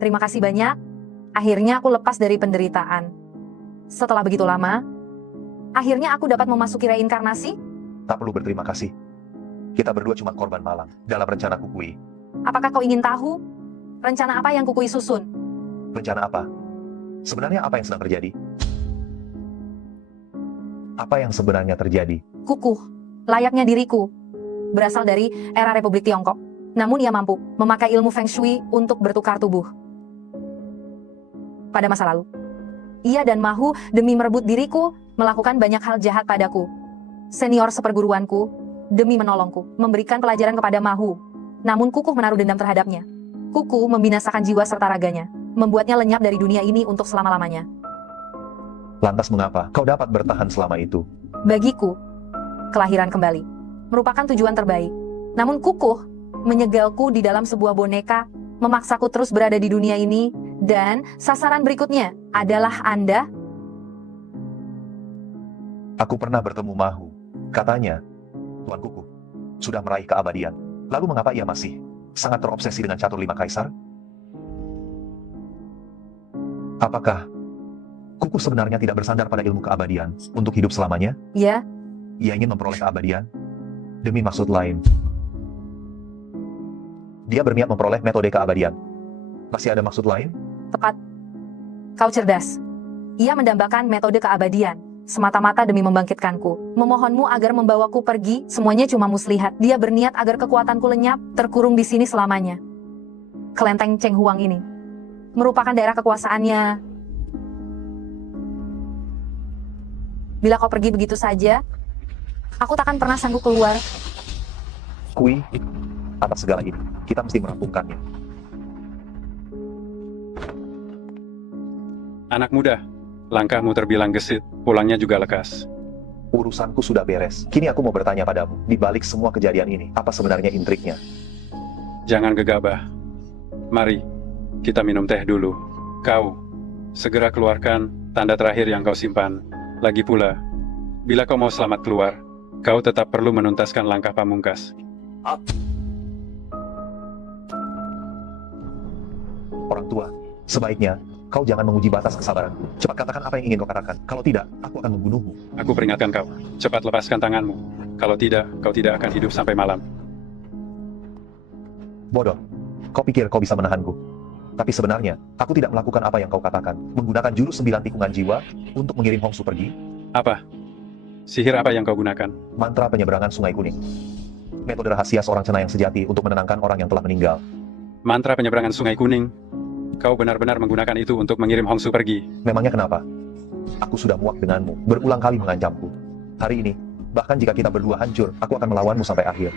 Terima kasih banyak. Akhirnya aku lepas dari penderitaan. Setelah begitu lama, akhirnya aku dapat memasuki reinkarnasi. Tak perlu berterima kasih. Kita berdua cuma korban malang dalam rencana Kukui. Apakah kau ingin tahu rencana apa yang Kukui susun? Rencana apa? Sebenarnya apa yang sedang terjadi? Apa yang sebenarnya terjadi? Kukuh, layaknya diriku, berasal dari era Republik Tiongkok. Namun ia mampu memakai ilmu Feng Shui untuk bertukar tubuh. Pada masa lalu, ia dan Mahu demi merebut diriku melakukan banyak hal jahat padaku. Senior seperguruanku demi menolongku memberikan pelajaran kepada Mahu. Namun Kukuh menaruh dendam terhadapnya. Kukuh membinasakan jiwa serta raganya, membuatnya lenyap dari dunia ini untuk selama-lamanya. Lantas mengapa kau dapat bertahan selama itu? Bagiku, kelahiran kembali merupakan tujuan terbaik. Namun Kukuh menyegalku di dalam sebuah boneka, memaksaku terus berada di dunia ini Dan sasaran berikutnya adalah Anda. Aku pernah bertemu Mahu. Katanya, Tuan Kuku sudah meraih keabadian. Lalu mengapa ia masih sangat terobsesi dengan catur 5 kaisar? Apakah Kuku sebenarnya tidak bersandar pada ilmu keabadian untuk hidup selamanya? Ya, Ia ingin memperoleh keabadian demi maksud lain. Dia berniat memperoleh metode keabadian. Masih ada maksud lain? tepat. Kau cerdas. Ia mendambakan metode keabadian, semata-mata demi membangkitkanku. Memohonmu agar membawaku pergi, semuanya cuma muslihat. Dia berniat agar kekuatanku lenyap, terkurung di sini selamanya. Kelenteng Cheng Huang ini merupakan daerah kekuasaannya. Bila kau pergi begitu saja, aku takkan pernah sanggup keluar. Kui, atas segala ini, kita mesti merampungkannya. Anak muda, langkahmu terbilang gesit, pulangnya juga lekas. Urusanku sudah beres. Kini aku mau bertanya padamu, di balik semua kejadian ini, apa sebenarnya intriknya? Jangan gegabah. Mari, kita minum teh dulu. Kau, segera keluarkan tanda terakhir yang kau simpan. Lagi pula, bila kau mau selamat keluar, kau tetap perlu menuntaskan langkah pamungkas. Orang tua, sebaiknya kau jangan menguji batas kesabaranku. Cepat katakan apa yang ingin kau katakan. Kalau tidak, aku akan membunuhmu. Aku peringatkan kau, cepat lepaskan tanganmu. Kalau tidak, kau tidak akan hidup sampai malam. Bodoh, kau pikir kau bisa menahanku? Tapi sebenarnya, aku tidak melakukan apa yang kau katakan. Menggunakan jurus 9 tikungan jiwa untuk mengirim Hongsu pergi. Apa? Sihir apa yang kau gunakan? Mantra penyeberangan Sungai Kuning. Metode rahasia seorang cena yang sejati untuk menenangkan orang yang telah meninggal. Mantra penyeberangan Sungai Kuning? Kau benar-benar menggunakan itu untuk mengirim Hongsu pergi? Memangnya kenapa? Aku sudah muak denganmu, berulang kali mengancamku. Hari ini, bahkan jika kita berdua hancur, aku akan melawanmu sampai akhir.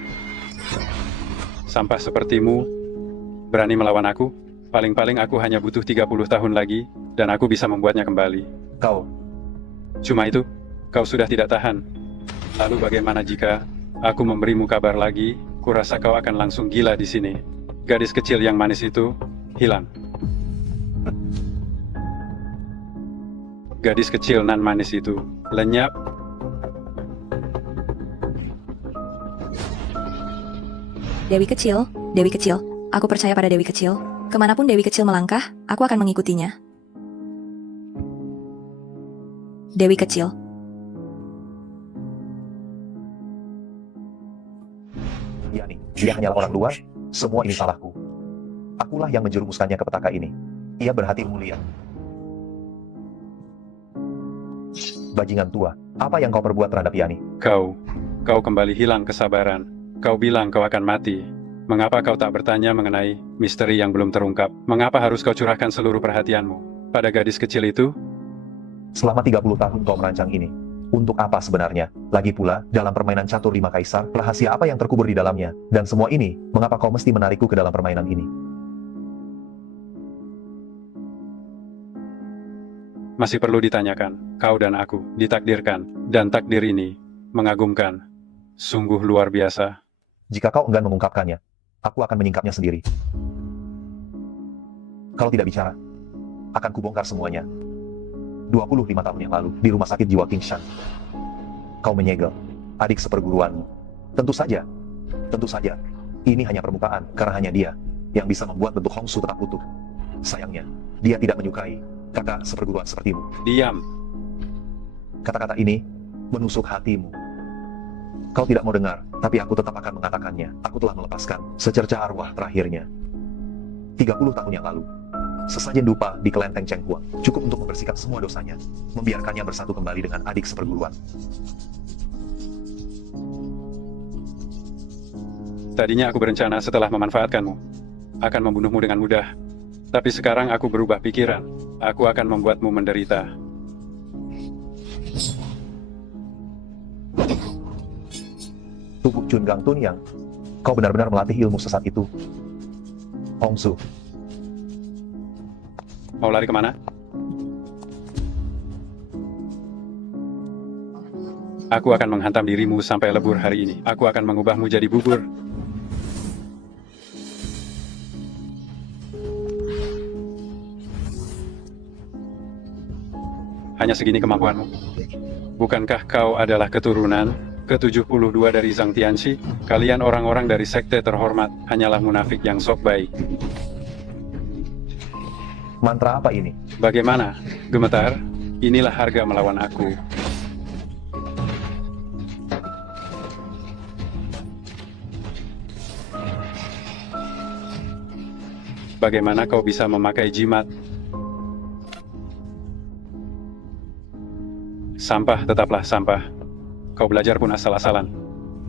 Sampah sepertimu berani melawan aku? Paling-paling aku hanya butuh 30 tahun lagi, dan aku bisa membuatnya kembali. Kau. Cuma itu, kau sudah tidak tahan. Lalu bagaimana jika aku memberimu kabar lagi? Kurasa kau akan langsung gila di sini. Gadis kecil yang manis itu hilang. Gadis kecil nan manis itu lenyap. Dewi kecil, aku percaya pada Dewi kecil. Kemanapun Dewi kecil melangkah, aku akan mengikutinya. Dewi kecil. Yani, dia hanyalah orang luar, semua ini salahku. Akulah yang menjerumuskannya ke petaka ini. Ia berhati mulia. Bajingan tua, apa yang kau perbuat terhadap Yani? Kau kembali hilang kesabaran. Kau bilang kau akan mati. Mengapa kau tak bertanya mengenai misteri yang belum terungkap? Mengapa harus kau curahkan seluruh perhatianmu pada gadis kecil itu? Selama 30 tahun kau merancang ini. Untuk apa sebenarnya? Lagi pula, dalam permainan catur 5 kaisar, rahasia apa yang terkubur di dalamnya? Dan semua ini, mengapa kau mesti menarikku ke dalam permainan ini? Masih perlu ditanyakan, kau dan aku ditakdirkan, dan takdir ini mengagumkan. Sungguh luar biasa. Jika kau enggan mengungkapkannya, aku akan menyingkapnya sendiri. Kalau tidak bicara, akan kubongkar semuanya. 25 tahun yang lalu, di rumah sakit jiwa King Shan, kau menyegel adik seperguruanmu. Tentu saja, ini hanya permukaan, karena hanya dia yang bisa membuat bentuk Hongsu tetap utuh. Sayangnya, dia tidak menyukai kakak seperguruan sepertimu. Diam. Kata-kata ini menusuk hatimu. Kau tidak mau dengar, tapi aku tetap akan mengatakannya. Aku telah melepaskan secercah arwah terakhirnya. 30 tahun yang lalu, sesajen dupa di kelenteng Cheng Huang cukup untuk membersihkan semua dosanya, membiarkannya bersatu kembali dengan adik seperguruan. Tadinya aku berencana setelah memanfaatkanmu, akan membunuhmu dengan mudah. Tapi sekarang aku berubah pikiran. Aku akan membuatmu menderita. Tubuh Chun Gang Tun yang kau benar-benar melatih ilmu sesat itu. Hongsu. Mau lari kemana? Aku akan menghantam dirimu sampai lebur hari ini. Aku akan mengubahmu jadi bubur. Hanya segini kemampuanmu. Bukankah kau adalah keturunan ke-72 dari Zhang Tianxi? Kalian orang-orang dari sekte terhormat hanyalah munafik yang sok baik. Mantra apa ini? Bagaimana, Gemetar? Inilah harga melawan aku. Bagaimana kau bisa memakai jimat? Sampah tetaplah sampah. Kau belajar pun asal-asalan.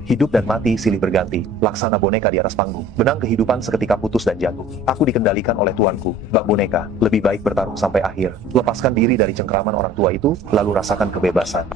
Hidup dan mati silih berganti, laksana boneka di atas panggung. Benang kehidupan seketika putus dan jatuh. Aku dikendalikan oleh tuanku, Bak Boneka. Lebih baik bertarung sampai akhir. Lepaskan diri dari cengkraman orang tua itu, lalu rasakan kebebasan.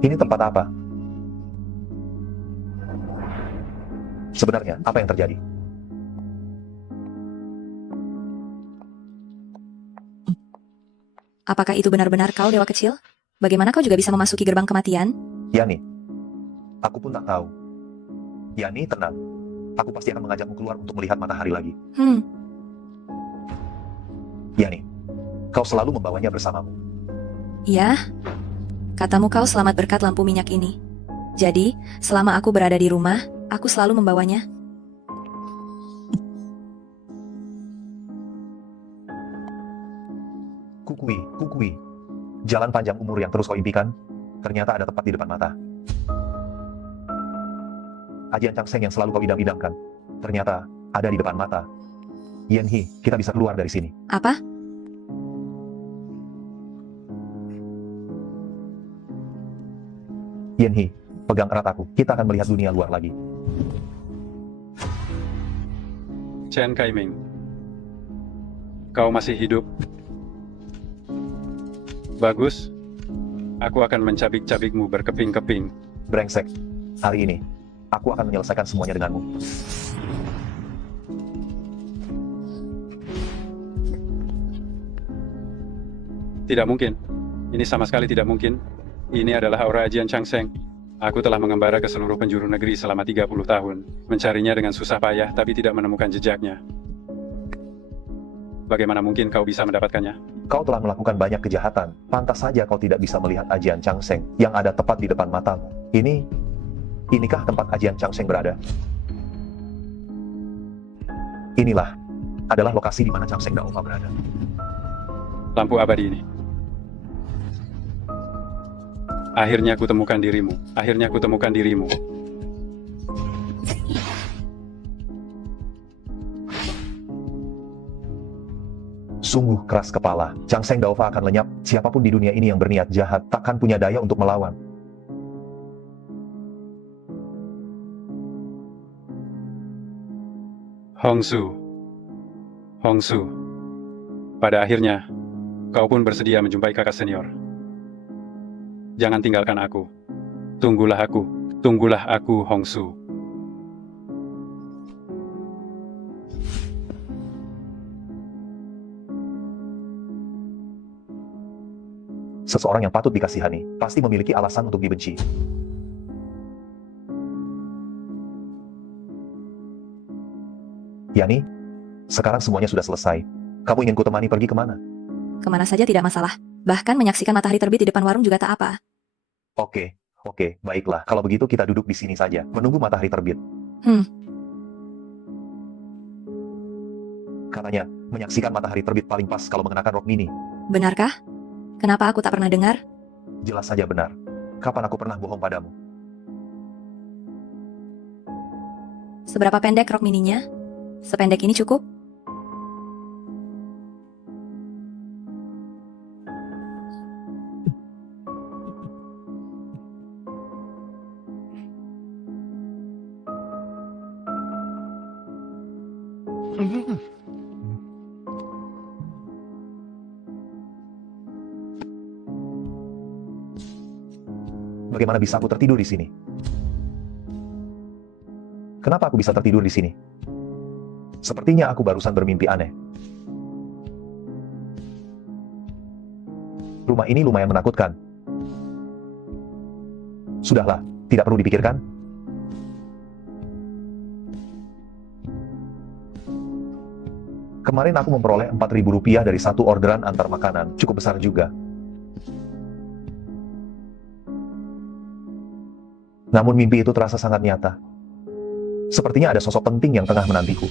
Ini tempat apa? Sebenarnya, apa yang terjadi? Apakah itu benar-benar kau, dewa kecil? Bagaimana kau juga bisa memasuki gerbang kematian? Yani, aku pun tak tahu. Yani, tenang. Aku pasti akan mengajakmu keluar untuk melihat matahari lagi. Yani, kau selalu membawanya bersamamu. Ya, katamu kau selamat berkat lampu minyak ini. Jadi, selama aku berada di rumah, aku selalu membawanya. Kukui. Jalan panjang umur yang terus kau impikan, ternyata ada tepat di depan mata. Ajian Changseng yang selalu kau idam-idamkan, ternyata ada di depan mata. Yanhi, kita bisa keluar dari sini. Apa? Yanhi, pegang erat aku. Kita akan melihat dunia luar lagi. Chen Kaiming, kau masih hidup? Bagus. Aku akan mencabik-cabikmu berkeping-keping. Brengsek. Hari ini, aku akan menyelesaikan semuanya denganmu. Tidak mungkin. Ini sama sekali tidak mungkin. Ini adalah aura ajian Changseng. Aku telah mengembara ke seluruh penjuru negeri selama 30 tahun. Mencarinya dengan susah payah tapi tidak menemukan jejaknya. Bagaimana mungkin kau bisa mendapatkannya? Kau telah melakukan banyak kejahatan. Pantas saja kau tidak bisa melihat ajian Changseng yang ada tepat di depan matamu. Inikah tempat ajian Changseng berada? Inilah adalah lokasi di mana Changseng Daofa berada. Lampu abadi ini. Akhirnya aku temukan dirimu. Akhirnya aku temukan dirimu. Sungguh keras kepala. Changseng Daofa akan lenyap. Siapapun di dunia ini yang berniat jahat takkan punya daya untuk melawan. Hongsu. Pada akhirnya, kau pun bersedia menjumpai kakak senior. Jangan tinggalkan aku. Tunggulah aku, Hongsu. Seseorang yang patut dikasihani, pasti memiliki alasan untuk dibenci. Yani, sekarang semuanya sudah selesai. Kamu ingin kutemani pergi kemana? Kemana saja tidak masalah. Bahkan menyaksikan matahari terbit di depan warung juga tak apa. Oke, baiklah. Kalau begitu kita duduk di sini saja, menunggu matahari terbit. Katanya, menyaksikan matahari terbit paling pas kalau mengenakan rok mini. Benarkah? Kenapa aku tak pernah dengar? Jelas saja benar. Kapan aku pernah bohong padamu? Seberapa pendek rok mininya? Sependek ini cukup? Bagaimana bisa aku tertidur di sini? Kenapa aku bisa tertidur di sini? Sepertinya aku barusan bermimpi aneh. Rumah ini lumayan menakutkan. Sudahlah, tidak perlu dipikirkan. Kemarin aku memperoleh Rp4.000 dari satu orderan antar makanan, cukup besar juga. Namun mimpi itu terasa sangat nyata. Sepertinya ada sosok penting yang tengah menantiku.